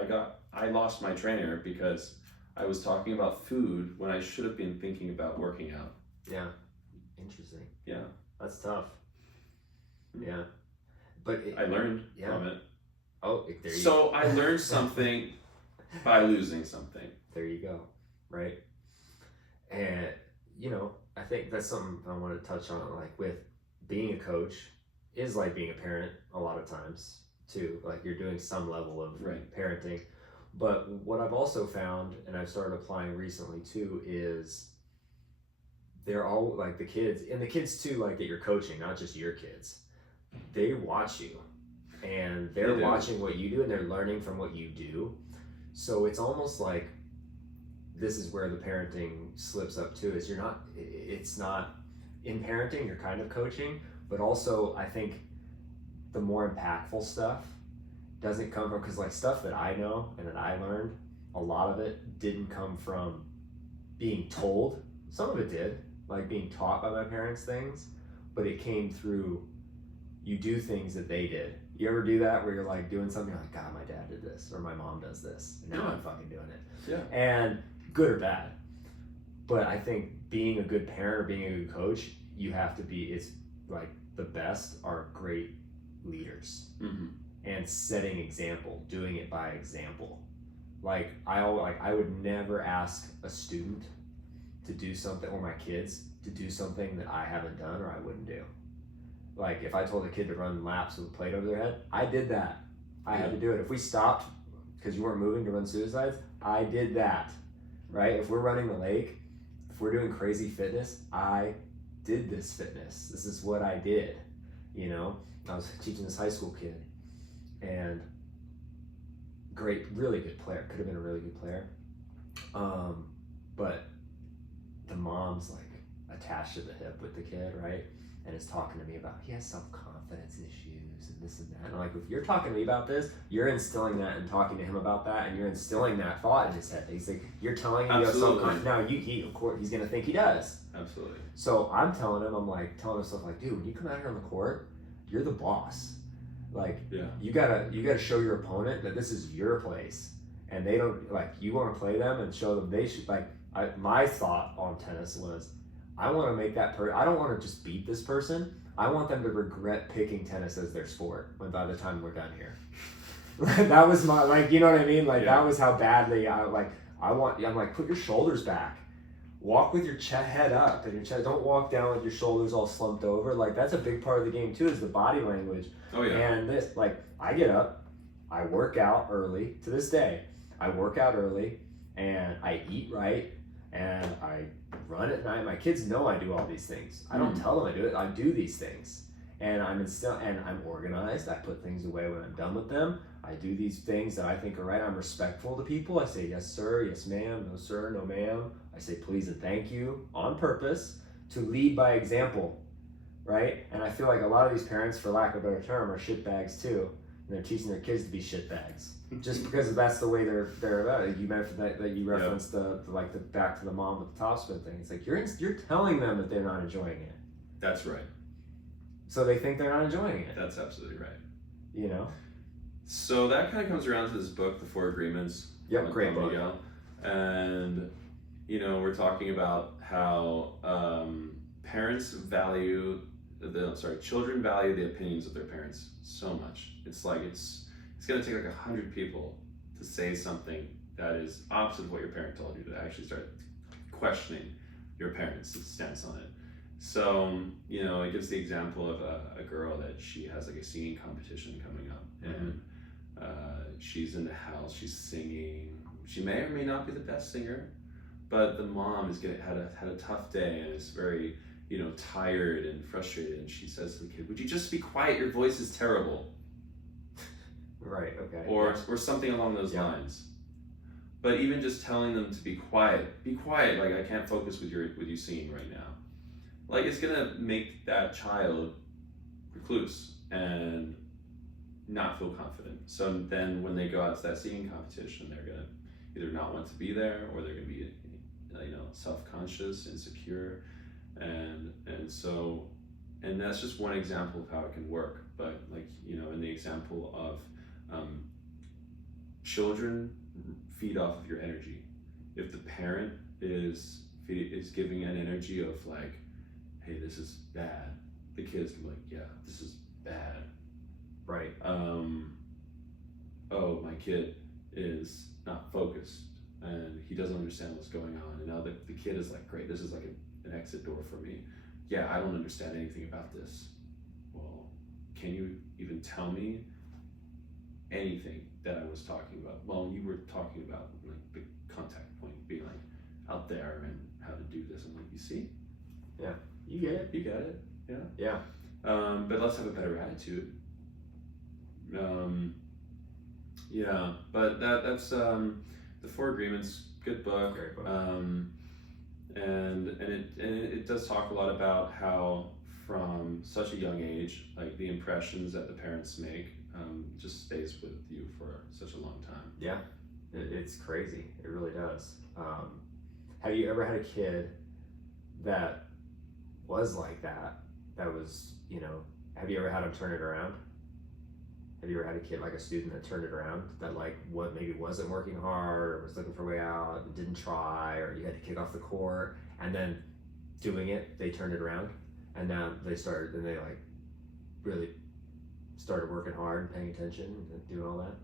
I lost my trainer because I was talking about food when I should have been thinking about working out. Yeah. Interesting. Yeah. That's tough. Yeah. But I learned from it. Oh, there you So I learned something by losing something. There you go. Right. And, I think that's something I want to touch on, like with being a coach is like being a parent a lot of times too. Like you're doing some level of parenting. But what I've also found, and I've started applying recently too, is they're all like the kids, and the kids too, like that you're coaching, not just your kids. They watch you, and they're watching what you do, and they're learning from what you do. So it's almost like this is where the parenting slips up too, is it's not in parenting, you're kind of coaching, but also I think the more impactful stuff doesn't come from, because like stuff that I know and that I learned, a lot of it didn't come from being told. Some of it did, like being taught by my parents things, but it came through you do things that they did. You ever do that where you're like doing something, you're like, God, my dad did this, or my mom does this, and now I'm fucking doing it. Yeah. And good or bad. But I think being a good parent or being a good coach, you have to be, it's like the best are great leaders. And setting example, doing it by example. Like I would never ask a student to do something, or my kids to do something that I haven't done or I wouldn't do. Like if I told a kid to run laps with a plate over their head, I did that. I had to do it. If we stopped because you weren't moving to run suicides, I did that. Right? If we're running the lake, if we're doing crazy fitness, I did this fitness. This is what I did. I was teaching this high school kid, and great, really good player. Could have been a really good player. But the mom's like attached to the hip with the kid, right? And is talking to me about he has self-confidence issues and this and that. And I'm like, if you're talking to me about this, you're instilling that and talking to him about that, and you're instilling that thought in his head. He's like, you're telling him you have self-confidence. Now of course he's gonna think he does. Absolutely. So I'm telling him, telling him stuff like, dude, when you come out here on the court, you're the boss. Like, you gotta show your opponent that this is your place, and they don't like. You want to play them and show them they should like. My thought on tennis was, I want to make that I don't want to just beat this person. I want them to regret picking tennis as their sport by the time we're done here. That was my you know what I mean? That was how badly I'm like, put your shoulders back. Walk with your head up and your chest. Don't walk down with your shoulders all slumped over. Like that's a big part of the game too, is the body language. Oh yeah. And this, I get up, I work out early. To this day, I work out early, and I eat right, and I run at night. My kids know I do all these things. I don't tell them I do it. I do these things, and I'm organized. I put things away when I'm done with them. I do these things that I think are right. I'm respectful to people. I say yes sir, yes ma'am, no sir, no ma'am. I say please and thank you on purpose to lead by example, right? And I feel like a lot of these parents, for lack of a better term, are shitbags too. And they're teaching their kids to be shitbags just because that's the way they're about it. You mentioned that you referenced the back to the mom with the topspin thing. It's like you're telling them that they're not enjoying it. That's right. So they think they're not enjoying it. That's absolutely right. So that kind of comes around to this book, The Four Agreements. Yep, great book. Miguel. And, you know, we're talking about how children value the opinions of their parents so much. It's like it's going to take like 100 people to say something that is opposite of what your parent told you to actually start questioning your parents' stance on it. So, you know, it gives the example of a girl that she has like a singing competition coming up, and she's in the house, she's singing. She may or may not be the best singer, but the mom had a tough day and is very, you know, tired and frustrated. And she says to the kid, "Would you just be quiet? Your voice is terrible." Right. Okay. Or something along those lines. But even just telling them to be quiet. Like, I can't focus with you singing right now. Like, it's gonna make that child recluse and not feel confident. So then when they go out to that singing competition, they're gonna either not want to be there, or they're gonna be, you know, self-conscious, insecure, and that's just one example of how it can work. But, like, you know, in the example of children feed off of your energy. If the parent is giving an energy of like, "Hey, this is bad," the kids can be like, "Yeah, this is bad." Right. Oh, my kid is not focused and he doesn't understand what's going on. And now the kid is like, "Great, this is like an exit door for me. Yeah, I don't understand anything about this." Well, can you even tell me anything that I was talking about? Well, you were talking about like the contact point being like out there and how to do this. I'm like, you see? Yeah. You get it. You get it. Yeah. Yeah. But let's have a better attitude. Yeah. But that's The Four Agreements. Good book. Great book. And it does talk a lot about how from such a young age, like the impressions that the parents make just stays with you for such a long time. Yeah, it's crazy. It really does. Have you ever had a kid that was like that? That was, you know, have you ever had them turn it around? Have you ever had a kid, like a student, that turned it around? That like what maybe wasn't working hard or was looking for a way out and didn't try, or you had to kick off the court, and then doing it, they turned it around, and now they like really started working hard and paying attention and doing all that?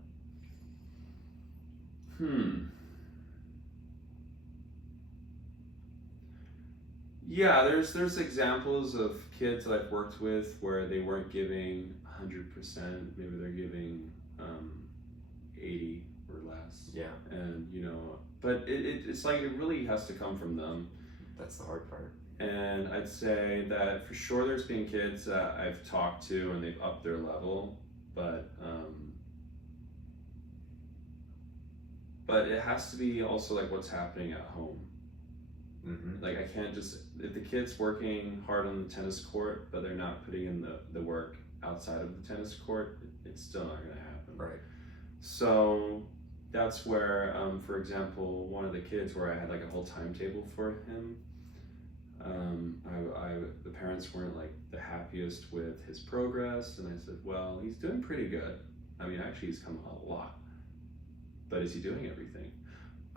Yeah, there's examples of kids that I've worked with where they weren't giving 100%. Maybe they're giving 80 or less. Yeah. And, you know, but it's like it really has to come from them. That's the hard part. And I'd say that for sure there's been kids that I've talked to and they've upped their level, but it has to be also like what's happening at home. Like, I can't just, if the kid's working hard on the tennis court, but they're not putting in the work outside of the tennis court, it's still not going to happen. Right. So that's where, for example, one of the kids where I had like a whole timetable for him, the parents weren't like the happiest with his progress, and I said, well, he's doing pretty good. I mean, actually, he's come a lot, but is he doing everything?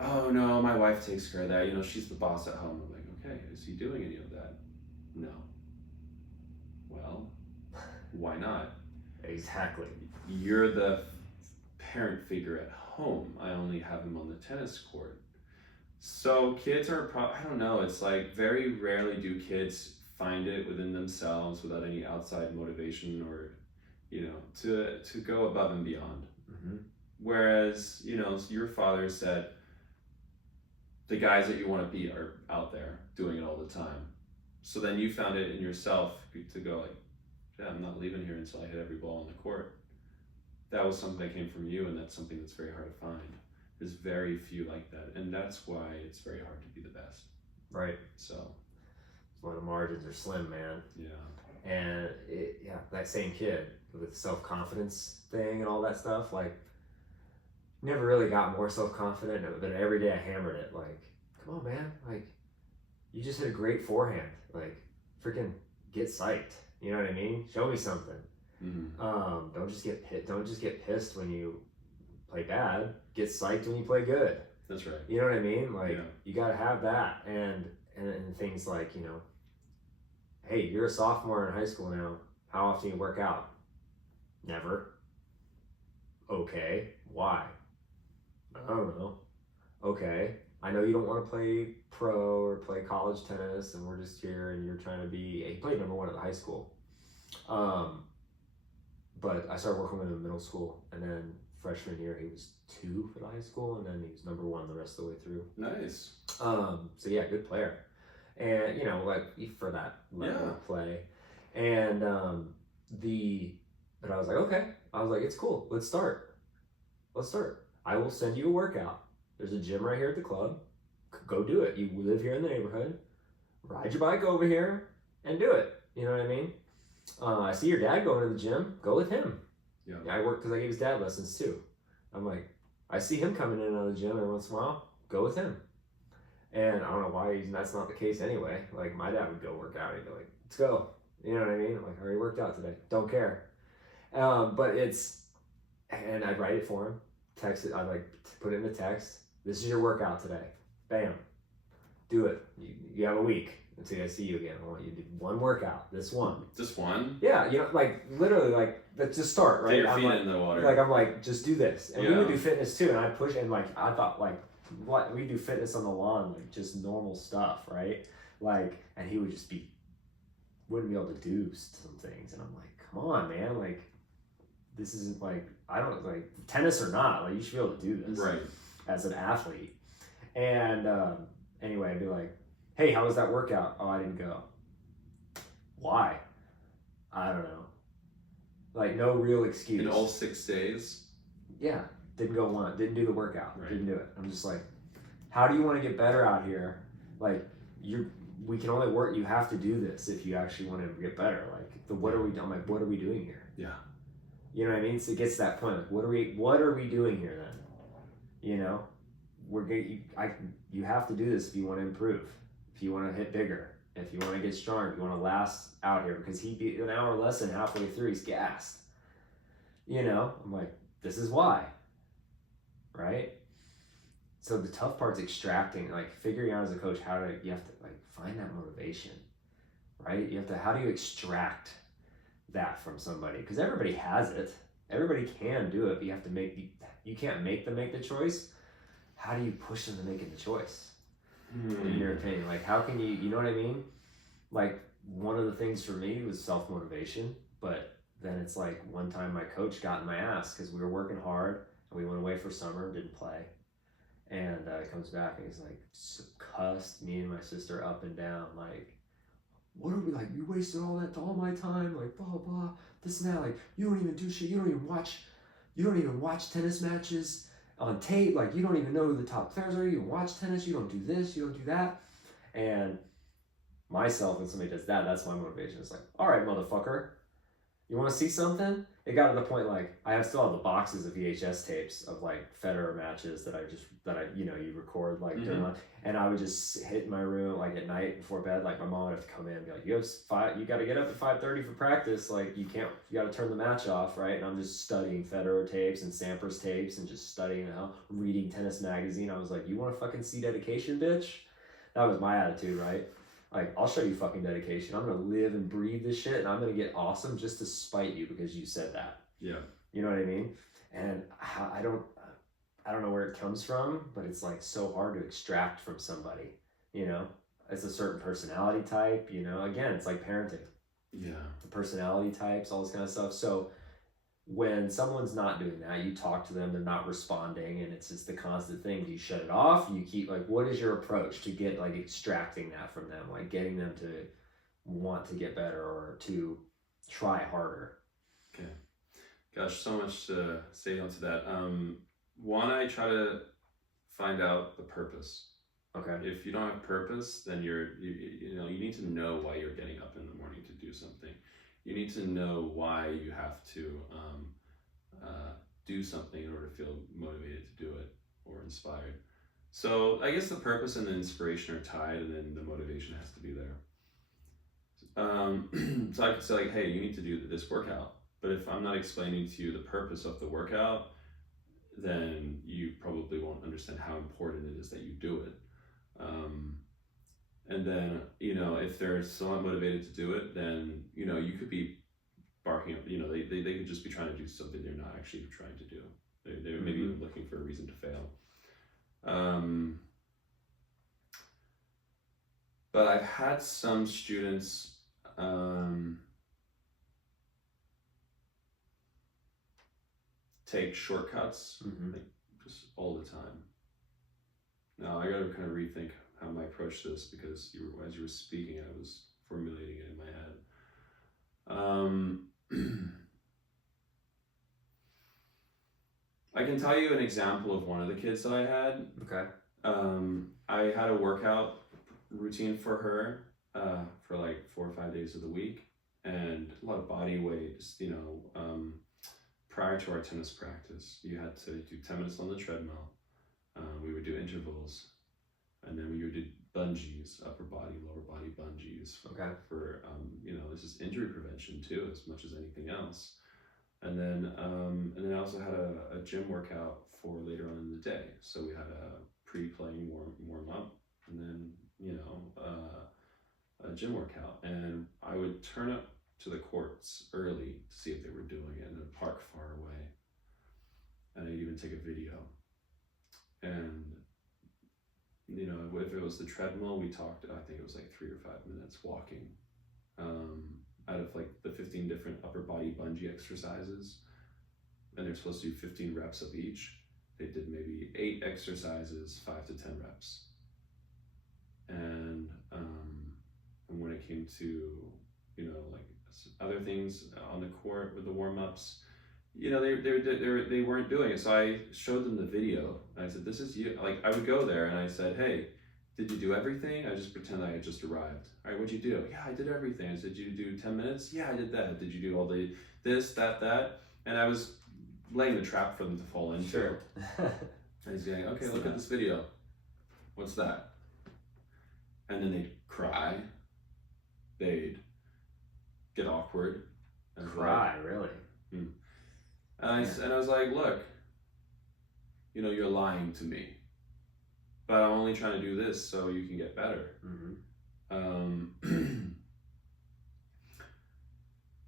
Oh no, my wife takes care of that. You know, she's the boss at home. I'm like, okay, is he doing any of that? No. Well, why not? Exactly. You're the parent figure at home. I only have him on the tennis court. So kids are, I don't know, it's like very rarely do kids find it within themselves without any outside motivation or, you know, to go above and beyond. Whereas, you know, your father said, the guys that you want to beat are out there doing it all the time. So then you found it in yourself to go like, yeah, I'm not leaving here until I hit every ball on the court. That was something that came from you, and that's something that's very hard to find. There's very few like that, and that's why it's very hard to be the best. Right. So. That's why the margins are slim, man. Yeah. And that same kid with the self-confidence thing and all that stuff, like, never really got more self-confident, but every day I hammered it, like, come on, man, like, you just hit a great forehand, like, freaking get psyched, you know what I mean? Show me something. Don't just get pissed when you play bad. Get psyched when you play good. That's right. You know what I mean? Like Yeah. you got to have that, and things like, you know, hey, you're a sophomore in high school now. How often do you work out? Never. Okay. Why? I don't know. Okay. I know you don't want to play pro or play college tennis, and we're just here, and you're trying to be. He played number one at the high school. But I started working with him in middle school, and then freshman year he was 2 for the high school, and then he was number 1 the rest of the way through. Nice. So yeah, good player, and you know, like for that level of play, and but I was like, okay, I was like, it's cool. Let's start. I will send you a workout. There's a gym right here at the club. Go do it. You live here in the neighborhood. Ride your bike over here and do it. You know what I mean? I see your dad going to the gym. Go with him. Yeah. I work because I gave his dad lessons too. I'm like, I see him coming in and out of the gym every once in a while. Go with him. And I don't know why that's not the case anyway. Like my dad would go work out. He'd be like, let's go. You know what I mean? I'm like, I already worked out today. Don't care. But and I'd write it for him. Text it. I'd like put it in the text. This is your workout today. Bam. Do it. You have a week until I see you again. I want you to do one workout. This one. Just one? Yeah, you know, like literally, like let's just start, right? Get your feet in the water. Like I'm like, just do this, and we would do fitness too. And I push, and like I thought, like what we do fitness on the lawn, like just normal stuff, right? Like, and he would just wouldn't be able to do some things, and I'm like, come on, man, like this isn't like I don't like tennis or not, like you should be able to do this, right? As an athlete, and anyway, I'd be like, hey, how was that workout? Oh, I didn't go. Why? I don't know. Like no real excuse. In all 6 days? Yeah. Didn't go one. Didn't do the workout. Right. Didn't do it. I'm just like, how do you want to get better out here? Like we can only work. You have to do this if you actually want to get better. Like what are we doing? Like what are we doing here? Yeah. You know what I mean? So it gets to that point. Like what are we doing here then? You know, you have to do this if you want to improve. If you want to hit bigger, if you want to get stronger, if you want to last out here, because he'd be an hour less than halfway through, he's gassed. You know, I'm like, this is why, right? So the tough part's extracting, like figuring out as a coach you have to like find that motivation, right? How do you extract that from somebody? Because everybody has it, everybody can do it, but you can't make them make the choice. How do you push them to making the choice? In your opinion, like how can you know what I mean? Like one of the things for me was self-motivation, but then it's like one time my coach got in my ass because we were working hard and we went away for summer, didn't play, and he comes back and he's like cussed me and my sister up and down, like, what are we, like, you wasted all my time, like blah blah this and that, like you don't even do shit, you don't even watch tennis matches on tape, like you don't even know who the top players are, you watch tennis, you don't do this, you don't do that. And myself, when somebody does that, that's my motivation. It's like, all right, motherfucker, you want to see something? It got to the point like I still have the boxes of VHS tapes of like Federer matches that I you record like during lunch, and I would just hit in my room like at night before bed. Like my mom would have to come in and be like, you got to get up at 5:30 for practice. Like you got to turn the match off, right? And I'm just studying Federer tapes and Sampras tapes and just studying reading Tennis Magazine. I was like, you want to fucking see dedication, bitch? That was my attitude, right? Like, I'll show you fucking dedication. I'm going to live and breathe this shit, and I'm going to get awesome just to spite you because you said that. Yeah. You know what I mean? And I don't know where it comes from, but it's like so hard to extract from somebody, you know? It's a certain personality type, you know? Again, it's like parenting. Yeah. The personality types, all this kind of stuff. So when someone's not doing that, you talk to them, they're not responding, and it's just the constant thing. Do you shut it off? You keep, like, what is your approach to get, like, extracting that from them, like getting them to want to get better or to try harder? Okay. Gosh, so much to say onto that. One, I try to find out the purpose. Okay. If you don't have purpose, then you need to know why you're getting up in the morning to do something. You need to know why you have to do something in order to feel motivated to do it or inspired. So I guess the purpose and the inspiration are tied, and then the motivation has to be there. So I could say, like, hey, you need to do this workout. But if I'm not explaining to you the purpose of the workout, then you probably won't understand how important it is that you do it. And then, you know, if they're still not motivated to do it, then, you know, you could be barking up, you know, they could just be trying to do something they're not actually trying to do. They're maybe even looking for a reason to fail. But I've had some students take shortcuts like just all the time. Now I gotta kind of rethink how I approach this, because as you were speaking, I was formulating it in my head. I can tell you an example of one of the kids that I had. Okay. I had a workout routine for her for like 4 or 5 days of the week, and a lot of body weight, you know. Prior to our tennis practice, you had to do 10 minutes on the treadmill. We would do intervals, and then we would do bungees, upper body, lower body bungees. Okay. For you know, this is injury prevention too, as much as anything else. And then I also had a gym workout for later on in the day. So we had a pre-playing warm up, and then, you know, a gym workout. And I would turn up to the courts early to see if they were doing it in a park far away. And I'd even take a video. And, you know, if it was the treadmill, we talked, I think it was like 3 or 5 minutes walking. Out of like the 15 different upper body bungee exercises, and they're supposed to do 15 reps of each. They did maybe 8 exercises, 5 to 10 reps. And when it came to, you know, like other things on the court with the warm-ups, you know, they weren't doing it. So I showed them the video, and I said, this is you. Like, I would go there and I said, hey, did you do everything? I just pretend I had just arrived. All right, what'd you do? Yeah, I did everything. I said, did you do 10 minutes? Yeah, I did that. Did you do all the this, that? And I was laying the trap for them to fall into. Sure. And he's going, okay, look at this video. What's that? And then they'd cry. They'd get awkward. And Cry, really? And I was like, look, you know, you're lying to me. But I'm only trying to do this so you can get better.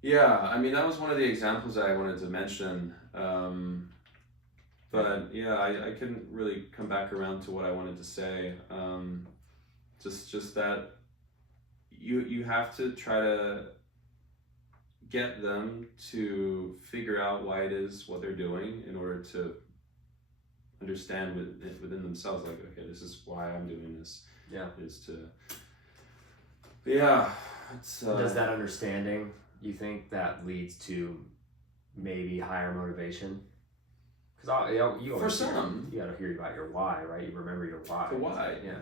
Yeah, I mean, that was one of the examples that I wanted to mention. But yeah, I couldn't really come back around to what I wanted to say. Just that you have to try to get them to figure out why it is what they're doing, in order to understand within themselves, like, okay, this is why I'm doing this. Yeah. It's Does that understanding, you think that leads to maybe higher motivation? Because you for some, you got to hear about your why, right? You remember your why. The why, yeah.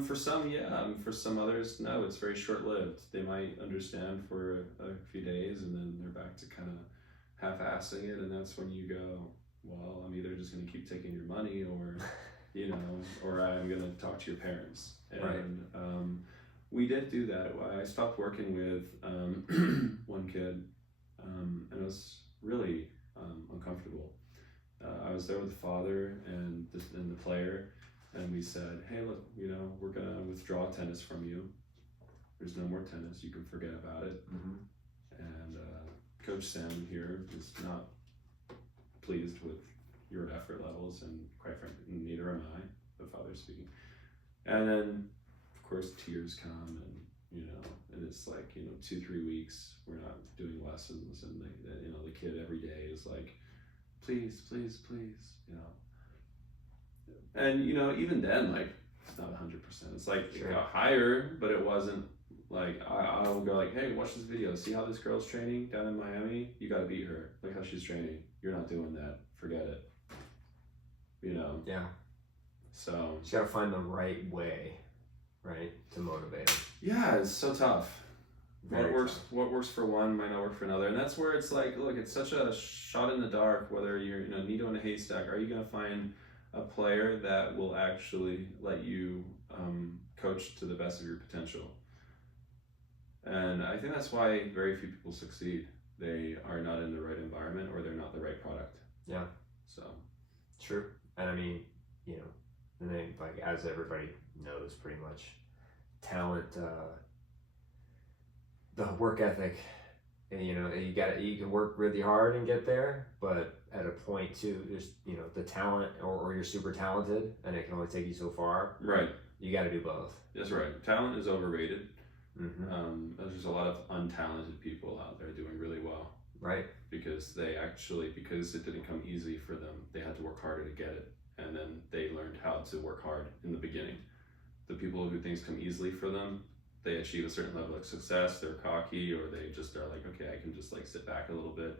For some, yeah. For some others, no. It's very short-lived. They might understand for a few days, and then they're back to kind of half-assing it, and that's when you go, well, I'm either just going to keep taking your money, or, you know, or I'm going to talk to your parents. And right. We did do that. I stopped working with one kid, and it was really uncomfortable. I was there with the father and the player, and we said, hey, look, you know, we're going to withdraw tennis from you. There's no more tennis. You can forget about it. And Coach Sam here is not pleased with your effort levels, and quite frankly, neither am I, the father speaking. And then, of course, tears come, and, you know, and it's like, you know, 2-3 weeks, we're not doing lessons, and you know, the kid every day is like, please, please, please, you know. And, you know, even then, like, it's not 100%. It's like, it got higher, but it wasn't like, I'll go like, hey, watch this video. See how this girl's training down in Miami? You gotta beat her. Look how she's training. You're not doing that. Forget it. You know? Yeah. So you gotta find the right way, right, to motivate them. Yeah, it's so tough. Very tough. What works for one might not work for another, and that's where it's like, look, it's such a shot in the dark. Whether you're, you know, needle in a haystack, are you gonna find a player that will actually let you coach to the best of your potential? And I think that's why very few people succeed. they are not in the right environment or they're not the right product. Yeah. So True. And I mean, you know, and then like as everybody knows, pretty much, talent, the work ethic, and you know, you can work really hard and get there, but at a point too, there's, you know, the talent, or you're super talented and it can only take you so far. right, You got to do both. that's right. Talent is overrated. Mm-hmm. There's a lot of untalented people out there doing really well Right. because because it didn't come easy for them. They had to work harder to get it, and then they learned how to work hard in the beginning. The people who things come easily for them, they achieve a certain level of success, they're cocky, or they just are like, okay, I can just like sit back a little bit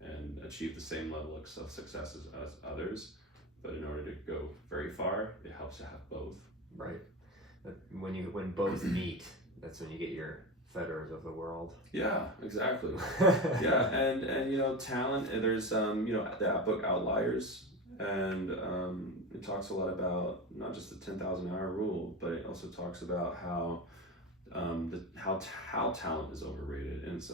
and achieve the same level of success as others. But in order to go very far, it helps to have both. Right. But when both meet, that's when you get your Federers of the world. Yeah, exactly. Yeah, and you know, talent. There's you know, that book Outliers, and it talks a lot about not just the 10,000-hour rule, but it also talks about how how talent is overrated, and it's,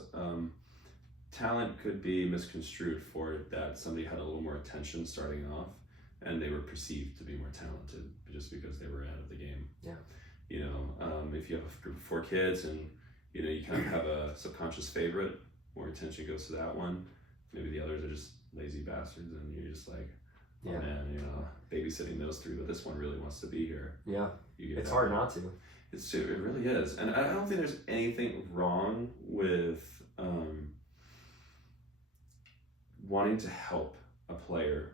talent could be misconstrued for that somebody had a little more attention starting off, and they were perceived to be more talented just because they were ahead of the game. Yeah. You know, if you have a group of 4 kids and you know, you kind of have a subconscious favorite, more attention goes to that one. Maybe the others are just lazy bastards, and you're just like, oh Yeah. man, you know, babysitting those 3, but this one really wants to be here. Yeah. You get It's that hard one. not to. It really is, and I don't think there's anything wrong with wanting to help a player.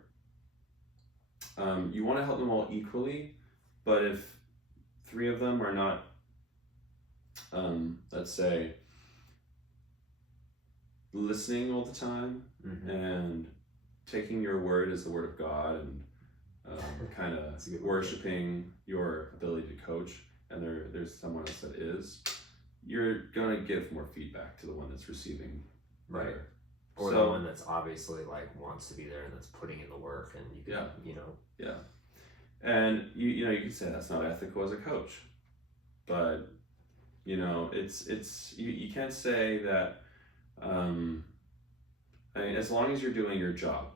You want to help them all equally, but if 3 of them are not, let's say, listening all the time Mm-hmm. and taking your word as the word of God, and kind of That's a good word. worshiping your ability to coach, and there's someone else that is, you're gonna give more feedback to the one that's receiving. Right. better. Or So- the one that's obviously like wants to be there and that's putting in the work, and you can, Yeah. you know. Yeah, and you know, you can say that's not ethical as a coach, but you know, it's you can't say that. I mean, as long as you're doing your job,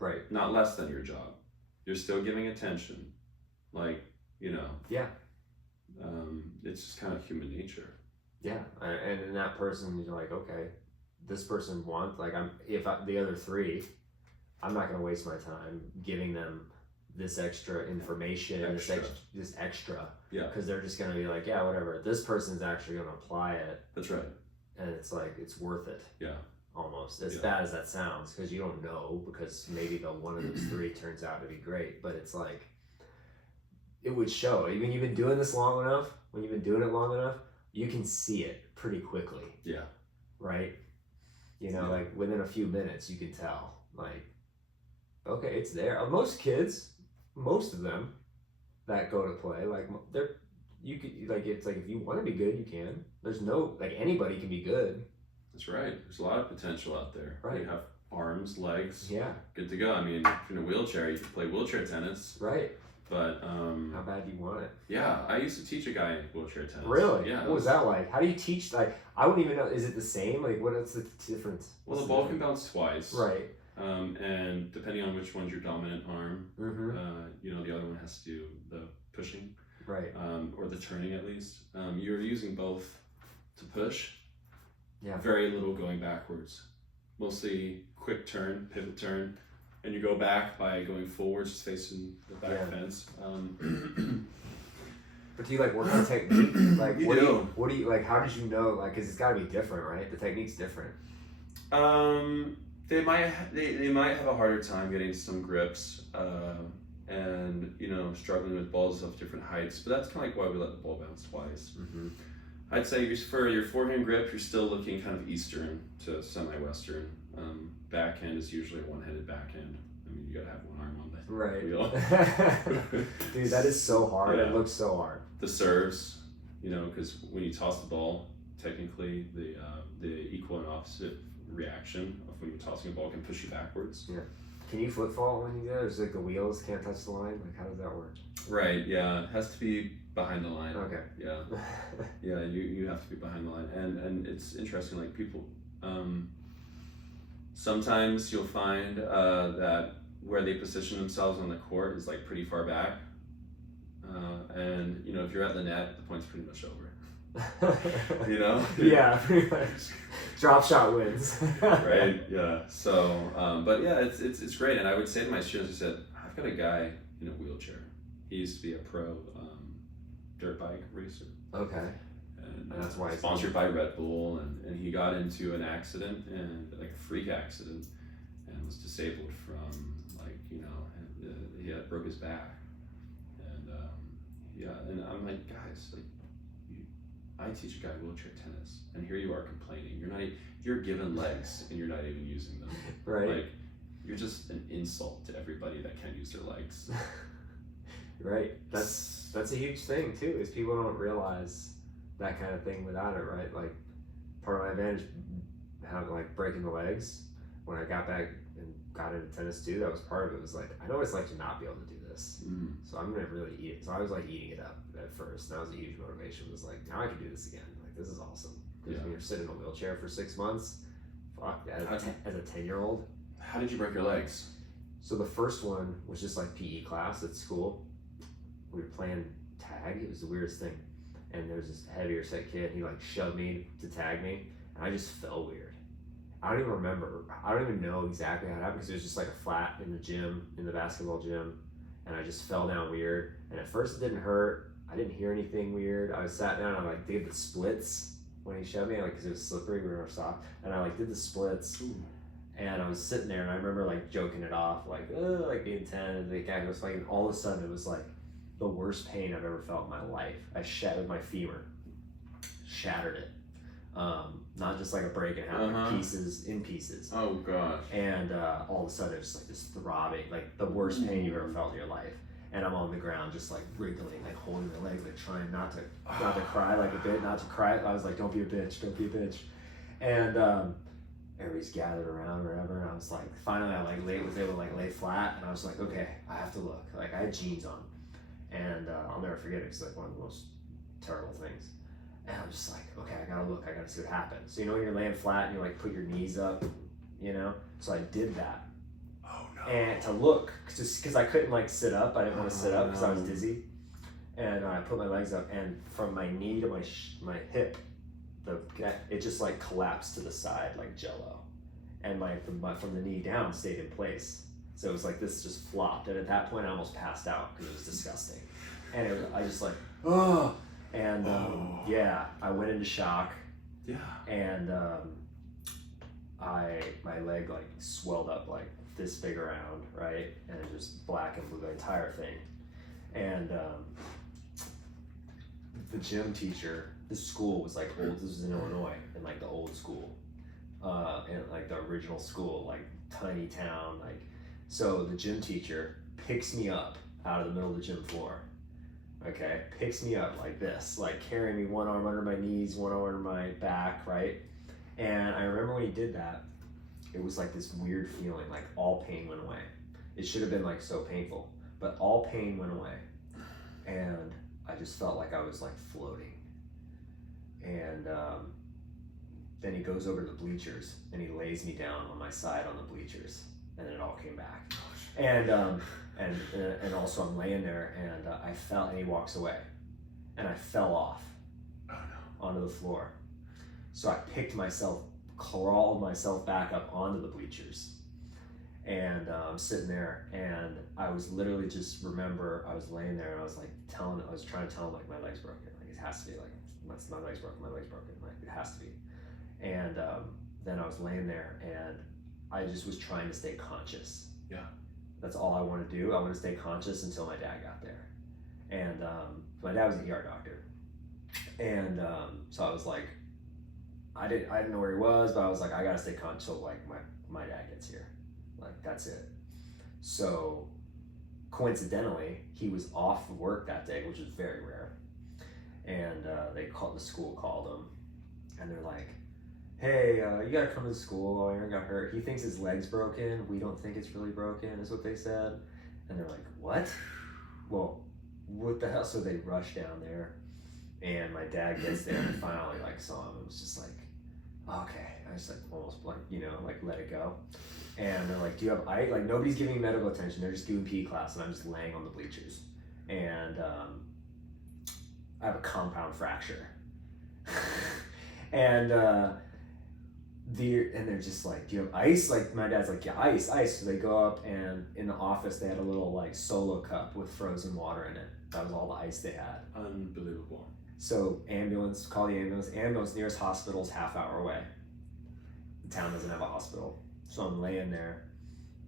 Right. not less than your job, you're still giving attention. Like, you know, Yeah. it's just kind of human nature. Yeah. And in that person, you're like, okay, this person wants, like, the other 3, I'm not going to waste my time giving them this extra information, this extra, Yeah. because they're just going to be like, yeah, whatever. This person's actually going to apply it, That's right. and it's like, it's worth it. Yeah. Almost, as Yeah. bad as that sounds, because you don't know, because maybe the one of those 3 turns out to be great, but it's like, it would show. When you've been doing this long enough, you can see it pretty quickly. Yeah. Right? You know, Yeah. like within a few minutes, you can tell. Like, okay, it's there. Most kids, most of them that go to play, like you could, like, it's like if you want to be good, you can. There's no, like, anybody can be good. That's right. There's a lot of potential out there. Right. You have arms, legs, Yeah. good to go. I mean, if you're in a wheelchair, you can play wheelchair tennis. Right. But How bad do you want it? yeah, I used to teach a guy in wheelchair tennis. Really? Yeah. What was that like? How do you teach? Like, I wouldn't even know. Is it the same? Like, what's the difference? Well, the ball can bounce twice. Right. And depending on which one's your dominant arm, Mm-hmm. you know, the other one has to do the pushing, Right. or the turning at least. You're using both to push. Yeah. Very little going backwards. Mostly quick turn, pivot turn, and you go back by going forwards, just facing the back Yeah. fence. But do you like work on technique? Like, You what do. do you like? How did you know? Like, because it's got to be different, right? The technique's different. They might have a harder time getting some grips, and you know, struggling with balls of different heights. But that's kind of like why we let the ball bounce twice. Mm-hmm. I'd say for your forehand grip, you're still looking kind of Eastern to semi-Western. Backhand is usually a one-handed backhand. I mean, you gotta have one arm on the Right. wheel. Dude, that is so hard. Yeah. It looks so hard. The serves, you know, because when you toss the ball, technically the equal and opposite reaction of when you're tossing a ball can push you backwards. Can you flip fault when you do that? It's like the wheels can't touch the line. Like, how does that work? Right. Yeah. It has to be behind the line. Okay. Yeah. Yeah. You have to be behind the line, and it's interesting. Like people, Sometimes you'll find that where they position themselves on the court is like pretty far back, and you know if you're at the net, the point's pretty much over. You know? Yeah, pretty much. Drop shot wins. Right. Yeah. So, but yeah, it's great, and I would say to my students, I said, I've got a guy in a wheelchair. He used to be a pro dirt bike racer. Okay. And that's why he's sponsored by Red Bull, and he got into an accident, and like a freak accident, and was disabled from like, you know, and, he had broke his back, and yeah, and I'm like, guys, like, I teach a guy wheelchair tennis, and here you are complaining. You're given legs, and you're not even using them. Right. Like, you're just an insult to everybody that can't use their legs. Right. That's a huge thing too, is people don't realize that kind of thing without it, right? Like, part of my advantage, like breaking the legs, when I got back and got into tennis too, that was part of it. Was like, I know what it's like to not be able to do this, so I'm gonna really eat it. So I was like eating it up at first. That was a huge motivation. It was like, now I can do this again. Like, this is awesome. Because when you're sitting in a wheelchair for 6 months, fuck, as a 10-year-old. How did you break your legs? So the first one was just like PE class at school. We were playing tag. It was the weirdest thing. And there was this heavier set kid. He like shoved me to tag me, and I just felt weird. I don't even remember. I don't even know exactly how it happened, because it was just like a flat in the gym, in the basketball gym, and I just fell down weird. And at first it didn't hurt. I didn't hear anything weird. I was sat down and I like did the splits when he shoved me, like, because it was slippery, we were soft, and I like did the splits. Ooh. And I was sitting there, and I remember like joking it off, like, oh, like being 10, and the guy was like, and all of a sudden it was like the worst pain I've ever felt in my life. I shattered my femur, shattered it. Not just like a break in half, like in pieces. Oh gosh. And all of a sudden it was like this throbbing, like the worst pain you've ever felt in your life. And I'm on the ground just like wriggling, like holding my legs, like trying not to cry, like a bit, not to cry. I was like, don't be a bitch, don't be a bitch. And everybody's gathered around or whatever, and I was like, finally I was able to like lay flat, and I was like, okay, I have to look. Like, I had jeans on, and I'll never forget it, because it's like one of the most terrible things. And I'm just like, okay, I gotta look, I gotta see what happens. So you know when you're laying flat and you like put your knees up, you know? So I did that. Oh no. And to look, just because I couldn't like sit up, I didn't want to sit up because I was dizzy. And I put my legs up, and from my knee to my hip, it just like collapsed to the side like jello. And from the knee down stayed in place. So it was like this just flopped. And at that point I almost passed out because it was disgusting. And I just like, oh. And yeah, I went into shock. Yeah. And my leg like swelled up like this big around, right? And it just black and blue, the entire thing. And the gym teacher, the school was like old. This was in Illinois, in like the old school, and like the original school, like tiny town, like. So the gym teacher picks me up out of the middle of the gym floor. Okay, picks me up like this, like carrying me, one arm under my knees, one arm under my back, right? And I remember when he did that, it was like this weird feeling, like all pain went away. It should have been like so painful, but all pain went away. And I just felt like I was like floating. And then he goes over to the bleachers and he lays me down on my side on the bleachers, and it all came back. And also I'm laying there, and I fell, and he walks away, and I fell off onto the floor. So I crawled myself back up onto the bleachers, and I'm sitting there, and I was literally just remember I was laying there, and I was trying to tell him like my leg's broken, like it has to be, like my leg's broken, like it has to be. And then I was laying there, and I just was trying to stay conscious. Yeah. That's all I want to do. I want to stay conscious until my dad got there. And my dad was an ER doctor. And so I was like, I didn't know where he was, but I was like, I gotta stay conscious till like my dad gets here. Like, that's it. So coincidentally, he was off work that day, which was very rare. And the school called him, and they're like, hey, you gotta come to school. Aaron got hurt. He thinks his leg's broken. We don't think it's really broken, is what they said. And they're like, what? Well, what the hell? So they rush down there, and my dad gets there, and I finally like saw him. It was just like, okay. I just like almost like, like let it go. And they're like, do you have ice? Like nobody's giving me medical attention. They're just doing PE class and I'm just laying on the bleachers. And I have a compound fracture. and they're just like, do you have ice? Like my dad's like, yeah, ice, ice. So they go up and in the office they had a little like Solo cup with frozen water in it. That was all the ice they had. Unbelievable. So ambulance, call the ambulance. Ambulance, nearest hospital's half-hour away. The town doesn't have a hospital. So I'm laying there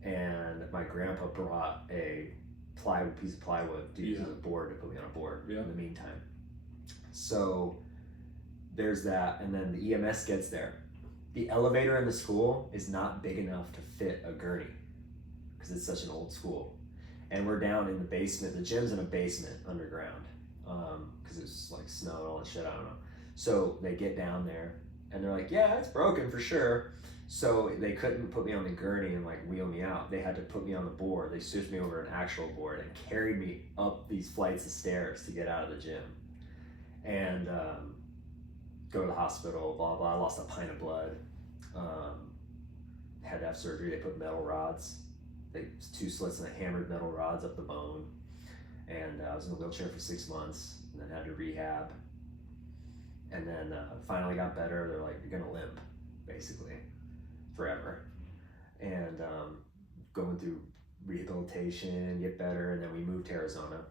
and my grandpa brought a piece of plywood to use as a board to put me on a board in the meantime. So there's that, and then the EMS gets there. The elevator in the school is not big enough to fit a gurney because it's such an old school. And we're down in the basement. The gym's in a basement underground because it's like snow and all that shit. I don't know. So they get down there and they're like, yeah, it's broken for sure. So they couldn't put me on the gurney and like wheel me out. They had to put me on the board. They switched me over to an actual board and carried me up these flights of stairs to get out of the gym. And go to the hospital, blah, blah. I lost a pint of blood. Had to have surgery. They put metal rods. 2 slits and hammered metal rods up the bone. And I was in a wheelchair for 6 months and then had to rehab. And then finally got better. They're like, you're gonna limp, basically, forever. And going through rehabilitation, get better. And then we moved to Arizona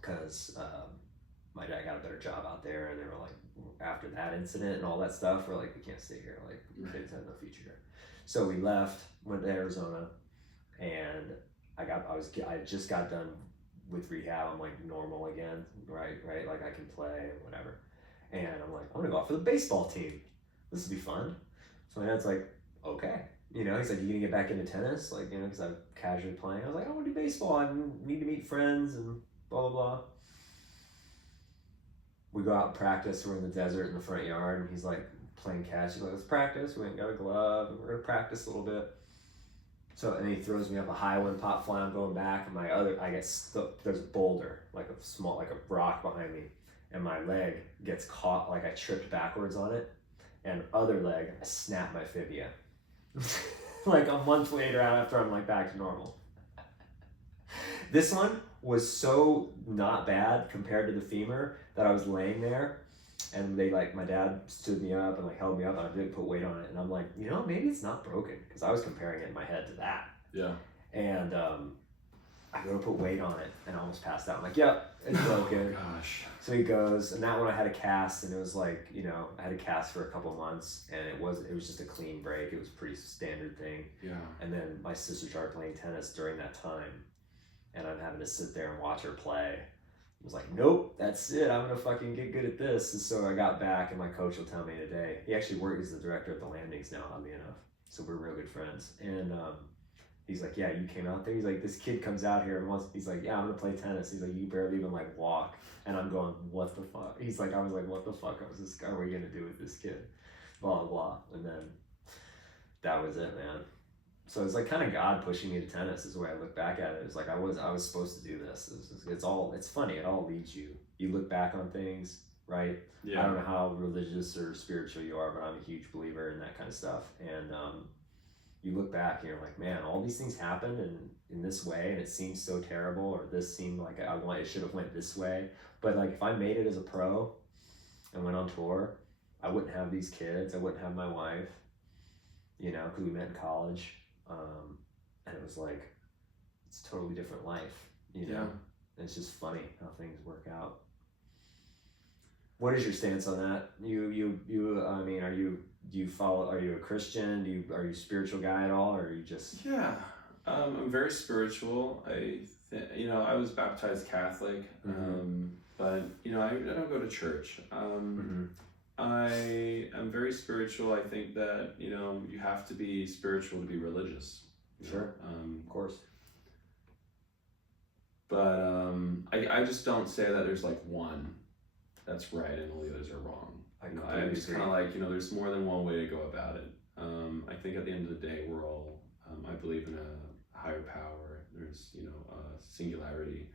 because my dad got a better job out there. And they were like, after that incident and all that stuff, we're like, we can't stay here. Like, your kids have no future here. So we left, went to Arizona, and I just got done with rehab. I'm like normal again, right? Like I can play, whatever. And I'm like, I'm gonna go out for the baseball team. This will be fun. So my dad's like, okay. He's like, you gonna get back into tennis? Like, because I'm casually playing. I was like, I want to do baseball. I need to meet friends and blah, blah, blah. We go out and practice. We're in the desert in the front yard, and he's like playing catch. He's like, let's practice. We ain't got a glove, and we're gonna practice a little bit. So, and he throws me up a high one, pop fly. I'm going back, and I get stuck. There's a boulder, like a rock behind me, and my leg gets caught. Like I tripped backwards on it, and other leg, I snapped my fibia. Like a month later, after I'm like back to normal. This one was so not bad compared to the femur that I was laying there, and my dad stood me up and like held me up, and I didn't put weight on it, and I'm like, maybe it's not broken, because I was comparing it in my head to that. Yeah. And I go to put weight on it, and I almost passed out. I'm like, yep, it's broken. Oh, gosh. So he goes, and that one I had a cast, and it was like, I had a cast for a couple months, and it was just a clean break. It was a pretty standard thing. Yeah. And then my sister started playing tennis during that time, and I'm having to sit there and watch her play. I was like, nope, that's it. I'm gonna fucking get good at this. And so I got back, and my coach will tell me today. He actually works as the director of the landings now, oddly enough. So we're real good friends. And he's like, yeah, you came out there. He's like, this kid comes out here and he's like, yeah, I'm gonna play tennis. He's like, you barely even like walk. And I'm going, what the fuck? I was like, what the fuck? What are we gonna do with this kid? Blah, blah, blah. And then that was it, man. So it's like kind of God pushing me to tennis is the way I look back at it. It's like I was supposed to do this. It's funny. It all leads you. You look back on things, right? Yeah. I don't know how religious or spiritual you are, but I'm a huge believer in that kind of stuff. And you look back and you're like, man, all these things happened in this way, and it seems so terrible, or this seemed like it should have went this way. But like if I made it as a pro and went on tour, I wouldn't have these kids. I wouldn't have my wife, because we met in college. And it was like, it's a totally different life, Yeah. And it's just funny how things work out. What is your stance on that? Are you a Christian? Are you a spiritual guy at all? Or are you just? Yeah. I'm very spiritual. I was baptized Catholic, but I don't go to church. I am very spiritual. I think that you have to be spiritual to be religious. Sure. Of course. But I just don't say that there's like one that's right and all the others are wrong. I'm just kind of like, there's more than one way to go about it. I think at the end of the day, we're all, I believe in a higher power. There's, a singularity,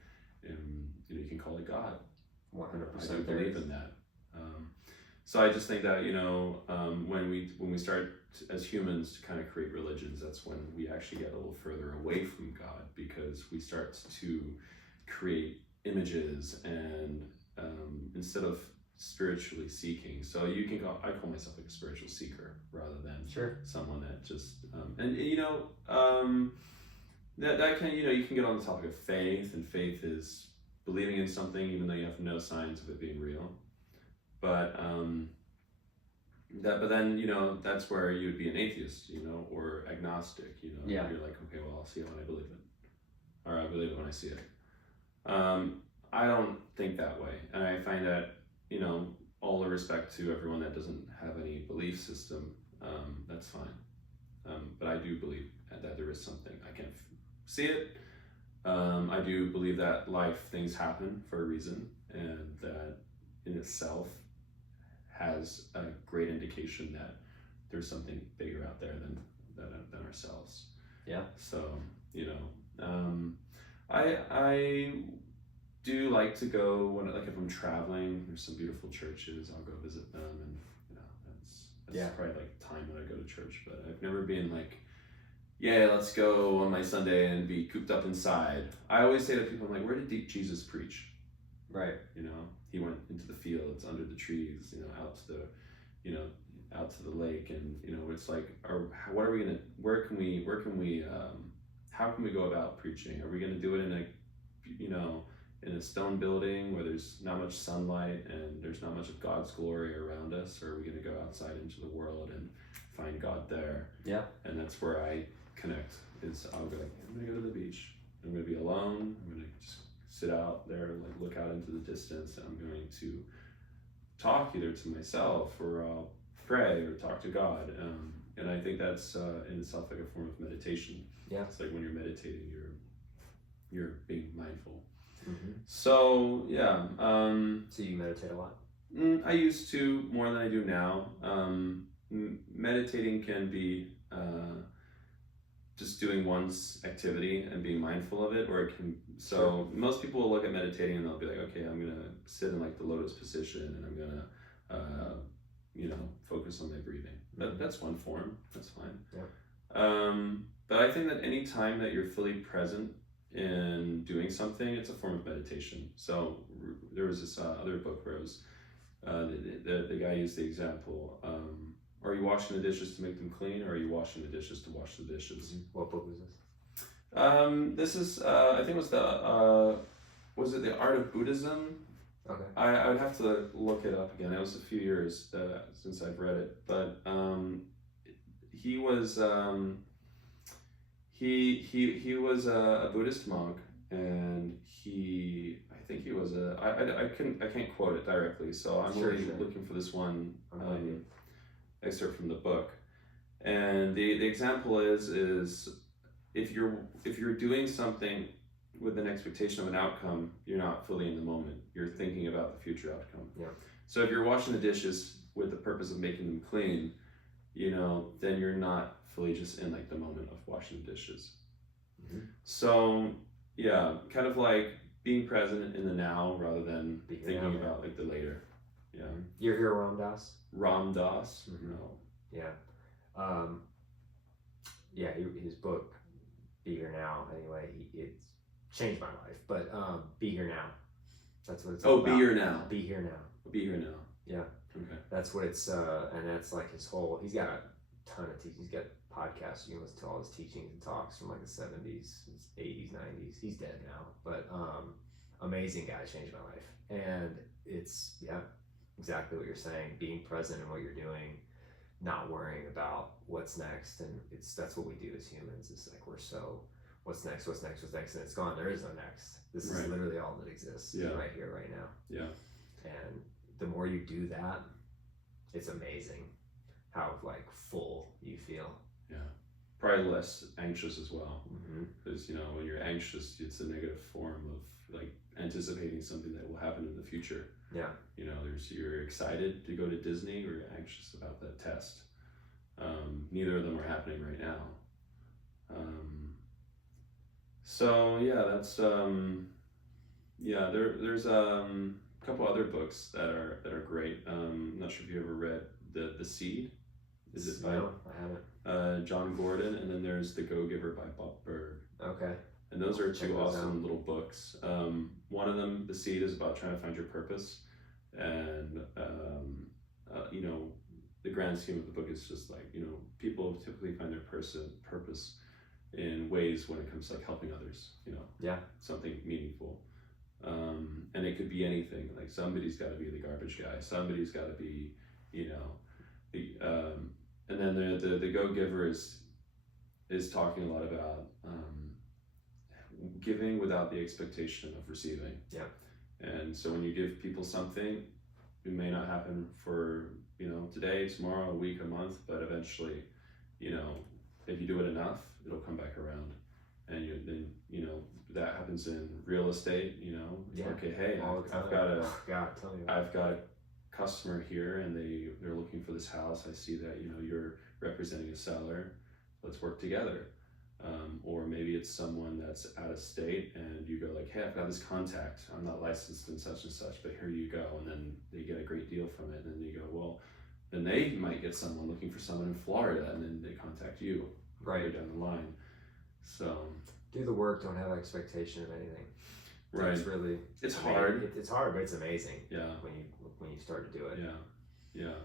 and you can call it God. 100%. I do believe in that. So I just think that when we start as humans to kind of create religions, that's when we actually get a little further away from God, because we start to create images and instead of spiritually seeking. So I call myself like a spiritual seeker rather than Sure. someone that just that can you can get on the topic of faith, and faith is believing in something even though you have no signs of it being real. But but then that's where you would be an atheist, or agnostic. Yeah. You're like, okay, well, I'll see it when I believe it, or I believe it when I see it. I don't think that way, and I find that all the respect to everyone that doesn't have any belief system, that's fine. But I do believe that there is something. I can't see it. I do believe that things happen for a reason, and that in itself has a great indication that there's something bigger out there than ourselves. Yeah. So I do like to go if I'm traveling. There's some beautiful churches. I'll go visit them, and that's probably time when I go to church. But I've never been like, yeah, let's go on my Sunday and be cooped up inside. I always say to people, I'm like, where did Jesus preach? Right. He went into the fields, under the trees, out to the lake, and it's like, what are we gonna? Where can we? How can we go about preaching? Are we gonna do it in a stone building where there's not much sunlight and there's not much of God's glory around us, or are we gonna go outside into the world and find God there? Yeah. And that's where I connect. I'm gonna go to the beach. I'm gonna be alone. I'm gonna just sit out there, look out into the distance, and I'm going to talk either to myself, or I'll pray or talk to God. And I think that's in itself like a form of meditation. Yeah. It's like when you're meditating, you're being mindful. Mm-hmm. So yeah. So you meditate a lot? I used to more than I do now. Meditating can be just doing one's activity and being mindful of it, or it can. So most people will look at meditating and they'll be like, okay, I'm gonna sit in the lotus position, and I'm gonna focus on my breathing. That's one form. That's fine. Yeah. But I think that any time that you're fully present in doing something, it's a form of meditation. So there was this other book where it was the guy used the example. Are you washing the dishes to make them clean, or are you washing the dishes to wash the dishes? Mm-hmm. What book was this? This is I think it was was it The Art of Buddhism? Okay. I would have to look it up again. It was a few years since I've read it, but he was he was a Buddhist monk, and I think he was I can't quote it directly, so I'm really looking for this one excerpt from the book. And the example is if you're doing something with an expectation of an outcome, you're not fully in the moment. You're thinking about the future outcome. Yeah. So if you're washing the dishes with the purpose of making them clean, then you're not fully just in the moment of washing the dishes. Mm-hmm. So yeah, kind of like being present in the now rather than thinking about the later. Yeah. You're here, Ram Dass? Ram Dass? Mm-hmm. No. Yeah. Yeah, his book, Be Here Now, anyway, it's changed my life. But Be Here Now. That's what it's all about. Be Here Now. Be Here Now. Be Here Now. Yeah. Okay. That's what it's, and that's his whole, he's got a ton of teachings. He's got podcasts. You can listen to all his teachings and talks from the 70s, 80s, 90s. He's dead now. But amazing guy, changed my life. And it's, exactly what you're saying, being present in what you're doing, not worrying about what's next. And that's what we do as humans. It's we're so, what's next, and it's gone. There is no next. This is literally all that exists right here, right now. Yeah. And the more you do that, it's amazing how full you feel. Yeah. Probably less anxious as well. Because Mm-hmm. when you're anxious, it's a negative form of anticipating something that will happen in the future. Yeah. You're excited to go to Disney, or you're anxious about that test. Neither of them are happening right now. So yeah, that's there's couple other books that are great. I'm not sure if you ever read The Seed. Is it by No, I haven't. John Gordon, and then there's The Go-Giver by Bob Berg. Okay. And those are two Check those awesome out. little books. One of them, The Seed, is about trying to find your purpose, and you know, the grand scheme of the book is just like, you know, people typically find their purpose in ways when it comes to like helping others. You know, Yeah. something meaningful. And it could be anything. Like somebody's got to be the garbage guy. Somebody's got to be, you know, the and then the Go-Giver is talking a lot about giving without the expectation of receiving. Yeah. And so when you give people something, it may not happen for, you know, today, tomorrow, a week, a month, but eventually, you know, if you do it enough, it'll come back around. And then, you know, that happens in real estate, you know. Yeah. Okay, hey, All the time. I've got a customer here and they're looking for this house. I see that, you know, you're representing a seller. Let's work together. Or maybe it's someone that's out of state and you go like, hey, I've got this contact. I'm not licensed in such and such, but here you go. And then they get a great deal from it. And then you go, well, then they might get someone looking for someone in Florida, and then they contact you right down the line. So do the work. Don't have expectation of anything. right, It's really hard. It's hard, but it's amazing. Yeah. When you start to do it. Yeah.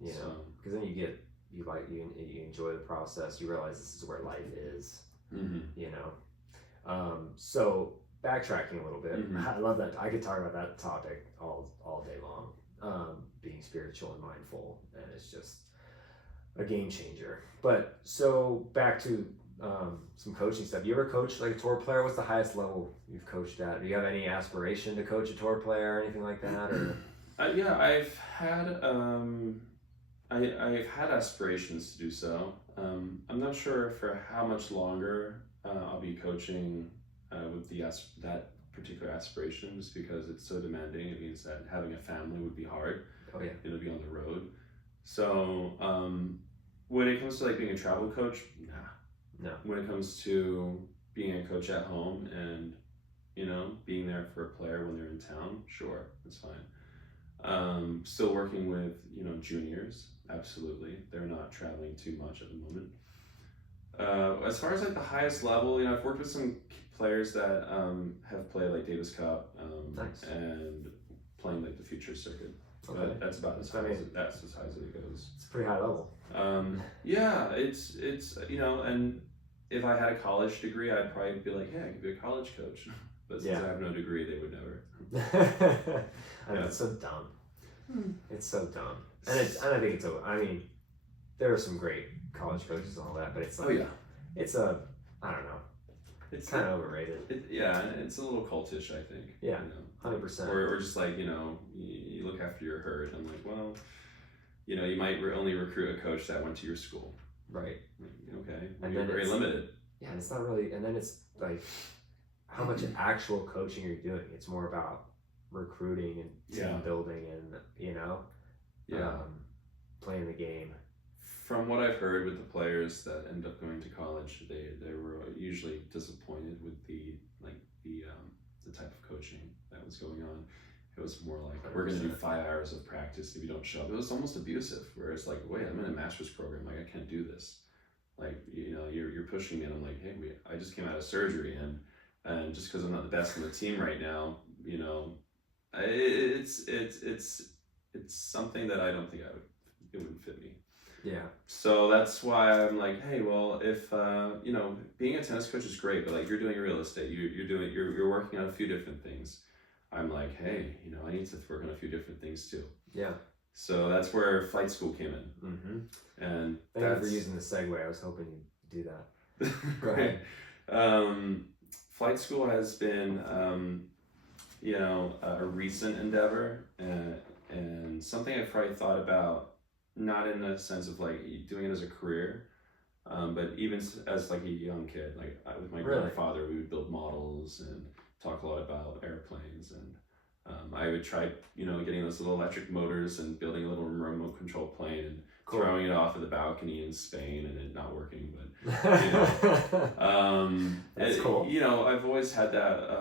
You know, because then you enjoy the process. You realize this is where life is. Mm-hmm. You know. So backtracking a little bit, I love that. I could talk about that topic all day long. Being spiritual and mindful, and it's just a game changer. But so back to some coaching stuff. You ever coached like a tour player? What's the highest level you've coached at? Do you have any aspiration to coach a tour player or anything like that? Or yeah, I've had aspirations to do so. I'm not sure for how much longer I'll be coaching with that particular aspiration, just because it's so demanding. It means that having a family would be hard. Oh yeah. It'll be on the road. So when it comes to like being a travel coach, No. When it comes to being a coach at home and, you know, being there for a player when they're in town, sure, that's fine. Still working with, you know, juniors, absolutely. They're not traveling too much at the moment. As far as like the highest level, you know, I've worked with some players that have played like Davis Cup Nice. and playing like the Future Circuit. Okay. But that's about as high as it goes. It's a pretty high level. Yeah, it's you know, and if I had a college degree, I'd probably be like, yeah, I could be a college coach. But since I have no degree, they would never. I know, it's so dumb. It's so dumb, and I think it's. I mean, there are some great college coaches and all that, but it's like, it's I don't know. It's kind of overrated. It's a little cultish, I think. Yeah, you know? 100%. Or just like, you know, you look after your herd. I'm like, well, you know, you might only recruit a coach that went to your school. Right. Okay. And you're then very limited. Yeah, it's not really. And then it's like how much actual coaching you're doing. It's more about recruiting and team building and, you know, playing the game. From what I've heard with the players that end up going to college, they were usually disappointed with the type of coaching that was going on. It was more like, 100%. We're going to do 5 hours of practice if you don't show up. It was almost abusive, where it's like, wait, I'm in a master's program, like I can't do this. Like, you know, you're pushing me, and I'm like, hey, I just came out of surgery, and just because I'm not the best on the team right now, you know, it's something that I don't think it wouldn't fit me. Yeah. So that's why I'm like, hey, well, if you know, being a tennis coach is great, but like you're doing real estate, you're working on a few different things. I'm like, hey, you know, I need to work on a few different things too. Yeah. So that's where flight school came in. Mm-hmm. And thank you for using the segue. I was hoping you'd do that. Go ahead. Flight school has been, you know, a recent endeavor and something I've probably thought about, not in the sense of like doing it as a career, but even as like a young kid, like with my grandfather, we would build models and talk a lot about airplanes, and I would try, you know, getting those little electric motors and building a little remote control plane and throwing it off of the balcony in Spain and it not working, but you know, that's cool. You know, I've always had that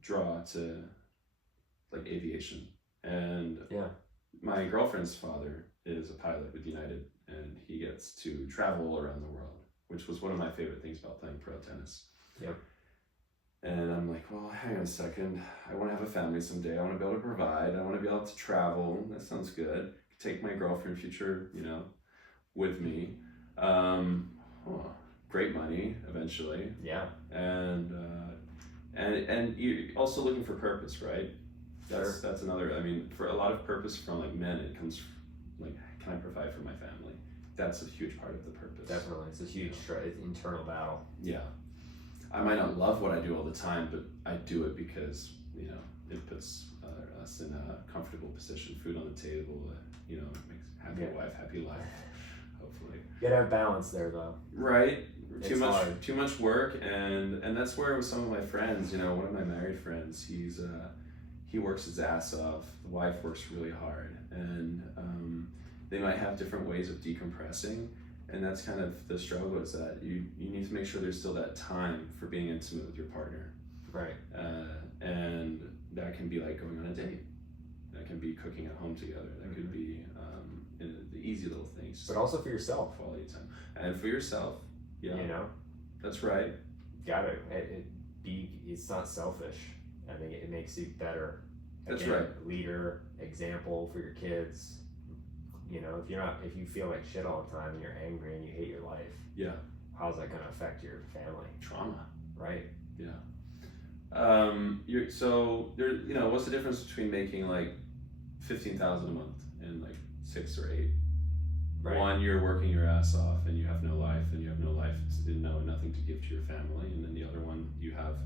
draw to like aviation. And Yeah. my girlfriend's father is a pilot with United, and he gets to travel around the world, which was one of my favorite things about playing pro tennis. Yep. And I'm like, well, hang on a second. I want to have a family someday. I want to be able to provide. I want to be able to travel. That sounds good. Take my girlfriend, future, with me. Great money eventually. Yeah. And you're also looking for purpose, right? That's another. I mean, for a lot of purpose from like men, it comes like, can I provide for my family? That's a huge part of the purpose. Definitely, it's a huge internal battle. Yeah, I might not love what I do all the time, but I do it because it puts us in a comfortable position, food on the table. Makes happy wife, happy life. Hopefully, you gotta have balance there, though. Right. It's hard. Too much work, and that's where with some of my friends, one of my married friends, he works his ass off. The wife works really hard, and they might have different ways of decompressing, and that's kind of the struggle. Is that you need to make sure there's still that time for being intimate with your partner, right? And that can be like going on a date. That can be cooking at home together. That could be the easy little things. But also for yourself, quality time, and for yourself. Yeah, that's right. Gotta it's not selfish. I think it makes you better. That's right. Leader, example for your kids. If you feel like shit all the time and you're angry and you hate your life. Yeah. How's that gonna affect your family? Trauma. Right. Yeah. What's the difference between making like $15,000 a month and like 6 or 8? Right. One, you're working your ass off and you have no life, nothing to give to your family, and then the other one, you have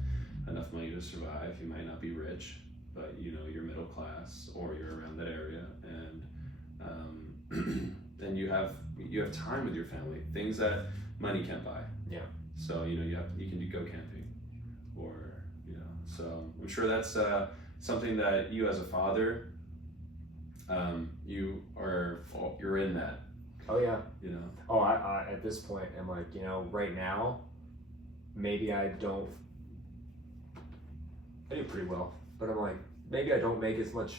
enough money to survive. You might not be rich, but you're middle class or you're around that area, and then you have time with your family, things that money can't buy. Yeah. So you can go camping, or so I'm sure that's something that you as a father, you're in that. Oh yeah. Oh, I at this point I'm like, right now, maybe I do pretty well, but I'm like, maybe I don't make as much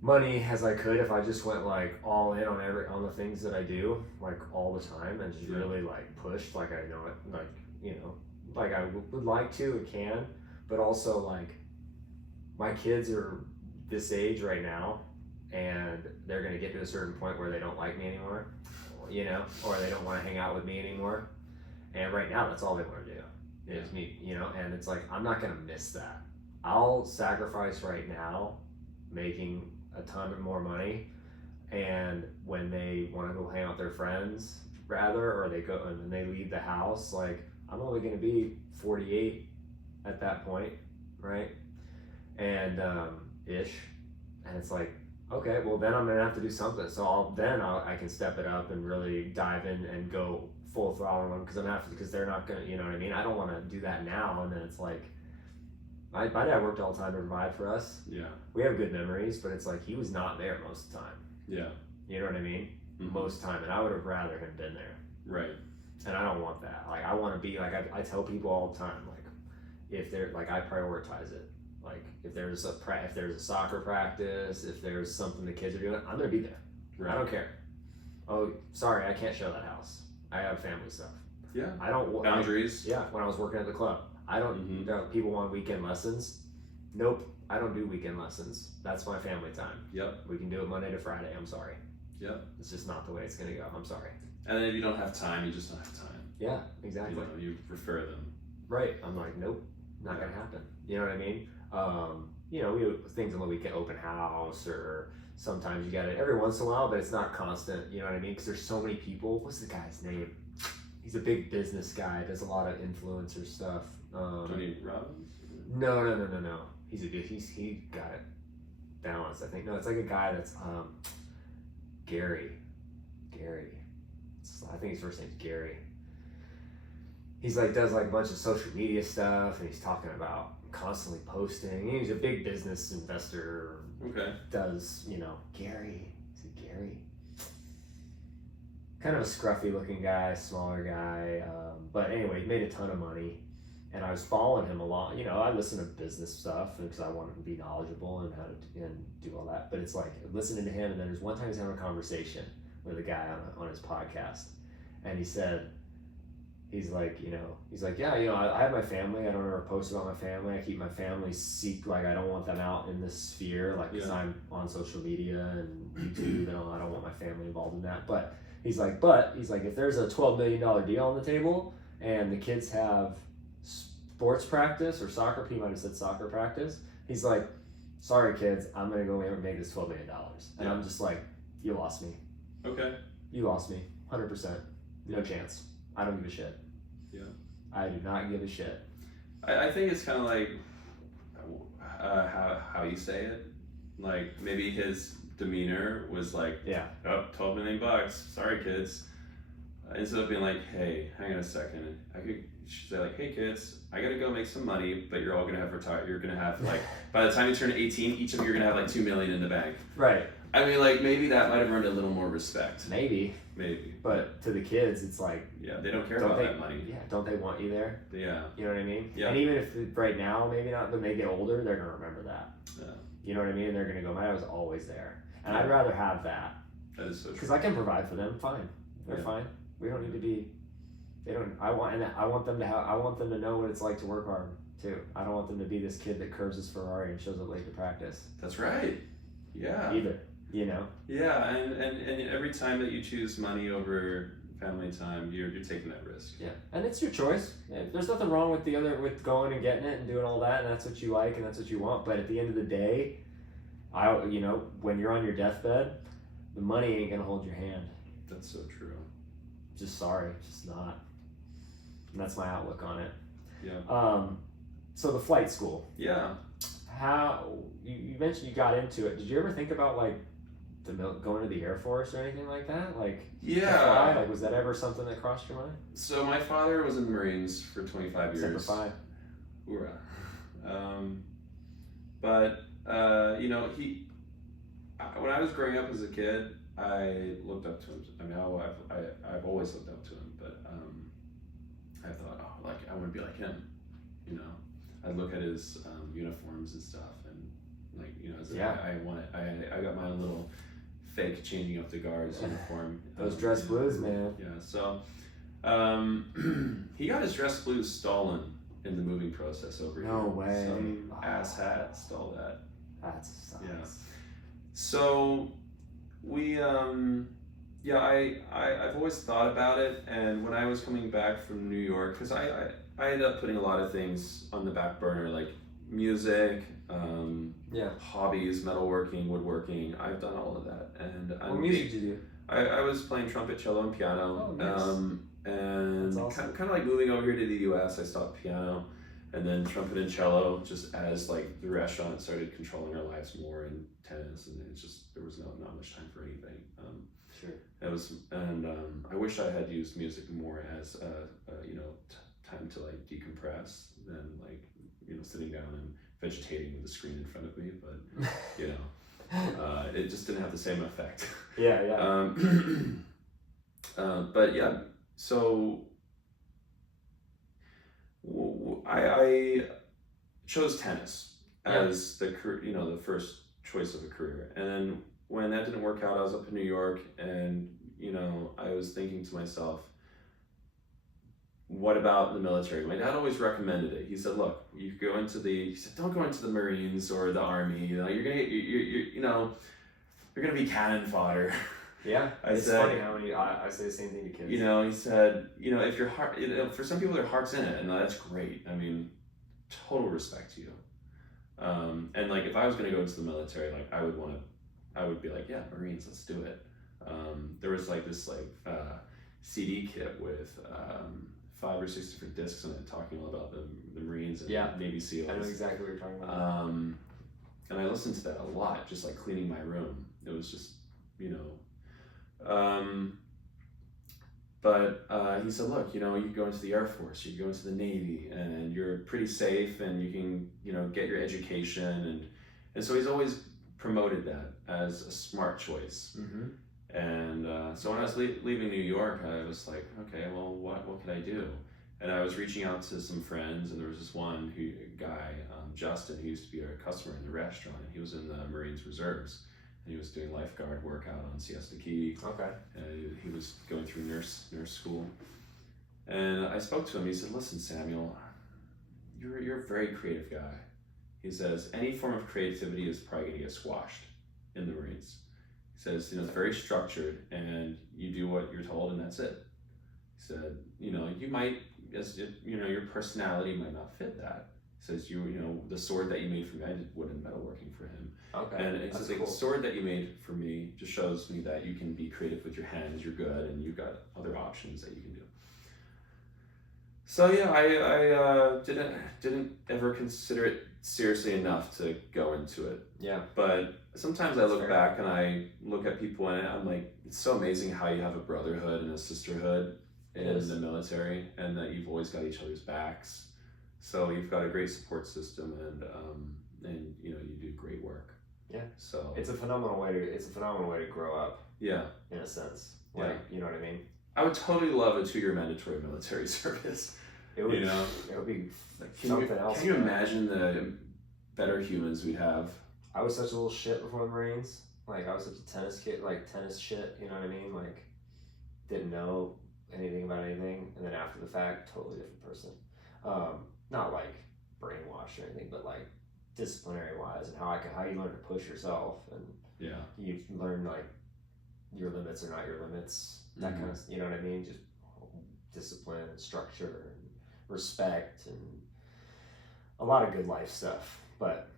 money as I could if I just went like all in on the things that I do, like all the time, and just really like pushed, like I know it, like I would like to and can, but also like my kids are this age right now, and they're gonna get to a certain point where they don't like me anymore, or they don't want to hang out with me anymore, and right now that's all they want to do is me, and it's like I'm not gonna miss that. I'll sacrifice right now making a ton more money, and when they want to go hang out with their friends or they go and then they leave the house, like I'm only going to be 48 at that point, right? And ish, and it's like, okay, well then I'm gonna have to do something, so I can step it up and really dive in and go full throttle on them, because they're not gonna, you know what I mean? I don't want to do that now, and then it's like my dad worked all the time to provide for us. Yeah. We have good memories, but it's like he was not there most of the time. Yeah. You know what I mean? Mm-hmm. Most of the time, and I would have rather him been there. Right. And I don't want that. Like I want to be like I tell people all the time, like if they're like I prioritize it. Like if there's a soccer practice, if there's something the kids are doing, I'm gonna be there. Right. I don't care. Oh, sorry, I can't show that house. I have family stuff. Yeah. I don't boundaries. When I was working at the club, I don't. People want weekend lessons. Nope, I don't do weekend lessons. That's my family time. Yep. We can do it Monday to Friday. I'm sorry. Yep. It's just not the way it's gonna go. I'm sorry. And then if you don't have time, you just don't have time. Yeah, exactly. You refer them. Right. I'm like, nope, not gonna happen. You know what I mean? We have things on the weekend, open house, or sometimes you got it every once in a while, but it's not constant. You know what I mean? Because there's so many people. What's the guy's name? He's a big business guy. Does a lot of influencer stuff. Tony Robbins? No. He got it balanced, I think. No, it's like a guy that's Gary. I think his first name's Gary. He's like does like a bunch of social media stuff, and he's talking about constantly posting. He's a big business investor. Okay. Does Gary? Is it Gary? Kind of a scruffy looking guy, smaller guy, but anyway, he made a ton of money, and I was following him along. You know, I listen to business stuff because I want to be knowledgeable and how to and do all that. But it's like listening to him, and then there's one time he's having a conversation with a guy on his podcast, and he said, he's like, yeah, I have my family. I don't ever post about my family. I keep my family like, I don't want them out in this sphere, like, because I'm on social media and YouTube and all. I don't want my family involved in that. But he's like, if there's a $12 million deal on the table and the kids have sports practice or soccer, he might have said soccer practice. He's like, sorry kids, I'm gonna go make this $12 million. And I'm just like, you lost me. Okay. You lost me, 100%. No chance. I don't give a shit. Yeah. I do not give a shit. I think it's kind of like how you say it. Like, maybe his demeanor was like, oh, $12 million. Sorry, kids. Instead of being like, hey, hang on a second. I could say like, hey, kids, I gotta go make some money, but you're all gonna have retired. You're gonna have like, by the time you turn 18, each of you are gonna have like $2 million in the bank. Right. I mean, like, maybe that might have earned a little more respect. Maybe. But to the kids, it's like, they don't care about that money. Yeah, don't they want you there? Yeah. You know what I mean? Yeah. And even if right now, maybe not, when they get older, they're gonna remember that. Yeah. You know what I mean? They're gonna go, my dad was always there. And I'd rather have that. That is so true. Because I can provide for them, fine. They're fine. We don't need to be, I want them to know what it's like to work hard too. I don't want them to be this kid that curves his Ferrari and shows up late to practice. That's right. Yeah. Either. You know? Yeah, and every time that you choose money over family time, you're taking that risk. Yeah, and it's your choice. There's nothing wrong with with going and getting it and doing all that, and that's what you like and that's what you want. But at the end of the day, when you're on your deathbed, the money ain't gonna hold your hand. That's so true. Just not. And that's my outlook on it. Yeah. So the flight school. Yeah. How you mentioned you got into it? Did you ever think about like going to the Air Force or anything like that? Like, yeah. Like, was that ever something that crossed your mind? So my father was in the Marines for 25 years. Except for 5. Hoorah. But when I was growing up as a kid, I looked up to him. I mean, I've always looked up to him, but I thought, I want to be like him. You know, I'd look at his uniforms and stuff, and as a guy, I got my own little fake changing up the guards uniform. Those dress blues, man. Yeah. So he got his dress blues stolen in the moving process over here. No way. Some asshat stole that. That sucks. Yeah. So we I've always thought about it, and when I was coming back from New York, because I ended up putting a lot of things on the back burner, like music, hobbies, metalworking, woodworking. I've done all of that, and what music did you do? I was playing trumpet, cello, and piano. Oh, nice. And that's awesome. kind of like moving over here to the U.S., I stopped piano, and then trumpet and cello, just as like the restaurant started controlling our lives more, and tennis, and it just there was not much time for anything. Sure. It was, and I wish I had used music more as time to like decompress than like sitting down and vegetating with the screen in front of me, but it just didn't have the same effect. Yeah. But yeah, so I chose tennis as the first choice of a career, and then when that didn't work out, I was up in New York, and I was thinking to myself, what about the military? My dad always recommended it. He said, look, don't go into the Marines or the Army. You're gonna be cannon fodder. Yeah, it's funny how I say the same thing to kids. He said, if your heart, for some people their heart's in it, and that's great. I mean, total respect to you. And like if I was gonna go into the military, like I would be like, yeah, Marines, let's do it. There was like this CD kit with 5 or 6 different discs in it, talking all about the Marines and Navy SEALs. I know exactly what you're talking about. And I listened to that a lot, just like cleaning my room. It was just, but he said, look, you can go into the Air Force, you can go into the Navy, and you're pretty safe, and you can, get your education, and so he's always promoted that as a smart choice. Mm-hmm. And so when I was leaving New York, I was like, okay, well, what can I do? And I was reaching out to some friends, and there was this one guy, Justin, who used to be a customer in the restaurant, and he was in the Marines Reserves, and he was doing lifeguard work out on Siesta Key. Okay. And he was going through nurse school. And I spoke to him. He said, "Listen, Samuel, you're a very creative guy." He says, "Any form of creativity is probably going to get squashed in the Marines." He says, "It's very structured, and you do what you're told, and that's it." He said, "You might, your personality might not fit that." He says, the sword that you made for me, I did wood and metalworking for him. Okay. And it says, cool. the sword that you made for me just shows me that you can be creative with your hands, you're good, and you've got other options that you can do. So yeah, I didn't ever consider it seriously enough to go into it. Yeah. But sometimes I look back and I look at people and I'm like, it's so amazing how you have a brotherhood and a sisterhood in the military, and that you've always got each other's backs. So you've got a great support system, and you do great work. Yeah. So it's a phenomenal way to grow up. Yeah. In a sense. Yeah. You know what I mean? I would totally love a 2-year mandatory military service. It would. It would be something else. Can you imagine the better humans we'd have? I was such a little shit before the Marines. I was such a tennis kid, tennis shit. You know what I mean? Didn't know anything about anything, and then after the fact, totally different person. Not brainwashed or anything, but disciplinary wise, and how you learn to push yourself, and you learn your limits are not your limits. That kind of, you know what I mean? Just discipline and structure and respect and a lot of good life stuff. But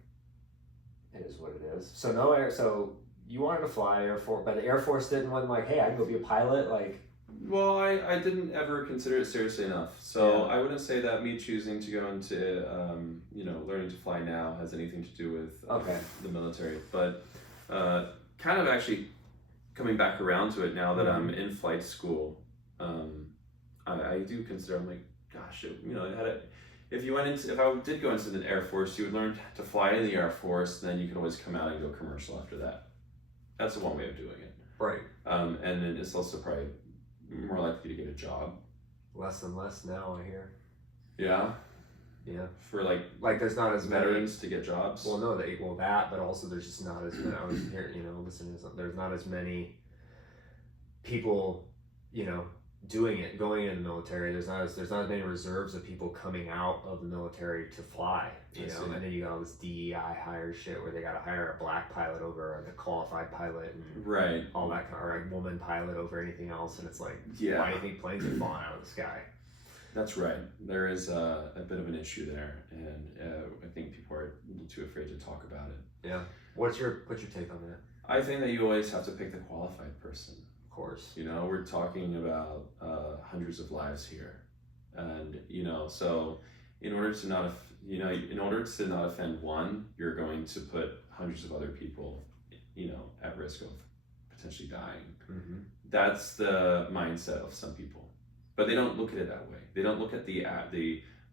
it is what it is. So you wanted to fly Air Force, but the Air Force didn't want hey, I can go be a pilot. Well, I didn't ever consider it seriously enough. So I wouldn't say that me choosing to go into learning to fly now has anything to do with the military. But kind of actually coming back around to it now that I'm in flight school, I do consider, I'm gosh, if I did go into the Air Force, you would learn to fly in the Air Force, then you could always come out and go commercial after that. That's one way of doing it. Right. And then it's also probably more likely to get a job. Less and less now, I hear. Yeah. Yeah. For there's not as veterans to get jobs. Well, no, that, but also there's just not as many. I was hearing, listening to something. There's not as many people, doing it, going into the military. There's not as many reserves of people coming out of the military to fly. And then you got all this DEI hire shit where they got to hire a black pilot over a qualified pilot and all that or a woman pilot over anything else. And it's why do you think planes are falling out of the sky? That's right. There is a bit of an issue there, and I think people are a little too afraid to talk about it. Yeah. What's your take on that? I think that you always have to pick the qualified person. Of course. We're talking about hundreds of lives here, and so in order to not offend one, you're going to put hundreds of other people, at risk of potentially dying. Mm-hmm. That's the mindset of some people. But they don't look at it that way. They don't look at the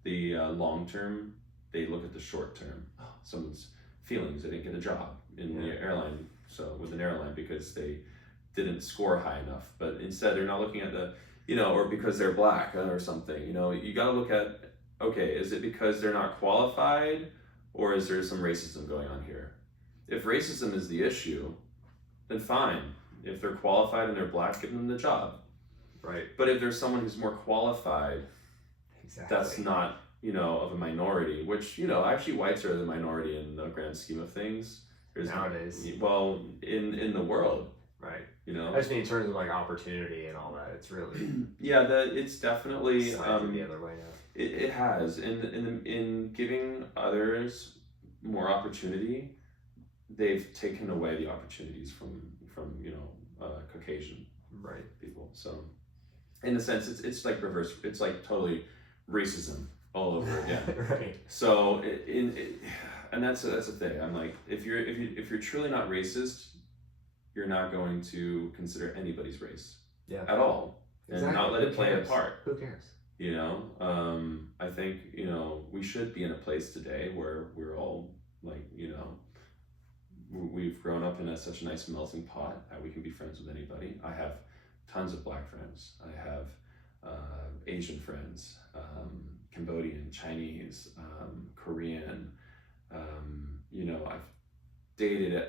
long term. They look at the short term. Oh, someone's feelings. They didn't get a job in the airline. So with an airline because they didn't score high enough. But instead, they're not looking at or because they're black or something. You got to look at, okay, is it because they're not qualified, or is there some racism going on here? If racism is the issue, then fine. If they're qualified and they're black, give them the job. Right. But if there's someone who's more qualified, that's not, of a minority, which, actually whites are the minority in the grand scheme of things. Nowadays. Well, in the world. Right. I just mean in terms of opportunity and all that, it's really... it's definitely... the other way now. It has. In giving others more opportunity, they've taken away the opportunities from Caucasian people. So... in a sense, it's reverse. It's totally racism all over again. Right. So and that's the thing. I'm if you're truly not racist, you're not going to consider anybody's race at all, and not let it play a part. Who cares? I think we should be in a place today where we're all we've grown up in such a nice melting pot that we can be friends with anybody. I have tons of black friends. I have Asian friends, Cambodian, Chinese, Korean. You know, I've dated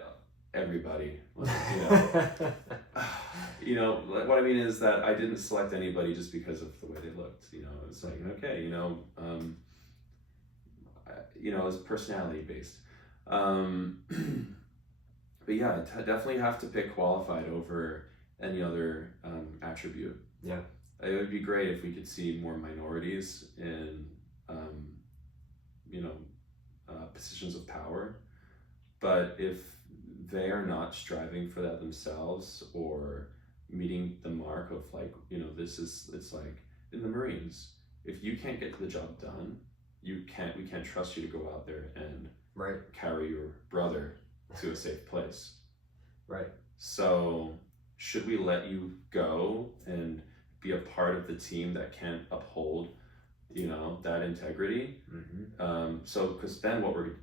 everybody. You know, what I mean is that I didn't select anybody just because of the way they looked. You know, it's like, okay, it's personality based. But yeah, definitely have to pick qualified over any other attribute. Yeah. It would be great if we could see more minorities in, positions of power. But if they are not striving for that themselves or meeting the mark of it's like in the Marines, if you can't get the job done, we can't trust you to go out there and carry your brother to a safe place. Right. So should we let you go and be a part of the team that can't uphold, that integrity? Mm-hmm. Because then we're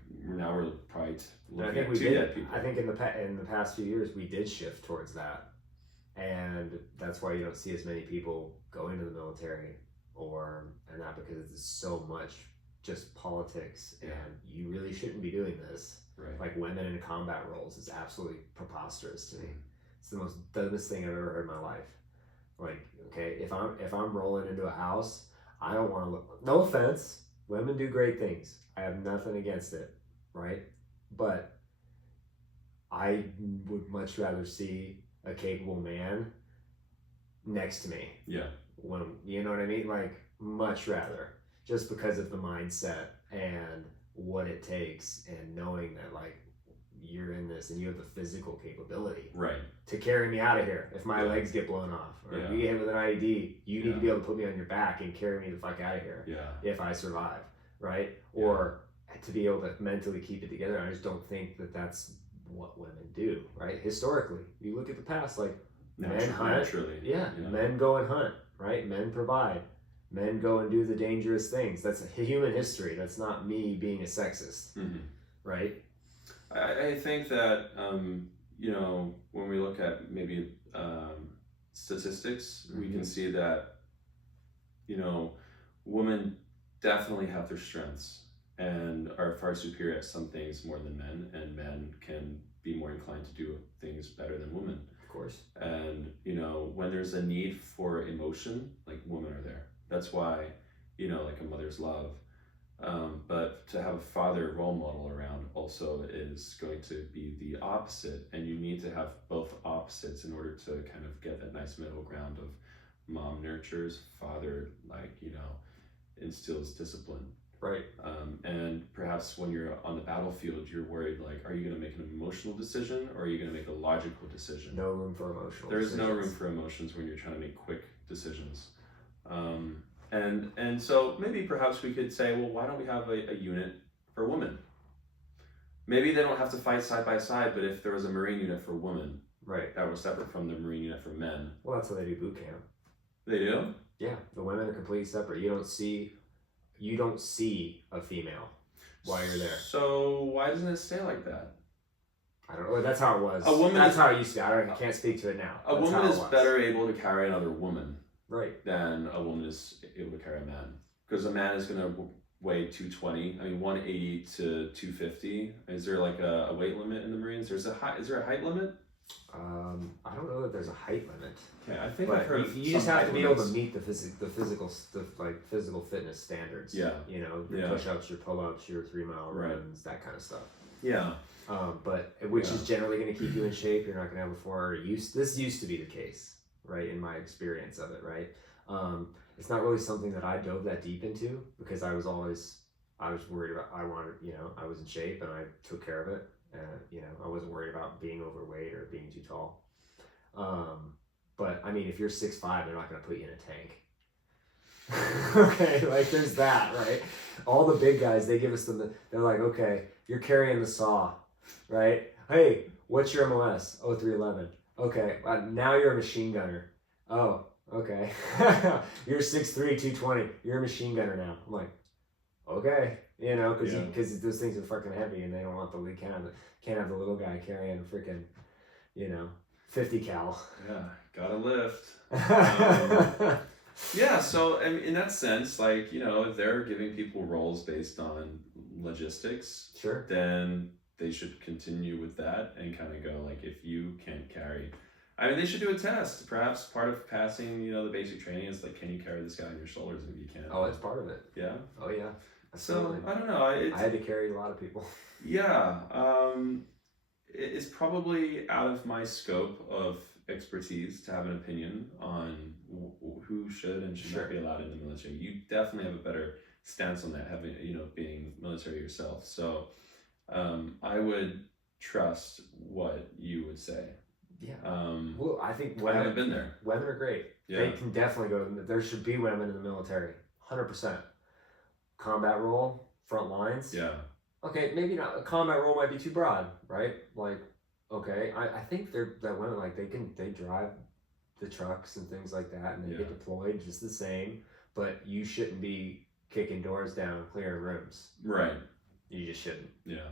probably looking at dead people. I think in the past few years we did shift towards that, and that's why you don't see as many people going to the military and that, because it's so much just politics, and you really shouldn't be doing this. Right. Like women in combat roles is absolutely preposterous to me. It's the most dumbest thing I've ever heard in my life. Like, okay, if I'm rolling into a house, I don't want to look. No offense, women do great things. I have nothing against it, right? But I would much rather see a capable man next to me. Yeah. When you know what I mean, like much rather, just because of the mindset and what it takes, and knowing that like you're in this and you have the physical capability to carry me out of here if my legs get blown off, or if we hit with an IED, you need to be able to put me on your back and carry me the fuck out of here if I survive, right? Or to be able to mentally keep it together. I just don't think that that's what women do, right? Historically, you look at the past, like men hunt, men go and hunt, right? Men provide. Men go and do the dangerous things. That's human history. That's not me being a sexist, right? I think that, when we look at maybe statistics, we can see that, women definitely have their strengths and are far superior at some things more than men, and men can be more inclined to do things better than women. Of course. And, when there's a need for emotion, like women are there. That's why, like a mother's love. But to have a father role model around also is going to be the opposite. And you need to have both opposites in order to kind of get that nice middle ground of mom nurtures, father, instills discipline. Right. And perhaps when you're on the battlefield, you're worried, like, are you going to make an emotional decision or are you going to make a logical decision? No room for emotional There is no room for emotions when you're trying to make quick decisions. And so maybe perhaps we could say, well, why don't we have a unit for women? Maybe they don't have to fight side by side, but if there was a Marine unit for women, that was separate from the Marine unit for men. Well, that's how they do boot camp. They do? Yeah, the women are completely separate. You don't see a female while you're there. So why doesn't it stay like that? I don't know. That's how it was. That's how it used to be. I can't speak to it now. A woman is better able to carry another woman. Right. Than a woman is able to carry a man. Because a man is going to weigh 220. 180 to 250. Is there like a weight limit in the Marines? Is there a height limit? I don't know that there's a height limit. Okay, I think I've heard you just have to be able to meet the physical fitness standards. Yeah. Your push-ups, your pull-ups, your 3-mile runs, that kind of stuff. Yeah. But which is generally going to keep you in shape. You're not going to have a 4-hour use. This used to be the case, right? In my experience of it, right? It's not really something that I dove that deep into, because I was worried about, I was in shape and I took care of it. I wasn't worried about being overweight or being too tall. But if you're 6'5", they're not going to put you in a tank. Okay, like there's that, right? All the big guys, they give us they're like, okay, you're carrying the saw, right? Hey, what's your MOS? Oh, 311. Okay, now you're a machine gunner. Oh, okay. You're 6'3", 220. You're a machine gunner now. I'm like, okay, because those things are fucking heavy, and they don't want can't have the little guy carrying a freaking, 50 cal. Yeah, gotta lift. Yeah, so I mean, in that sense, like, if they're giving people roles based on logistics, Sure. then they should continue with that and kind of go like, if you can't carry, I mean, they should do a test. Perhaps part of passing, the basic training is like, can you carry this guy on your shoulders? If you can, Oh, it's part of it. yeah. Oh yeah. So Absolutely. I don't know. I had to carry a lot of people. Yeah, it's probably out of my scope of expertise to have an opinion on who should and should Sure. not be allowed in the military. You definitely have a better stance on that, having being military yourself. So I would trust what you would say. Yeah. Well, I think I haven't been there. Women are great. Yeah. They can definitely go. There should be women in the military. 100%. Combat role, front lines. Yeah. Okay, maybe not. A combat role might be too broad, right? Like, okay, I think that women, like, they drive the trucks and things like that, and they get deployed just the same. But you shouldn't be kicking doors down, clearing rooms. Right. You just shouldn't. Yeah.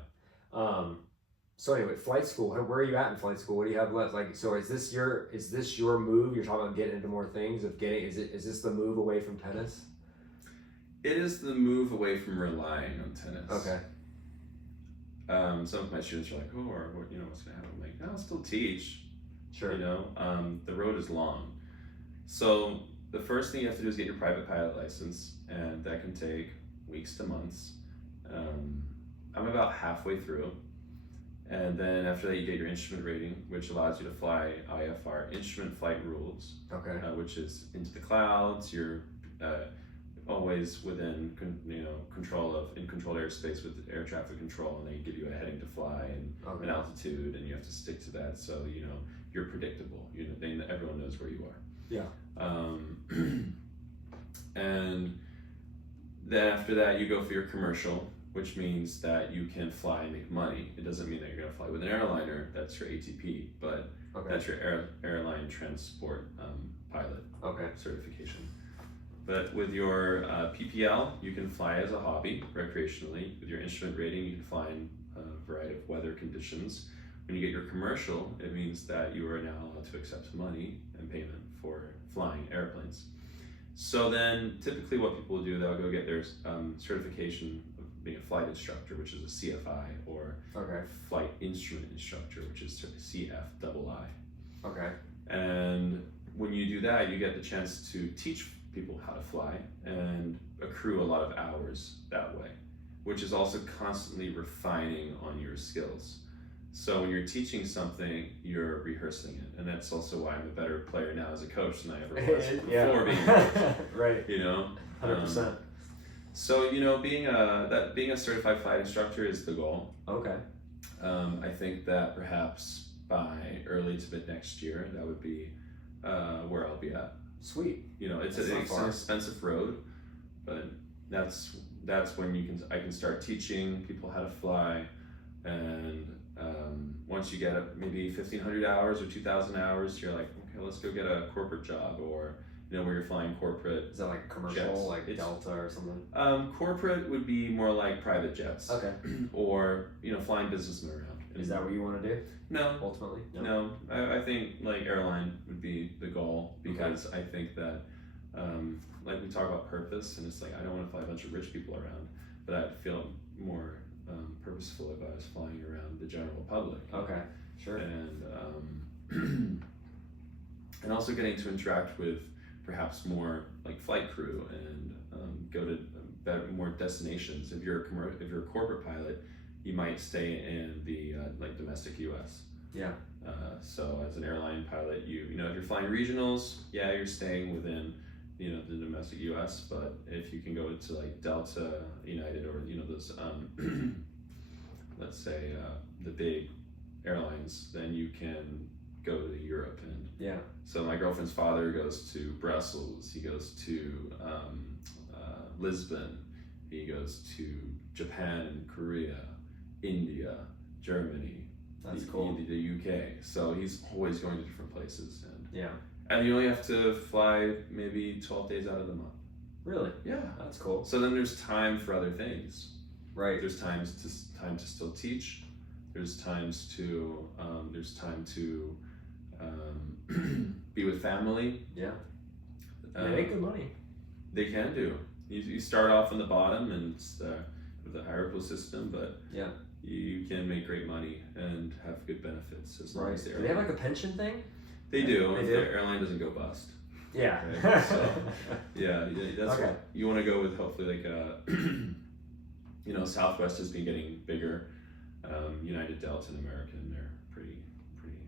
So anyway, flight school. Where are you at in flight school? What do you have left? Like, so is this your move? You're talking about getting into more things. Is this the move away from tennis? It is the move away from relying on tennis. Okay. Some of my students are like, oh, or what's going to happen? I'm like, no, I'll still teach. Sure. The road is long. So the first thing you have to do is get your private pilot license, and that can take weeks to months. I'm about halfway through. And then after that, you get your instrument rating, which allows you to fly IFR, instrument flight rules. Okay. Which is into the clouds. You're always within control of in controlled airspace with air traffic control, and they give you a heading to fly and an altitude, and you have to stick to that. So you're predictable. Everyone knows where you are. Yeah. And then after that, you go for your commercial, which means that you can fly and make money. It doesn't mean that you're going to fly with an airliner. That's your ATP, but that's your airline transport pilot certification. But with your PPL, you can fly as a hobby, recreationally. With your instrument rating, you can fly in a variety of weather conditions. When you get your commercial, it means that you are now allowed to accept money and payment for flying airplanes. So then, typically what people will do, they'll go get their certification of being a flight instructor, which is a CFI, or flight instrument instructor, which is CFII. Okay. And when you do that, you get the chance to teach people how to fly and accrue a lot of hours that way, which is also constantly refining on your skills. So when you're teaching something, you're rehearsing it, and that's also why I'm a better player now as a coach than I ever was before being a coach. Right. 100%. So being a certified flight instructor is the goal. Okay. I think that perhaps by early to mid next year, that would be where I'll be at. Sweet. It's an expensive road, but that's when I can start teaching people how to fly, and once you get maybe 1,500 hours or 2,000 hours, you're like, okay, let's go get a corporate job, or where you're flying corporate. Is that like commercial, jets? Like Delta or something? Corporate would be more like private jets. Okay. Or flying businessmen around. Is that what you want to do? No. Ultimately? No. I think like airline would be the goal, because I think that like we talk about purpose, and it's like I don't want to fly a bunch of rich people around, but I'd feel more purposeful if I was flying around the general public. Okay, sure. And and also getting to interact with perhaps more like flight crew and go to more destinations. If you're a corporate pilot, you might stay in the like domestic U.S. Yeah. So as an airline pilot, if you're flying regionals, you're staying within the domestic U.S. But if you can go to like Delta, United, or those let's say the big airlines, then you can go to Europe. And so my girlfriend's father goes to Brussels. He goes to Lisbon. He goes to Japan and Korea, India, Germany. That's cool. The UK. So he's always going to different places, and you only have to fly maybe 12 days out of the month. Really? Yeah. That's cool. So then there's time for other things. Right. There's time to still teach. There's time to be with family. Yeah. They make good money. They can do. You start off on the bottom and with the hierarchical system, but Yeah. you can make great money and have good benefits as long Right. as Do they have like a pension thing? They do. They if do? the airline doesn't go bust. Yeah. Okay, so, yeah, that's Okay. what you want to go with. Hopefully, like Southwest has been getting bigger. United, Delta, and American, they're pretty.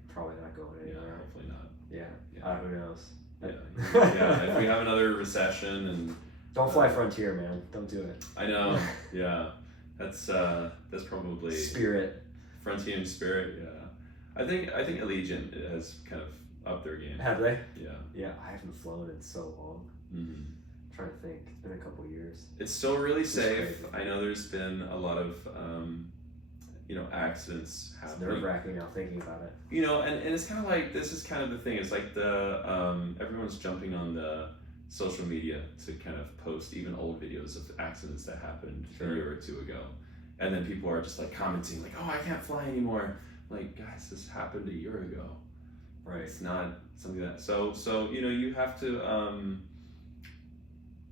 Probably not going Yeah, anywhere. hopefully not. Yeah. Yeah. Who knows? Yeah. If we have another recession and Don't fly Frontier, man. Don't do it. I know. Yeah, that's probably Spirit. Frontier and Spirit. Yeah, I think Allegiant has kind of upped their game. Have they? Yeah. Yeah. I haven't flown in so long. Mm-hmm. I'm trying to think. It's been a couple years. It's still really safe. crazy. I know there's been a lot of accidents It's happening. nerve-wracking now thinking about it. And it's kind of like, this is kind of the thing. It's like everyone's jumping on the social media to kind of post even old videos of accidents that happened a year or two ago, and then people are just like commenting like, "Oh, I can't fly anymore." Like, guys, this happened a year ago. Right. It's not something that so you have to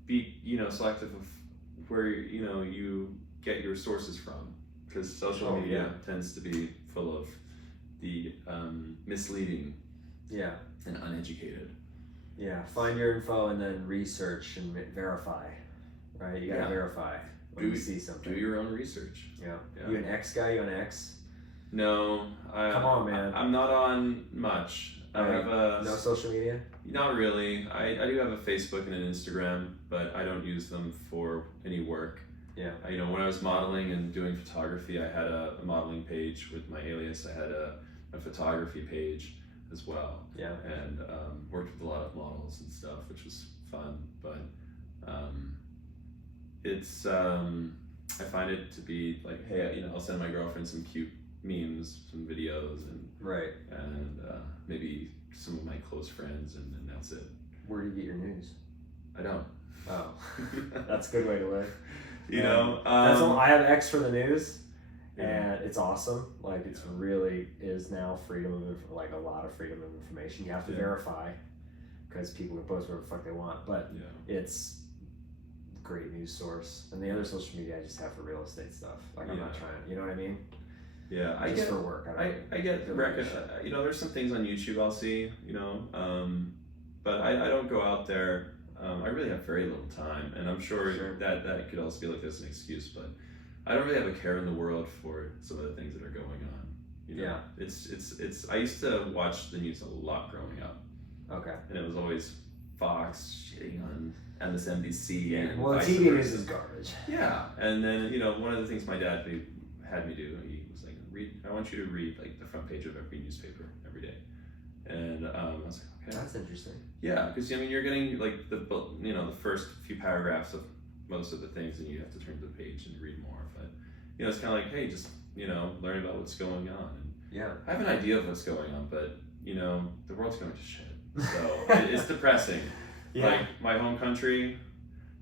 be selective of where you get your sources from, because social media tends to be full of the misleading Yeah. and uneducated. Yeah. Find your info and then research and verify. Right. You gotta verify when you see something. Do your own research. Yeah. You an X guy? You on X? No, Come on, man. I'm not on much. I have no social media. Not really. I do have a Facebook and an Instagram, but I don't use them for any work. Yeah. When I was modeling and doing photography, I had a modeling page with my alias. I had a photography page as well. Yeah. And worked with a lot of models and stuff, which was fun. But it's I find it to be like, hey, I'll send my girlfriend some cute memes, some videos, and Right. and maybe some of my close friends, and then that's it. Where do you get your news? I don't. Oh, that's a good way to live. That's I have X for the news, and it's awesome. Like it's really is now freedom of like a lot of freedom of information. You have to verify because people can post whatever the fuck they want, but it's a great news source. And the other social media I just have for real estate stuff. Like I'm not trying. You know what I mean? Yeah, I just get for work. I get there's some things on YouTube I'll see, but I don't go out there. I really have very little time, and I'm sure that could also be like as an excuse, but I don't really have a care in the world for some of the things that are going on. It's I used to watch the news a lot growing up. Okay. And it was always Fox shitting on MSNBC and well, TV news is garbage. Yeah, and then one of the things my dad had me do, he was like, I want you to read like the front page of every newspaper every day, and I was like, okay, that's interesting. Yeah, because you're getting like the first few paragraphs of most of the things, and you have to turn to the page and read more. But it's kind of like, hey, just learn about what's going on. And I have an idea of what's going on, but the world's going to shit, so it's depressing. Like my home country,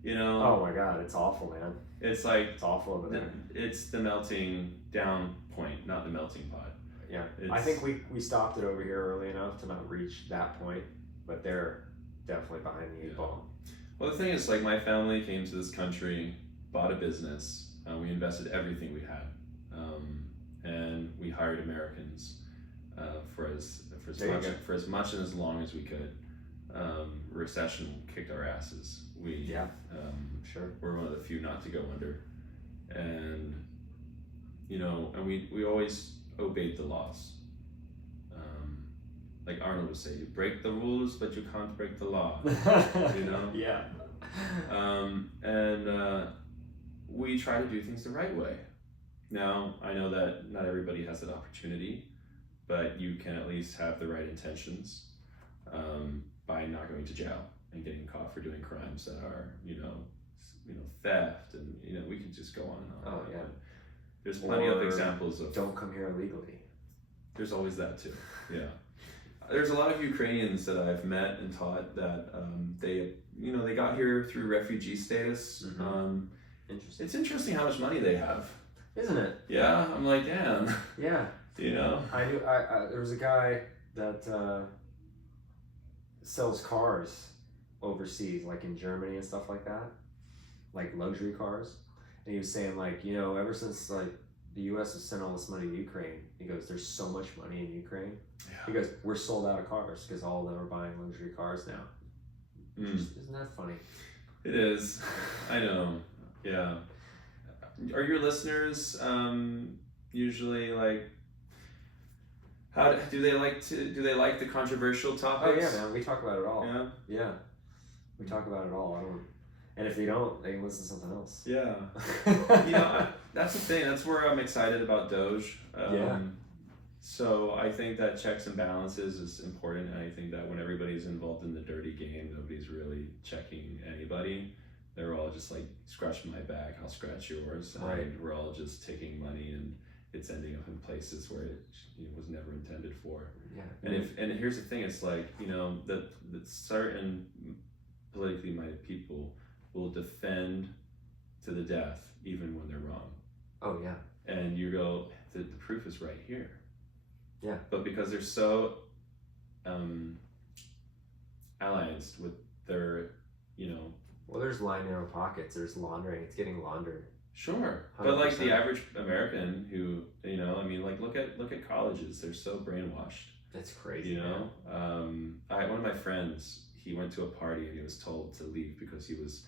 Oh my god, it's awful, man. It's like it's awful over there. It's the melting down point, not the melting pot. Yeah, I think we stopped it over here early enough to not reach that point, but they're definitely behind the 8 ball. Well, the thing is, like, my family came to this country, bought a business, we invested everything we had, and we hired Americans for as much and as long as we could. Recession kicked our asses. We're one of the few not to go under, and we always obeyed the laws. Like Arnold would say, you break the rules, but you can't break the law. Yeah. And we try to do things the right way. Now, I know that not everybody has that opportunity, but you can at least have the right intentions by not going to jail and getting caught for doing crimes that are, theft, and we could just go on and on. Oh yeah. There's plenty of examples of don't come here illegally. There's always that too. Yeah. There's a lot of Ukrainians that I've met and taught that they got here through refugee status. Mm-hmm. Interesting. It's interesting how much money they have, isn't it? Yeah, I'm like, damn. Yeah. I knew. There was a guy that sells cars overseas, like in Germany and stuff like that, like luxury cars. And he was saying like, you know, ever since like the U.S. has sent all this money to Ukraine, he goes, there's so much money in Ukraine. He goes, we're sold out of cars because all of them are buying luxury cars now. Isn't that funny? It is. I know. Yeah. Are your listeners usually like? How do they like the controversial topics? Oh yeah, man. We talk about it all. Yeah. Yeah. We talk about it all. And if they don't, they can listen to something else. Yeah. You know, that's the thing. That's where I'm excited about Doge. Yeah. So I think that checks and balances is important, and I think that when everybody's involved in the dirty game, nobody's really checking anybody. They're all just like, scratch my back, I'll scratch yours. Right. And we're all just taking money, and it's ending up in places where it was never intended for. Yeah. And here's the thing, it's like, you know, that certain politically minded people will defend to the death even when they're wrong. Oh yeah. And you go, the proof is right here. Yeah. But because they're so allianced with their, you know. Well, there's line in our pockets. There's laundering. It's getting laundered. Sure. 100%. But like the average American who, you know, I mean, like look at colleges. They're so brainwashed. That's crazy. You know, one of my friends, he went to a party and he was told to leave because he was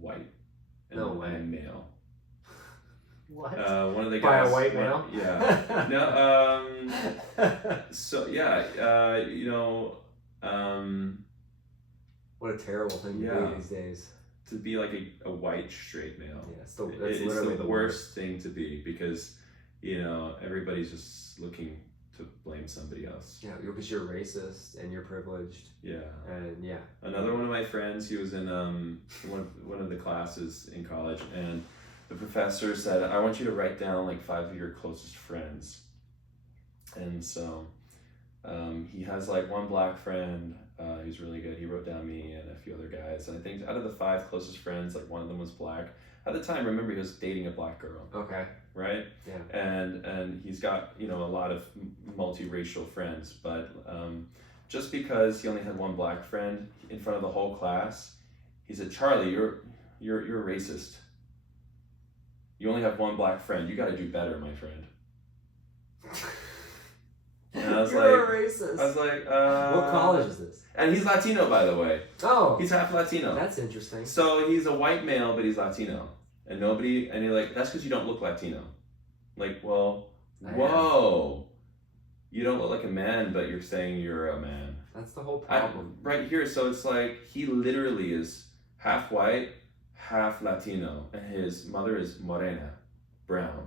white and, No way. and male. What? One of the By guys. a white male? Yeah. No. So yeah. You know. What a terrible thing to do these days. To be like a white straight male. Yeah, that's it's literally the worst thing to be, because, you know, everybody's just looking to blame somebody else. Yeah, because you're racist and you're privileged. Yeah. And yeah. Another one of my friends, he was in one of the classes in college, and the professor said, I want you to write down like 5 of your closest friends. And so he has like one black friend who's really good. He wrote down me and a few other guys. And I think out of the 5 closest friends, like one of them was black. At the time, remember, he was dating a black girl. Okay. Right? Yeah. And he's got, you know, a lot of multiracial friends. But just because he only had one black friend in front of the whole class, he said, Charlie, you're a racist. You only have one black friend. You got to do better, my friend. And I was You're a racist. I was like, what college is this? And he's Latino, by the way. Oh. He's half Latino. That's interesting. So he's a white male, but he's Latino. And you're like, that's because you don't look Latino. Like, well, whoa. You don't look like a man, but you're saying you're a man. That's the whole problem. Right here. So it's like, he literally is half white, half Latino, and his mother is morena, brown.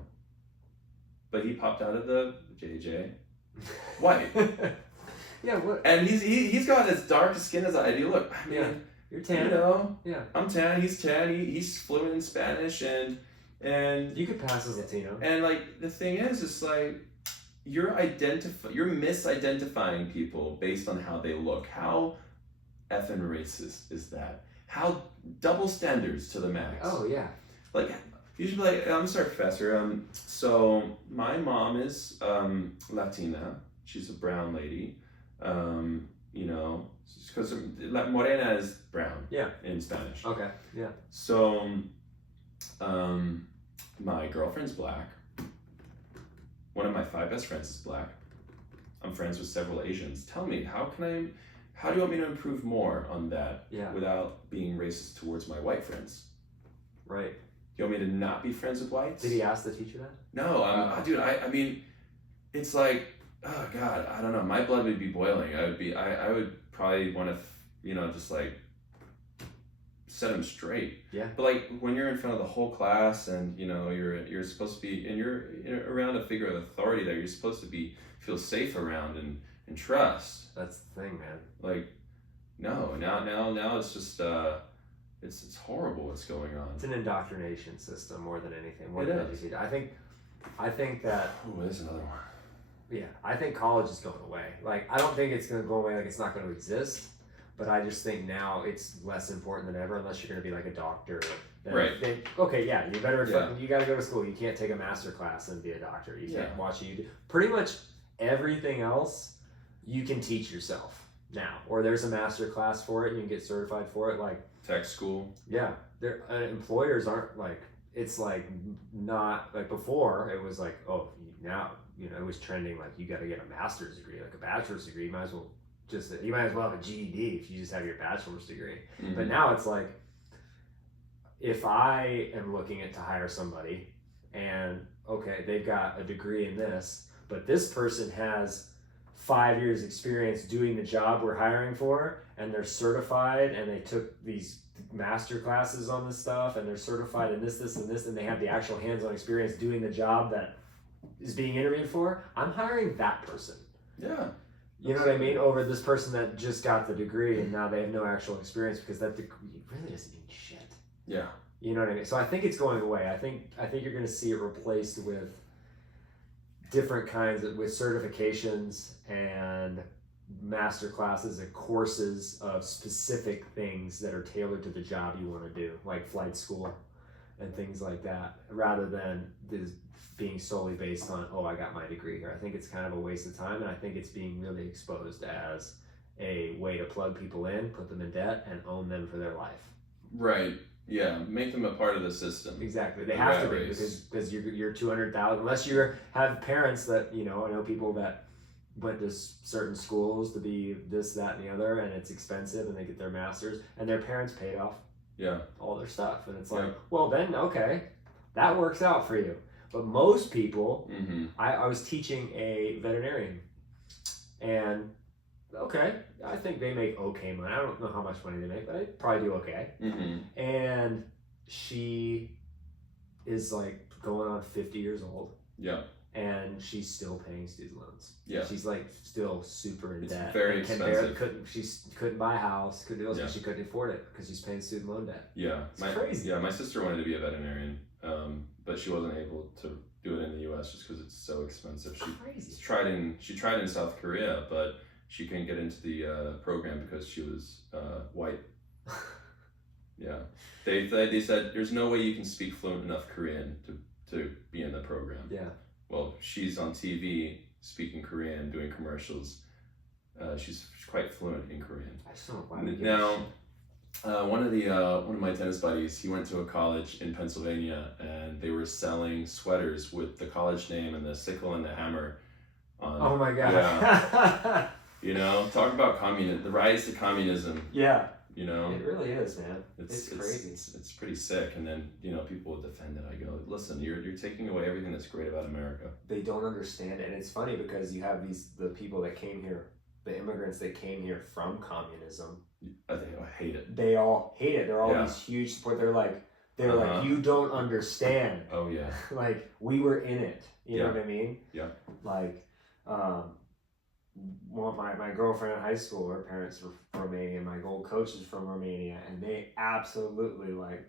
But he popped out of the JJ, white. Yeah, what? And he's got as dark skin as I do. Look, I mean, yeah. You're tan. You know, yeah. I'm tan. He's tan. He's fluent in Spanish, and you could pass as Latino. And like the thing is, it's like you're misidentifying people based on how they look. How effing racist is that? How double standards to the max. Oh yeah. Like you should be like, I'm sorry, Professor. So my mom is Latina. She's a brown lady. You know, because morena is brown. Yeah. In Spanish. Okay. Yeah. So, my girlfriend's black. One of my 5 best friends is black. I'm friends with several Asians. Tell me, how do you want me to improve more on that without being racist towards my white friends? Right. You want me to not be friends with whites? Did he ask the teacher that? No, dude, I mean, it's like, oh God, I don't know. My blood would be boiling. I would probably want to, you know, just like set him straight. Yeah. But like when you're in front of the whole class and you know you're supposed to be and you're around a figure of authority that you're supposed to feel safe around and trust. That's the thing, man. Like, no, now it's just it's horrible what's going on. It's an indoctrination system more than anything. It is. I think that. Oh, there's another one. Yeah, I think college is going away. Like, I don't think it's going to go away, like it's not going to exist, but I just think now it's less important than ever unless you're going to be like a doctor. Right. Okay, yeah, you better you got to go to school. You can't take a master class and be a doctor. You can't watch YouTube. Pretty much everything else you can teach yourself. now, or there's a master class for it and you can get certified for it. Like Tech school. yeah, their employers aren't like, it's like not like before it was like, oh, now, you know, it was trending like you got to get a master's degree, like a bachelor's degree. You might as well have a GED if you just have your bachelor's degree. Mm-hmm. But now it's like, if I am looking at to hire somebody and okay, they've got a degree in this, but this person has 5 years experience doing the job we're hiring for, and they're certified and they took these master classes on this stuff and they're certified in this and this, and they have the actual hands-on experience doing the job that is being interviewed for, I'm hiring that person. Yeah. You know what I mean? Over this person that just got the degree and now they have no actual experience, because that degree really doesn't mean shit. Yeah. You know what I mean? So I think it's going away. I think you're going to see it replaced with different kinds with certifications and master classes and courses of specific things that are tailored to the job you want to do, like flight school and things like that, rather than this being solely based on, oh, I got my degree here. I think it's kind of a waste of time, and I think it's being really exposed as a way to plug people in, put them in debt, and own them for their life. Right. Yeah, make them a part of the system. Exactly, they have to be, because you're 200,000. Unless you have parents that, you know, I know people that went to certain schools to be this, that, and the other, and it's expensive, and they get their masters, and their parents paid off all their stuff, and it's like, well, then okay, that works out for you. But most people, I was teaching a veterinarian, and okay, I think they make okay money. I don't know how much money they make, but they probably do okay. And she is like going on 50 years old. Yeah. And she's still paying student loans. Yeah. She's like still super in debt. Very expensive. She couldn't buy a house. She couldn't afford it because she's paying student loan debt. Yeah. It's crazy. Yeah, my sister wanted to be a veterinarian, but she wasn't able to do it in the U.S. just because it's so expensive. She tried in South Korea, but she couldn't get into the program because she was white. Yeah, they said there's no way you can speak fluent enough Korean to be in the program. Yeah. Well, she's on TV speaking Korean, doing commercials. She's quite fluent in Korean. I just don't know why. Now, one of my tennis buddies, he went to a college in Pennsylvania, and they were selling sweaters with the college name and the sickle and the hammer on. Oh my god. Yeah. You know, talk about the rise to communism. Yeah. You know, it really is, man. It's crazy. It's pretty sick. And then, you know, people will defend it. I go, listen, you're taking away everything that's great about America. They don't understand it, and it's funny because you have the people that came here, the immigrants that came here from communism. They hate it. They all hate it. They're all these huge support. They're like, you don't understand. Oh yeah. Like, we were in it. You know what I mean? Yeah. Like, well, my girlfriend in high school, her parents were from Romania. My old coach is from Romania, and they absolutely like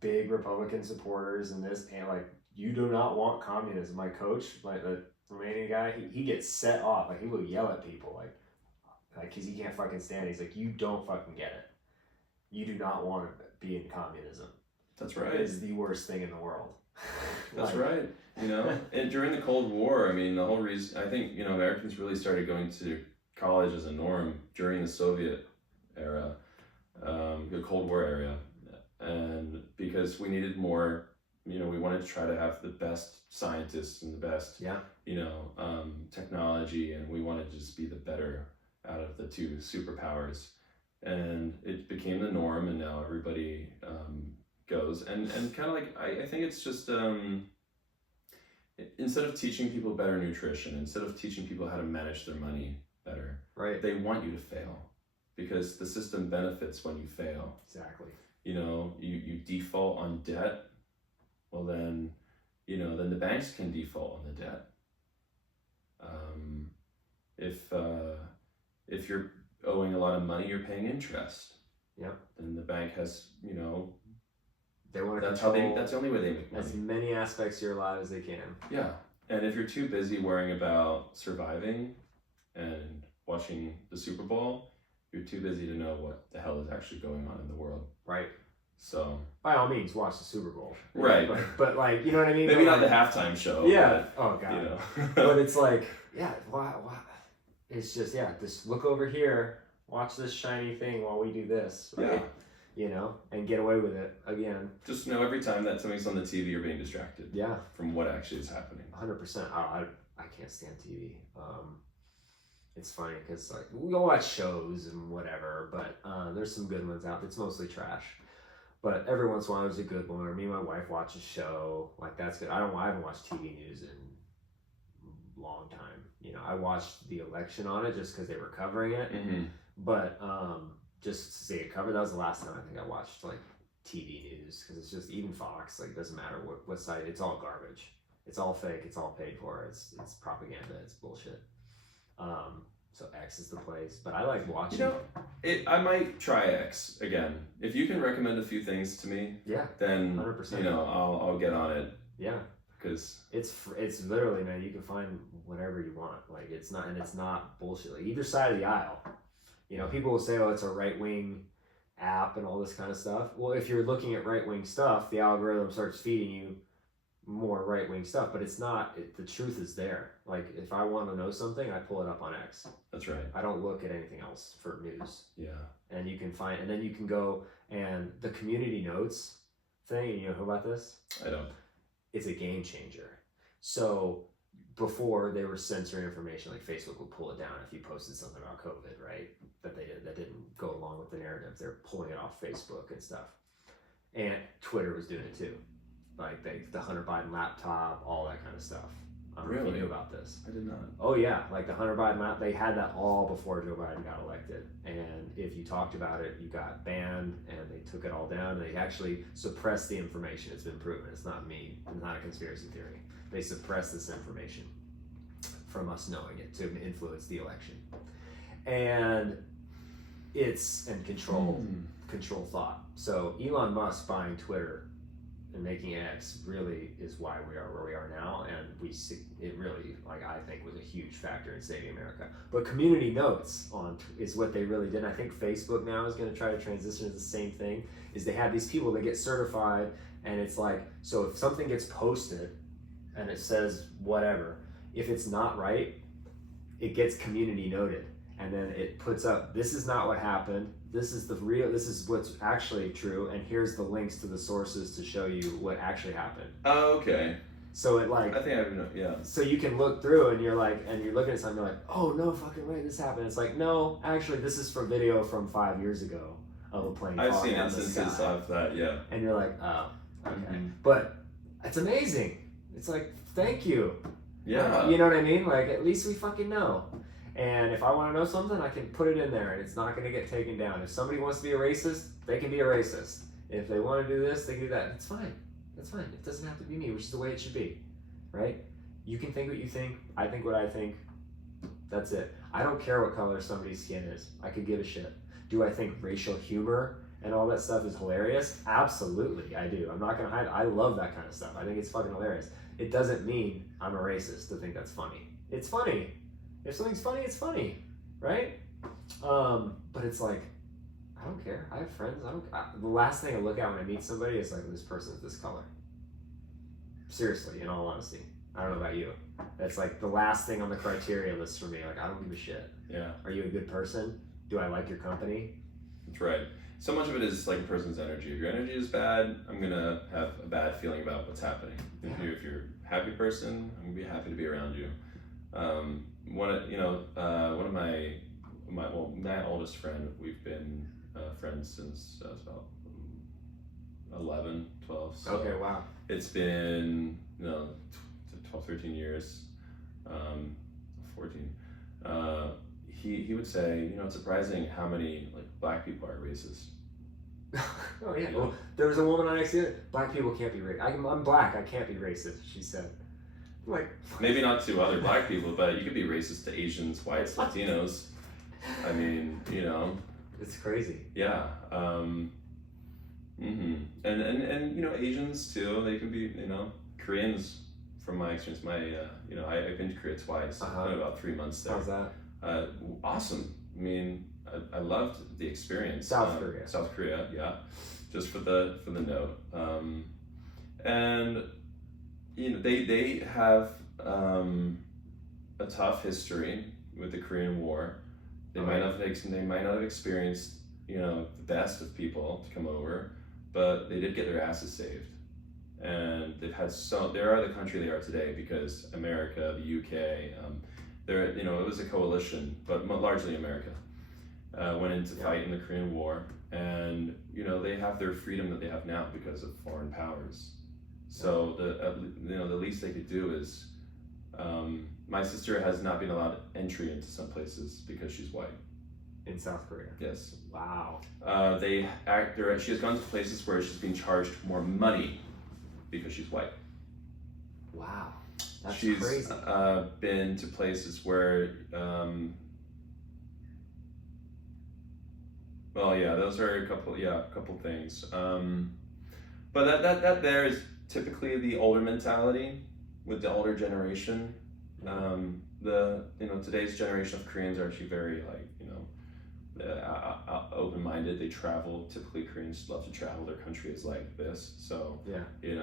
big Republican supporters and this, and like, you do not want communism. My coach, like the Romanian guy, he gets set off. Like, he will yell at people like because he can't fucking stand it. He's like, you don't fucking get it. You do not want to be in communism. That's right. It is the worst thing in the world. That's right. You know, and during the Cold War, I mean, the whole reason, I think, you know, Americans really started going to college as a norm during the Soviet era, the Cold War era, and because we needed more, you know, we wanted to try to have the best scientists and the best, you know, technology, and we wanted to just be the better out of the two superpowers, and it became the norm, and now everybody goes, and kind of like, I think it's just, instead of teaching people better nutrition, instead of teaching people how to manage their money better, right? They want you to fail because the system benefits when you fail. Exactly. You know, you default on debt, well then, you know, then the banks can default on the debt. If you're owing a lot of money, you're paying interest. Yep. Then the bank has, you know, they want to that's the only way they make money. As many aspects of your life as they can. Yeah. And if you're too busy worrying about surviving and watching the Super Bowl, you're too busy to know what the hell is actually going on in the world. Right. So by all means, watch the Super Bowl. Right. But like, you know what I mean? Maybe not the halftime show. Yeah. But, oh god. You know. But it's like, yeah, why? It's just, just look over here. watch this shiny thing while we do this, right? Yeah. You know, and get away with it again. Just know every time that something's on the TV, you're being distracted. Yeah. From what actually is happening. 100%. I can't stand TV. It's funny because like we'll watch shows and whatever, but there's some good ones out. It's mostly trash. But every once in a while there's a good one. Or me and my wife watch a show. Like that's good. I haven't watched TV news in a long time. You know, I watched the election on it just because they were covering it. Mm-hmm. But just to see it covered, that was the last time I think I watched like TV news, because it's just, even Fox, like, doesn't matter what side, it's all garbage. It's all fake. It's all paid for. It's propaganda. It's bullshit. So X is the place, but I like watching. You know, I might try X again. If you can recommend a few things to me, yeah, then 100%. You know, I'll get on it. Yeah, because it's literally, man, you can find whatever you want. Like it's not bullshit. Like either side of the aisle. You know, people will say, oh, it's a right wing app and all this kind of stuff. Well, if you're looking at right wing stuff, the algorithm starts feeding you more right wing stuff, but it's not. The truth is there. Like if I want to know something, I pull it up on X. That's right. I don't look at anything else for news. Yeah. And you can find, and then you can go, and the community notes thing. You know about this? I don't. It's a game changer. So before, they were censoring information, like Facebook would pull it down if you posted something about COVID, right? That didn't go along with the narrative. They're pulling it off Facebook and stuff. And Twitter was doing it too. Like the Hunter Biden laptop, all that kind of stuff. I don't know if you knew about this. I did not. Oh yeah, like the Hunter Biden laptop, they had that all before Joe Biden got elected. And if you talked about it, you got banned, and they took it all down. They actually suppressed the information. It's been proven. It's not me. It's not a conspiracy theory. They suppressed this information from us knowing it to influence the election. And control thought. So Elon Musk buying Twitter and making X really is why we are where we are now, and it really, like, I think, was a huge factor in saving America. But community notes is what they really did. And I think Facebook now is going to try to transition to the same thing. Is they have these people that get certified, and it's like, so if something gets posted and it says whatever, if it's not right, it gets community noted, and then it puts up, this is not what happened. This is what's actually true, and here's the links to the sources to show you what actually happened. Oh, okay. So it like, I think I know, yeah. So you can look through and you're looking at something, you're like, oh no fucking way, this happened. It's like, no, actually this is from video from 5 years ago of a plane. I've seen falling out of the instances sky. of that, yeah. And you're like, oh, okay. Mm-hmm. But it's amazing. It's like, thank you. Yeah. You know what I mean? Like, at least we fucking know. And if I want to know something, I can put it in there, and it's not going to get taken down. If somebody wants to be a racist, they can be a racist. If they want to do this, they can do that. It's fine. That's fine. It doesn't have to be me, which is the way it should be, right? You can think what you think. I think what I think. That's it. I don't care what color somebody's skin is. I could give a shit. Do I think racial humor and all that stuff is hilarious? Absolutely, I do. I'm not going to hide it. I love that kind of stuff. I think it's fucking hilarious. It doesn't mean I'm a racist to think that's funny. It's funny. If something's funny, it's funny, right? But it's like, I don't care. I have friends. The last thing I look at when I meet somebody is like, this person's this color. Seriously, in all honesty. I don't know about you. That's like the last thing on the criteria list for me. Like, I don't give a shit. Yeah. Are you a good person? Do I like your company? That's right. So much of it is like a person's energy. If your energy is bad, I'm gonna have a bad feeling about what's happening. Yeah. If you're a happy person, I'm gonna be happy to be around you. One of my oldest friend, we've been friends since I was about 11, 12. So Okay, wow. it's been 12, 13 years, 14. He would say, it's surprising how many like black people are racist. Oh yeah. Well, there was a woman on accident. Black people can't be racist. I'm black. I can't be racist. She said. Like, maybe not to other black people, but you could be racist to Asians, whites, Latinos. I mean, it's crazy. Yeah. And Asians too. They can be, Koreans. From my experience, I've been to Korea twice. Uh-huh. I spent about 3 months there. How's that? Awesome. I mean, I loved the experience. South Korea. South Korea, yeah. Just for the note. And they have a tough history with the Korean War, They might not have experienced, you know, the best of people to come over, but they did get their asses saved. And they are the country they are today because America, the UK, you know, it was a coalition, but largely America went into fight in the Korean War, and you know they have their freedom that they have now because of foreign powers. So the least they could do is, my sister has not been allowed entry into some places because she's white. In South Korea. Yes. Wow. She has gone to places where she's been charged more money because she's white. Wow. That's She's crazy. Been to places where, well, yeah, those are a couple things. But that there is typically the older mentality with the older generation. Today's generation of Koreans are actually very open-minded. They travel. Typically, Koreans love to travel. Their country is like this, so they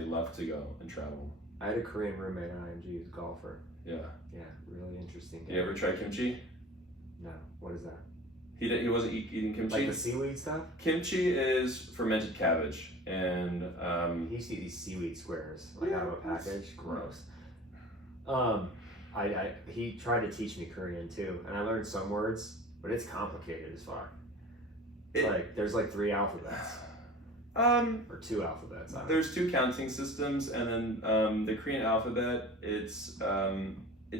love to go and travel. I had a Korean roommate at IMG who's a golfer. Yeah. Yeah, really interesting guy. You ever try kimchi? No. What is that? He wasn't eating kimchi. Like the seaweed stuff? Kimchi is fermented cabbage, and he used to eat these seaweed squares out of a package. Gross. He tried to teach me Korean too, and I learned some words, but it's complicated as fuck. There's like 3 alphabets. Or 2 alphabets. There's 2 counting systems, and then the Korean alphabet. It's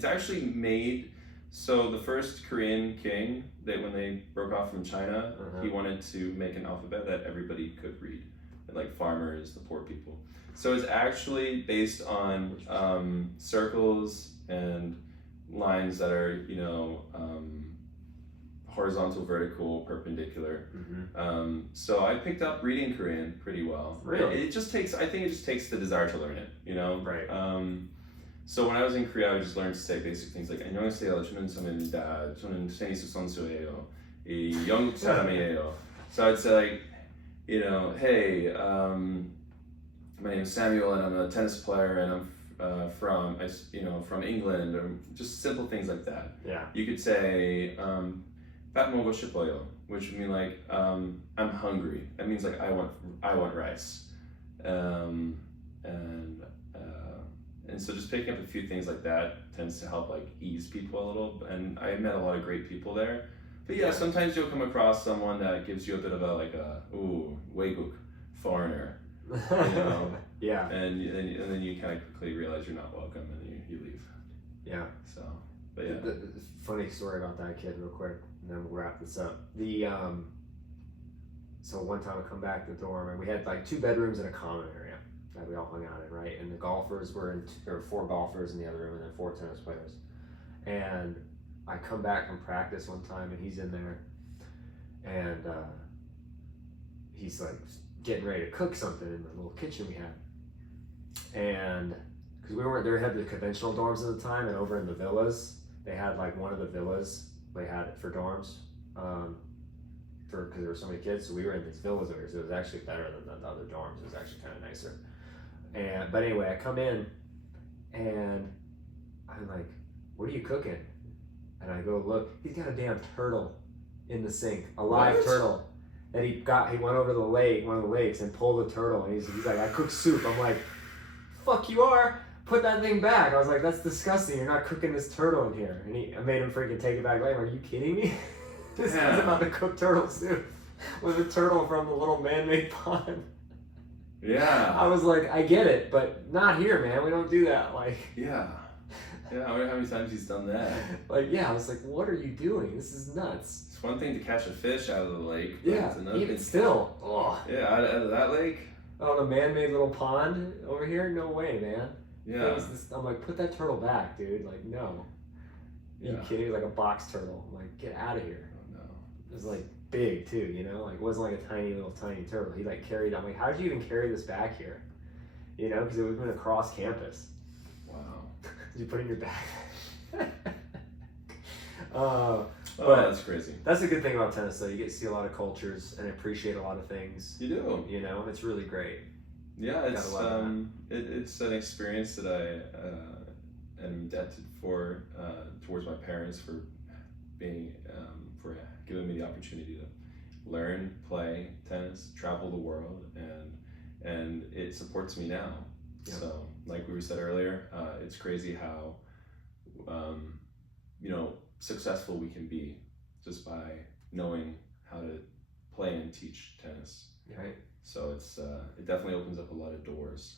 actually made. So the first Korean king, when they broke off from China, he wanted to make an alphabet that everybody could read, like farmers, the poor people. So it's actually based on circles and lines that are, horizontal, vertical, perpendicular. So I picked up reading Korean pretty well. Really? I think it just takes the desire to learn it, Right. So when I was in Korea, I just learned to say basic things like 안녕하세요, 저는 선입니다. 저는 테니스 선수예요. 영국 사람이에요. So I'd say like, hey, my name is Samuel and I'm a tennis player and I'm from England, or just simple things like that. Yeah. You could say 밥 먹고 싶어요, which would mean like I'm hungry. That means like I want rice. And so just picking up a few things like that tends to help like ease people a little. And I met a lot of great people there. But yeah, sometimes you'll come across someone that gives you a bit of 외국, foreigner, Yeah. And then you kind of quickly realize you're not welcome and you leave. Yeah. So, but yeah. The funny story about that kid real quick, and then we'll wrap this up. So one time I come back to the dorm and we had like 2 bedrooms and a common area that we all hung out in, right? And the golfers were there were 4 golfers in the other room and then 4 tennis players. And I come back from practice one time and he's in there and he's like getting ready to cook something in the little kitchen we had. And because we weren't there, had the conventional dorms at the time, and over in the villas, they had like one of the villas, they had it for dorms, because there were so many kids. So we were in these villas over here, so it was actually better than the other dorms. It was actually kind of nicer. But anyway, I come in and I'm like, "What are you cooking?" And I go look. He's got a damn turtle in the sink, a live turtle. And he went over the lake, one of the lakes, and pulled a turtle. And he's like, "I cook soup." I'm like, "Fuck you are! Put that thing back." I was like, "That's disgusting. You're not cooking this turtle in here." And I made him freaking take it back. Like, are you kidding me? This guy's about to cook turtle soup with a turtle from the little man-made pond. Yeah. I was like, I get it, but not here, man. We don't do that. Like. Yeah. I wonder how many times he's done that. I was like, what are you doing? This is nuts. It's one thing to catch a fish out of the lake. But Yeah, it's another even thing. still. Oh. Yeah, out of that lake. On a man-made little pond over here? No way, man. Yeah. I'm like, put that turtle back, dude. Like, no. Are you kidding me? Like a box turtle. I'm like, get out of here. Oh no. It was like big too, Like it wasn't like a tiny turtle. He like carried. I'm like, how did you even carry this back here? Because it would have been across campus. Wow. Did you put it in your bag? But that's crazy. That's a good thing about tennis, though. You get to see a lot of cultures and appreciate a lot of things. You do. And it's really great. Yeah, it's an experience that I am indebted for towards my parents for for giving me the opportunity to learn, play tennis, travel the world, and it supports me now. Yeah. So, like we said earlier, it's crazy how successful we can be just by knowing how to play and teach tennis. Right. So it definitely opens up a lot of doors.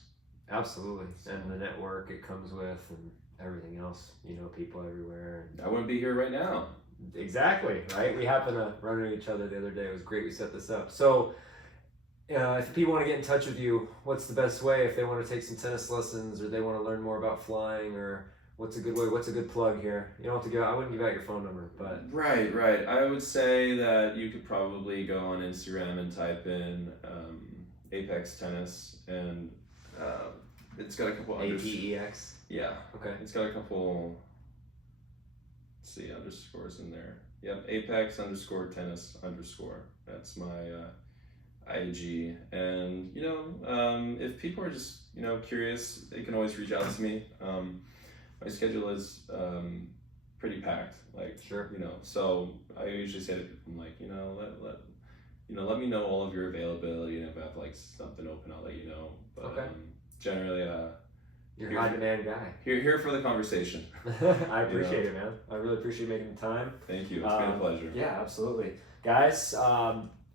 Absolutely. And the network it comes with and everything else, people everywhere. I wouldn't be here right now. Exactly, right? We happened to run into each other the other day. It was great we set this up. So if people want to get in touch with you, what's the best way if they want to take some tennis lessons or they want to learn more about flying, or what's a good way? What's a good plug here? You don't have to I wouldn't give out your phone number, but... Right. I would say that you could probably go on Instagram and type in Apex Tennis, and it's got a couple APEX? Yeah. Okay. It's got a couple, underscores in there. Yep, Apex_tennis_. That's my IG. And, if people are just, curious, they can always reach out to me. My schedule is pretty packed, Sure. So I usually say to people, I'm like, let me know all of your availability, and if I have something open, I'll let you know. But okay. Generally, you're a high demand guy. Here for the conversation. I appreciate it, man. I really appreciate making the time. Thank you. It's been a pleasure. Yeah, absolutely. Guys,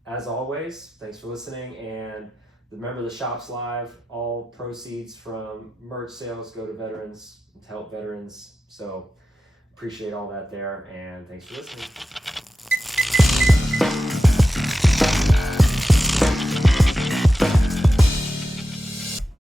as always, thanks for listening, and remember the shop's live. All proceeds from merch sales go to veterans to help veterans. So appreciate all that there, and thanks for listening.